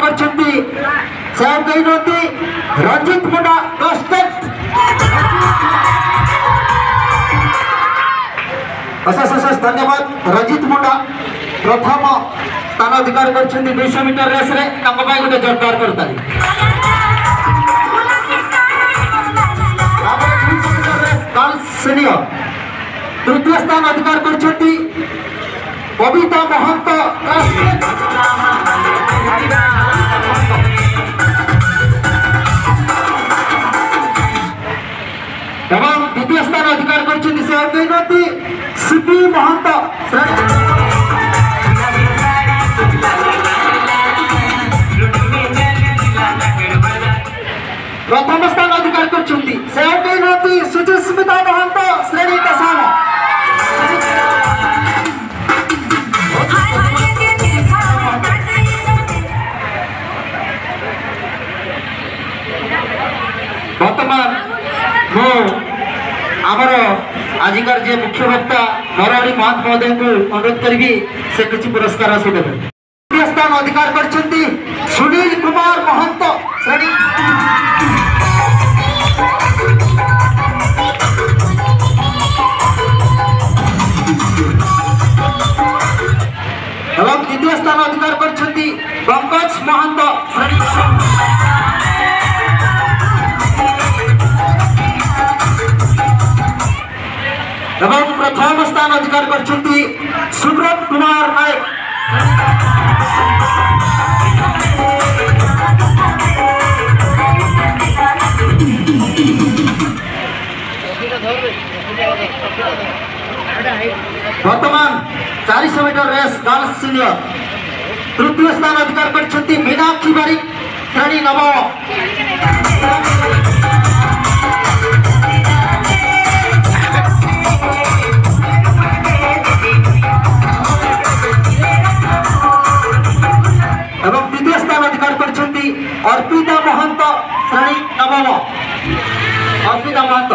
करछंती रंजित मुंडा अशेष धन्यवाद रंजित मुंडा प्रथम स्थान अधिकार कर 200 मीटर रेस रे गोटे जोरदार करता सीनियर तृतीय स्थान अधिकार कर बबीता महंत एवं द्वितीय स्थान अधिकार कर सीपी महंत प्रथम स्थान अधिकार कर सुचिस्मिता महंत श्रेणी दशम वर्तमान आमर आजिकार जे मुख्य वक्ता नरहरी महंत महोदय को अनुरोध करी से किसी पुरस्कार आसु देवे। द्वितीय स्थान अधिकार करछंती सुनील कुमार महंत श्रेणी एवं द्वितीय स्थान अधिकार करछंती पंकज महंत श्रेणी एवं प्रथम स्थान अधिकार करछंती सुब्रत कुमार नायक वर्तमान 400 मीटर रेस गर्ल्स सीनियर तृतीय स्थान अधिकार करछंती मीनाक्षी बारिक श्रेणी नवम एवं द्वितीय स्थान अधिकार करछंती अर्पिता महंत श्रेणी नवम अर्पिता महंत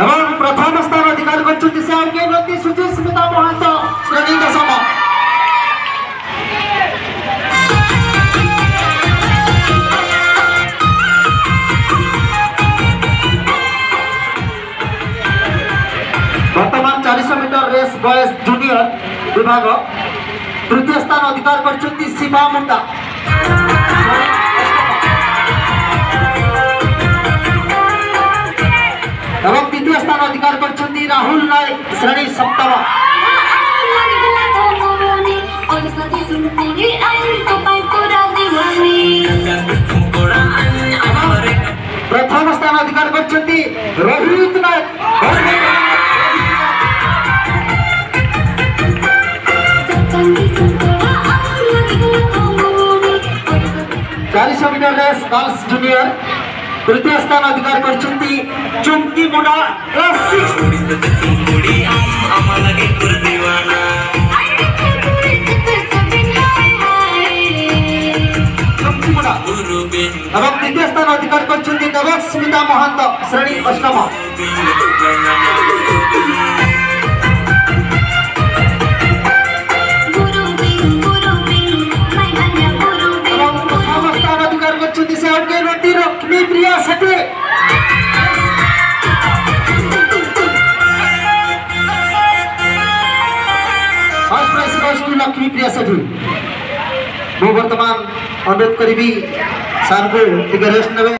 एवं प्रथम स्थान अधिकार करछंती सहकेन्द्रती सुचिस्मिता महंत श्रेणी दशम वर्तमान 400 मीटर रेस बॉयज जूनियर विभाग तृतीय स्थान अधिकार करछंती शिवा मुंडा एवं द्वितीय स्थान अधिकार करछंती राहुल नायक श्रेणी सप्तम प्रथम स्थान अधिकार करछंती रोहित नायक 400 मीटर रेस गर्ल्स जूनियर तृतीय स्थान अधिकार करछंती चुमकी मुंडा क्लास 6 এবং দ্বিতীয় স্থান অধিকার করছেন দেবস্মিতা মহান্ত শ্রেণী অষ্টম। এবং প্রথম স্থান অধিকার করছেন সে আউটকে নদী Lakshmi Priya Sethi. First prize goes to Lakshmi Priya Sethi. ମୁଁ ବର୍ତ୍ତମାନ ଅନୁରୋଧ କରିବି ସାର୍ଙ୍କୁ ଟିକେ ରେଷ୍ଟ ନେବେ।